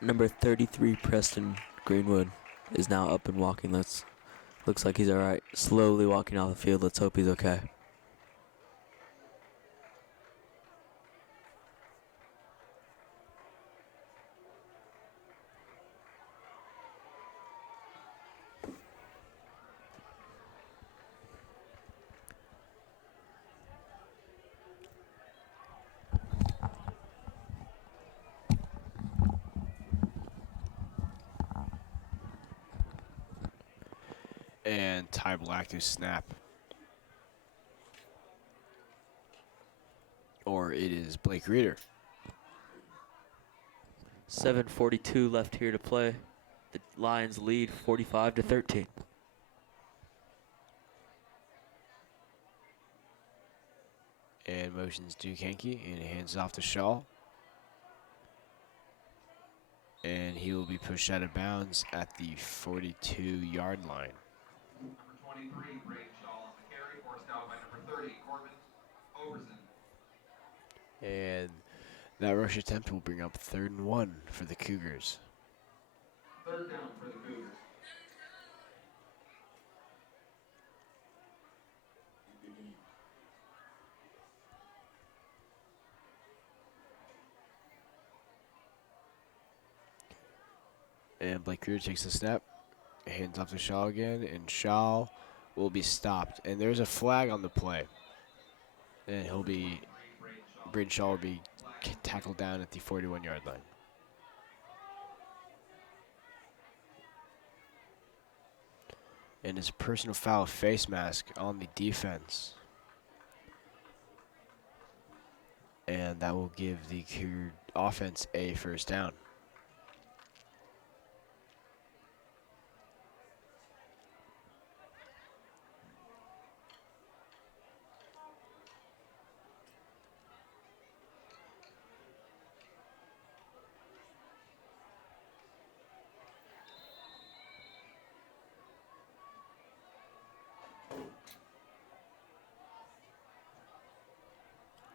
Number 33, Preston Greenwood, is now up and walking. Looks like he's all right. Slowly walking off the field. Let's hope he's okay. And Ty Black to snap. Or it is Blake Reeder. 7:42 left here to play. The Lions lead 45-13. And motions Duke Henke and hands off to Shaw. And he will be pushed out of bounds at the 42-yard line. Number 23, Braden Shaw on the carry, forced out by number 30, Corbin Overson. And that rush attempt will bring up 3rd and 1 for the Cougars. 3rd down for the Cougars. And Blake Reeder takes the snap, hands off to Shaw again, and Shaw will be stopped. And there's a flag on the play. And he'll be, Braden Shaw will be tackled down at the 41-yard line. And his personal foul face mask on the defense. And that will give the Cougar offense a 1st down.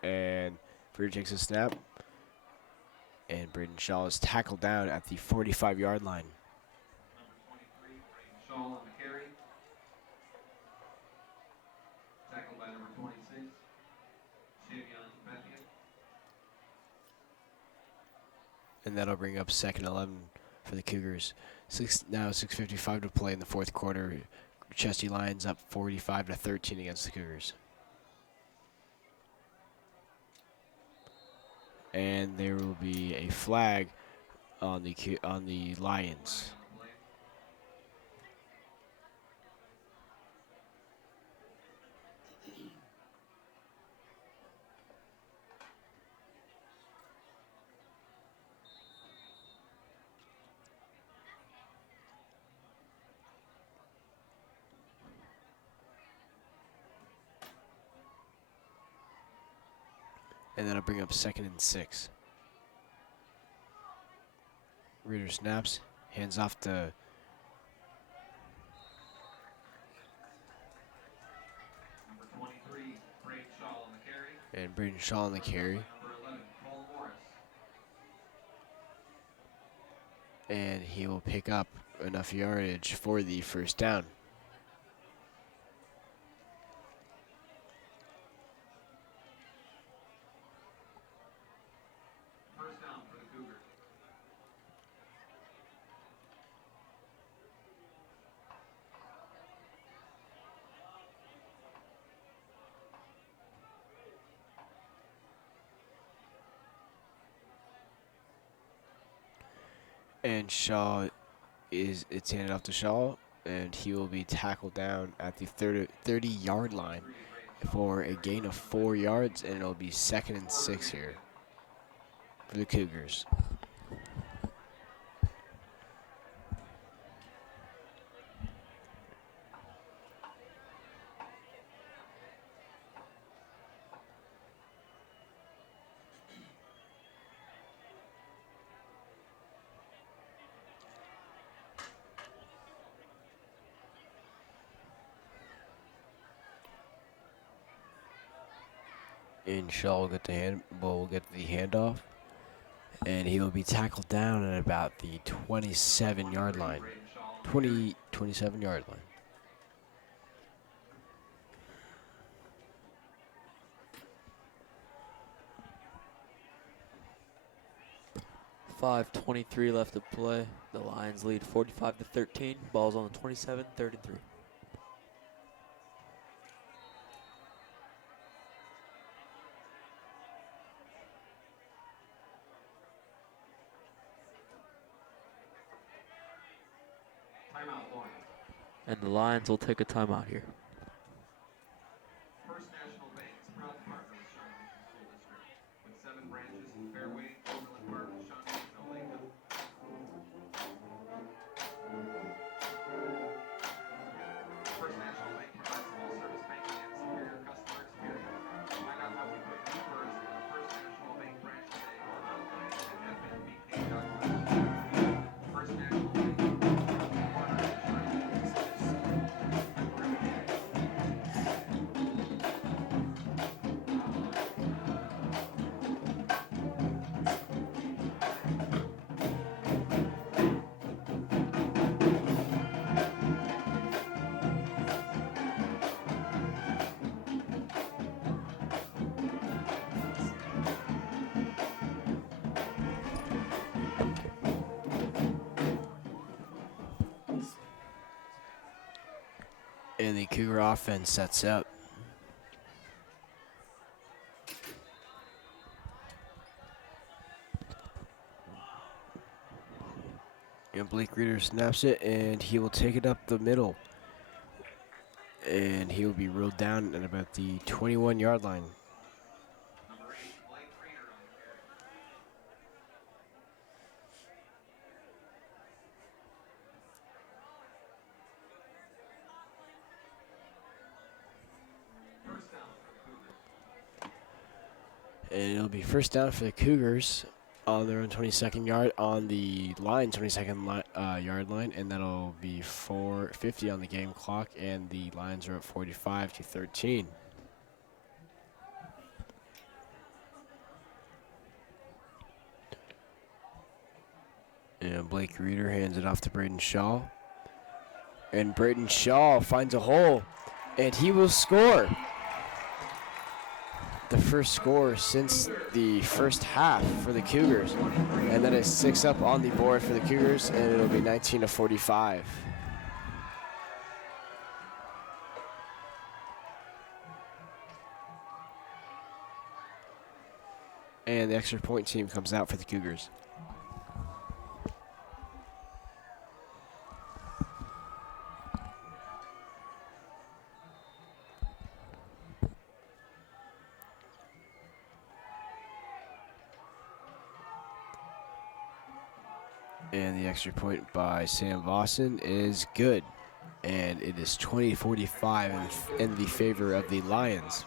And Breeder takes a snap. And Braden Shaw is tackled down at the 45-yard line. Number 23, Braden Shaw on the carry. Tackled by number 26, Shavion Bethia. And that'll bring up second 11 for the Cougars. Now 6:55 to play in the fourth quarter. Chesty Lions up 45-13 against the Cougars. And there will be a flag on the Lions. And that'll bring up second and 6. Reader snaps, hands off to Number 23, Braden Shaw on the carry. and Braden Shaw on the carry. Number 11, Cole Morris. And he will pick up enough yardage for the first down. First down for the Cougars. And it's handed off to Shaw, and he will be tackled down at the 30-yard line for a gain of 4 yards, and it'll be second and 6 here for the Cougars. And Shaw will get the handoff, and he will be tackled down at about the 27-yard line. 27-yard line. .5:23 left to play. The Lions lead 45-13. Ball's on the 27, 33. Timeout, Lions. And the Lions will take a timeout here. First National Bank is proud partner with Shawnee School District, with 7 branches in Fairway, Overland Park, Shawnee, and Olathe. First National Bank provides full-service banking and superior customer experience. Find out how we put you first at a First National Bank branch today or online at fnbk.com. First National Bank, partner with Shawnee. And the Cougar offense sets up. And Blake Reader snaps it, and he will take it up the middle. And he will be ruled down at about the 21-yard line. Number 8, Blake Reader on the carry. First down for the Cougars. And it'll be first down for the Cougars on their own 22nd yard, on the line 22nd yard line, and that'll be 4:50 on the game clock, and the Lions are up 45-13. And Blake Reader hands it off to Braden Shaw. And Braden Shaw finds a hole, and he will score. The the first score since the first half for the Cougars. And that is 6 up on the board for the Cougars, and it'll be 19-45. And the extra point team comes out for the Cougars. And the extra point by Sam Vossen is good. And it is 20-45 in the favor of the Lions.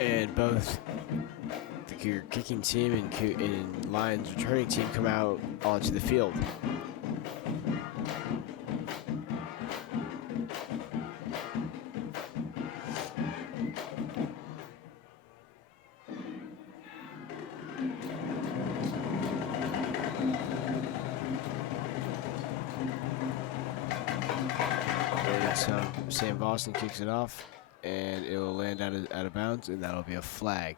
And both the Cougar kicking team and Lions returning team come out onto the field. And Sam Boston kicks it off, and it will land out of bounds, and that'll be a flag.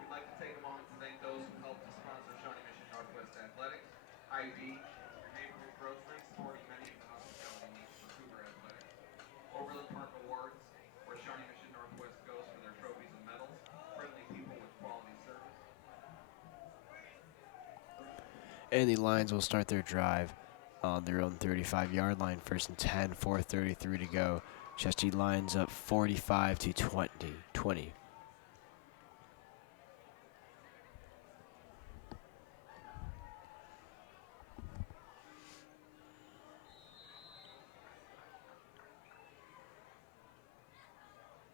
We'd like to take a moment to thank those who helped to sponsor Shawnee Mission Northwest Athletics. ID, your neighborhood grocery, supporting many of the hospitality needs for Cougar Athletics. Overland Park Awards, where Shawnee Mission Northwest goes for their trophies and medals. Friendly people with quality service. And the Lions will start their drive on their own 35-yard line. First and 10, 4:33 to go. Chesty Lions up 45-20.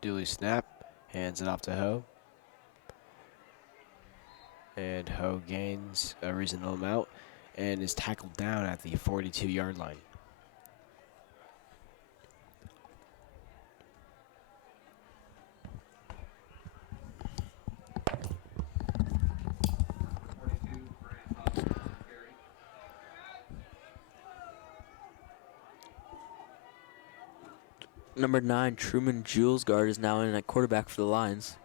Dooley snap, hands it off to Ho. And Ho gains a reasonable amount and is tackled down at the 42-yard line. Number 9, Truman Julesgaard, is now in at quarterback for the Lions.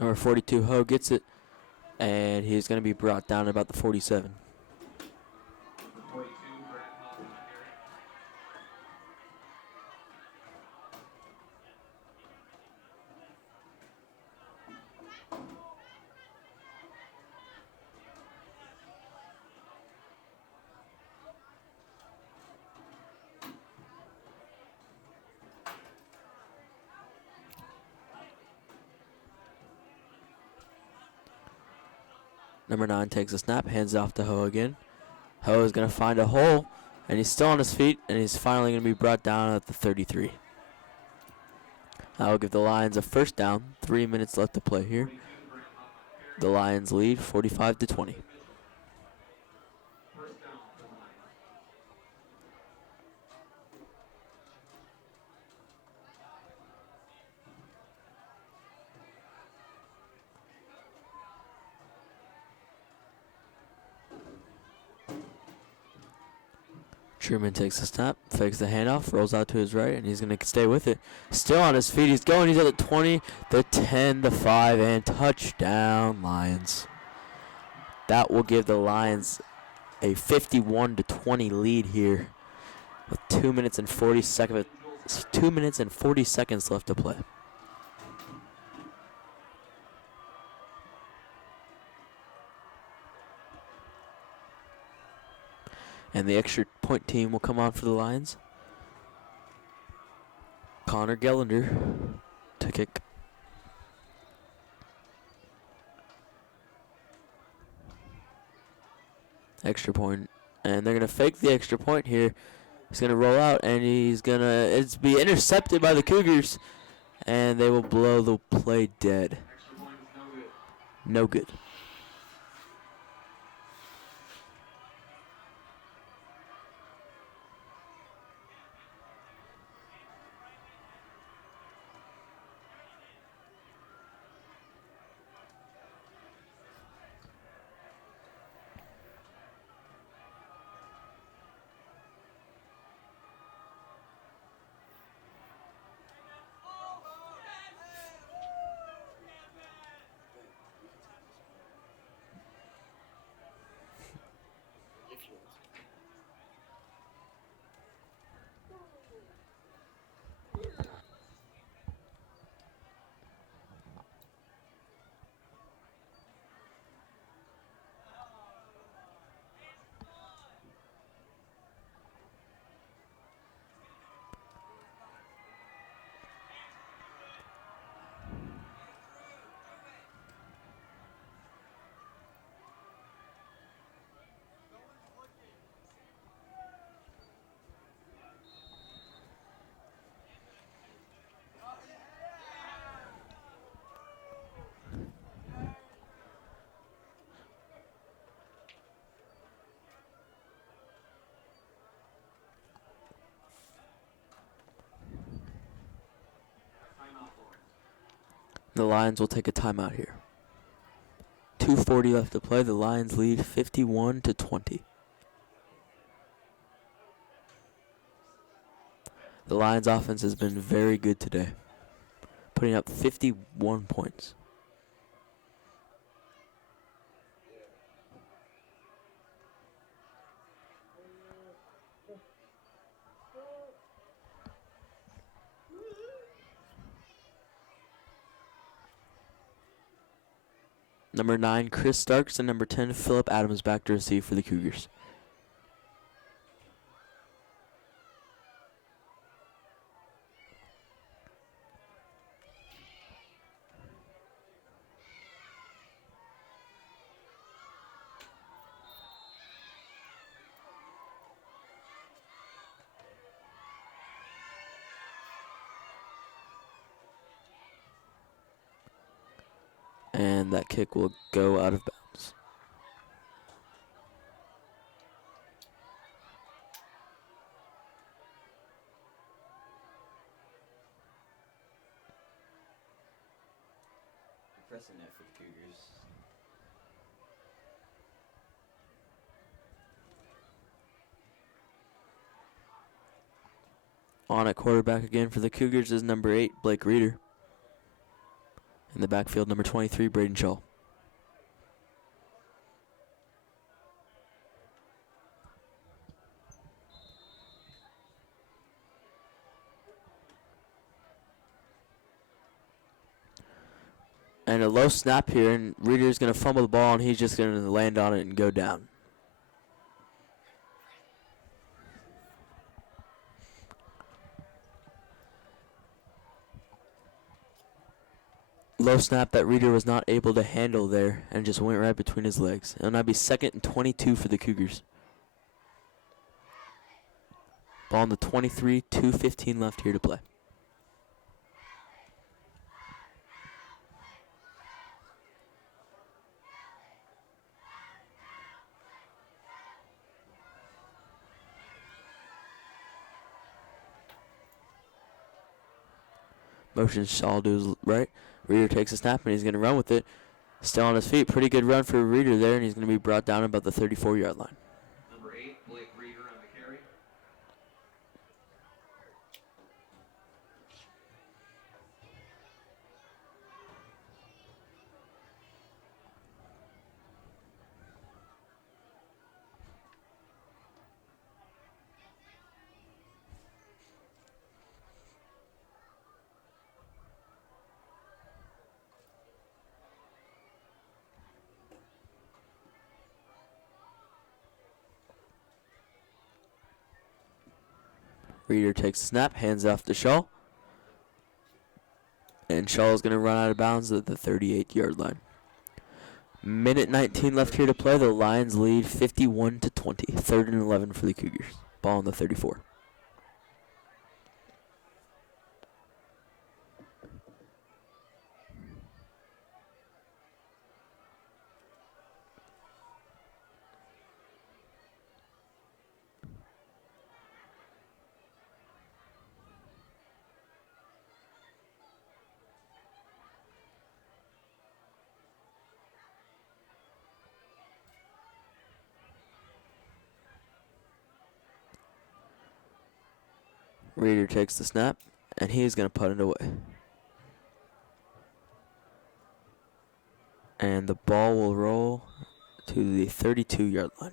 Number 42, Ho gets it, and he's going to be brought down about the 47. Number 9 takes a snap, hands it off to Ho again. Ho is going to find a hole, and he's still on his feet, and he's finally going to be brought down at the 33. That will give the Lions a first down. 3 minutes left to play here. The Lions lead 45-20. Truman takes the snap, fakes the handoff, rolls out to his right, and he's going to stay with it. Still on his feet. He's going. He's at the 20, the 10, the 5, and touchdown, Lions. That will give the Lions a 51-20 lead here with 2 minutes and 40 seconds left to play. And the extra point team will come on for the Lions. Connor Gellender to kick. Extra point. And they're going to fake the extra point here. He's going to roll out, and it's be intercepted by the Cougars. And they will blow the play dead. Extra point is no good. No good. The Lions will take a timeout here. 2:40 left to play. The Lions lead 51-20. The Lions offense has been very good today, putting up 51 points. Number 9, Chris Starks, and number 10, Philip Adams back to receive for the Cougars. And that kick will go out of bounds. Pressing it for the Cougars. On at quarterback again for the Cougars is number 8, Blake Reeder. In the backfield, number 23, Braden Shaw. And a low snap here, and Reeder's going to fumble the ball, and he's just going to land on it and go down. Low snap that Reeder was not able to handle there and just went right between his legs. It'll now be 2nd and 22 for the Cougars. Ball on the 23, 2:15 left here to play. Motion Shaw to his right. Reeder takes a snap and he's going to run with it. Still on his feet. Pretty good run for Reeder there, and he's going to be brought down about the 34-yard line. Number 8, Blake Reeder on the carry. Reader takes the snap, hands off to Shaw. And Shaw is going to run out of bounds at the 38-yard line. Minute 19 left here to play. The Lions lead 51-20. 3rd and 11 for the Cougars. Ball on the 34. Reader takes the snap, and he's going to put it away. And the ball will roll to the 32-yard line.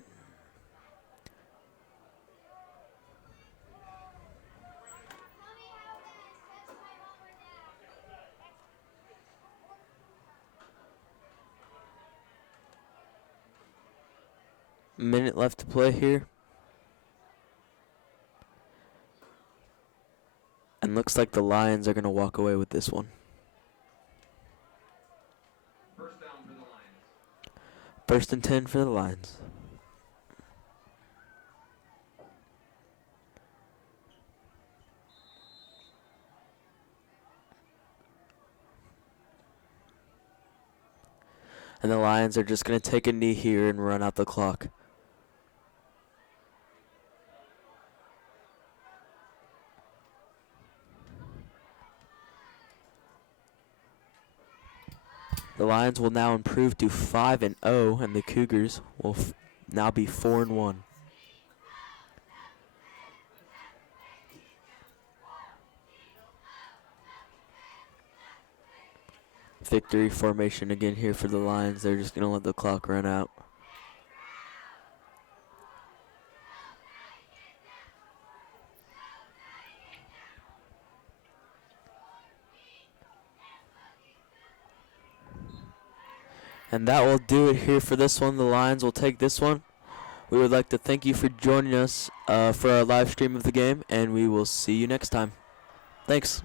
Minute left to play here. And looks like the Lions are going to walk away with this one. First down for the Lions. 1st and 10 for the Lions. And the Lions are just going to take a knee here and run out the clock. The Lions will now improve to 5-0, and the Cougars will now be 4-1. Victory formation again here for the Lions. They're just going to let the clock run out. And that will do it here for this one. The Lions will take this one. We would like to thank you for joining us for our live stream of the game, and we will see you next time. Thanks.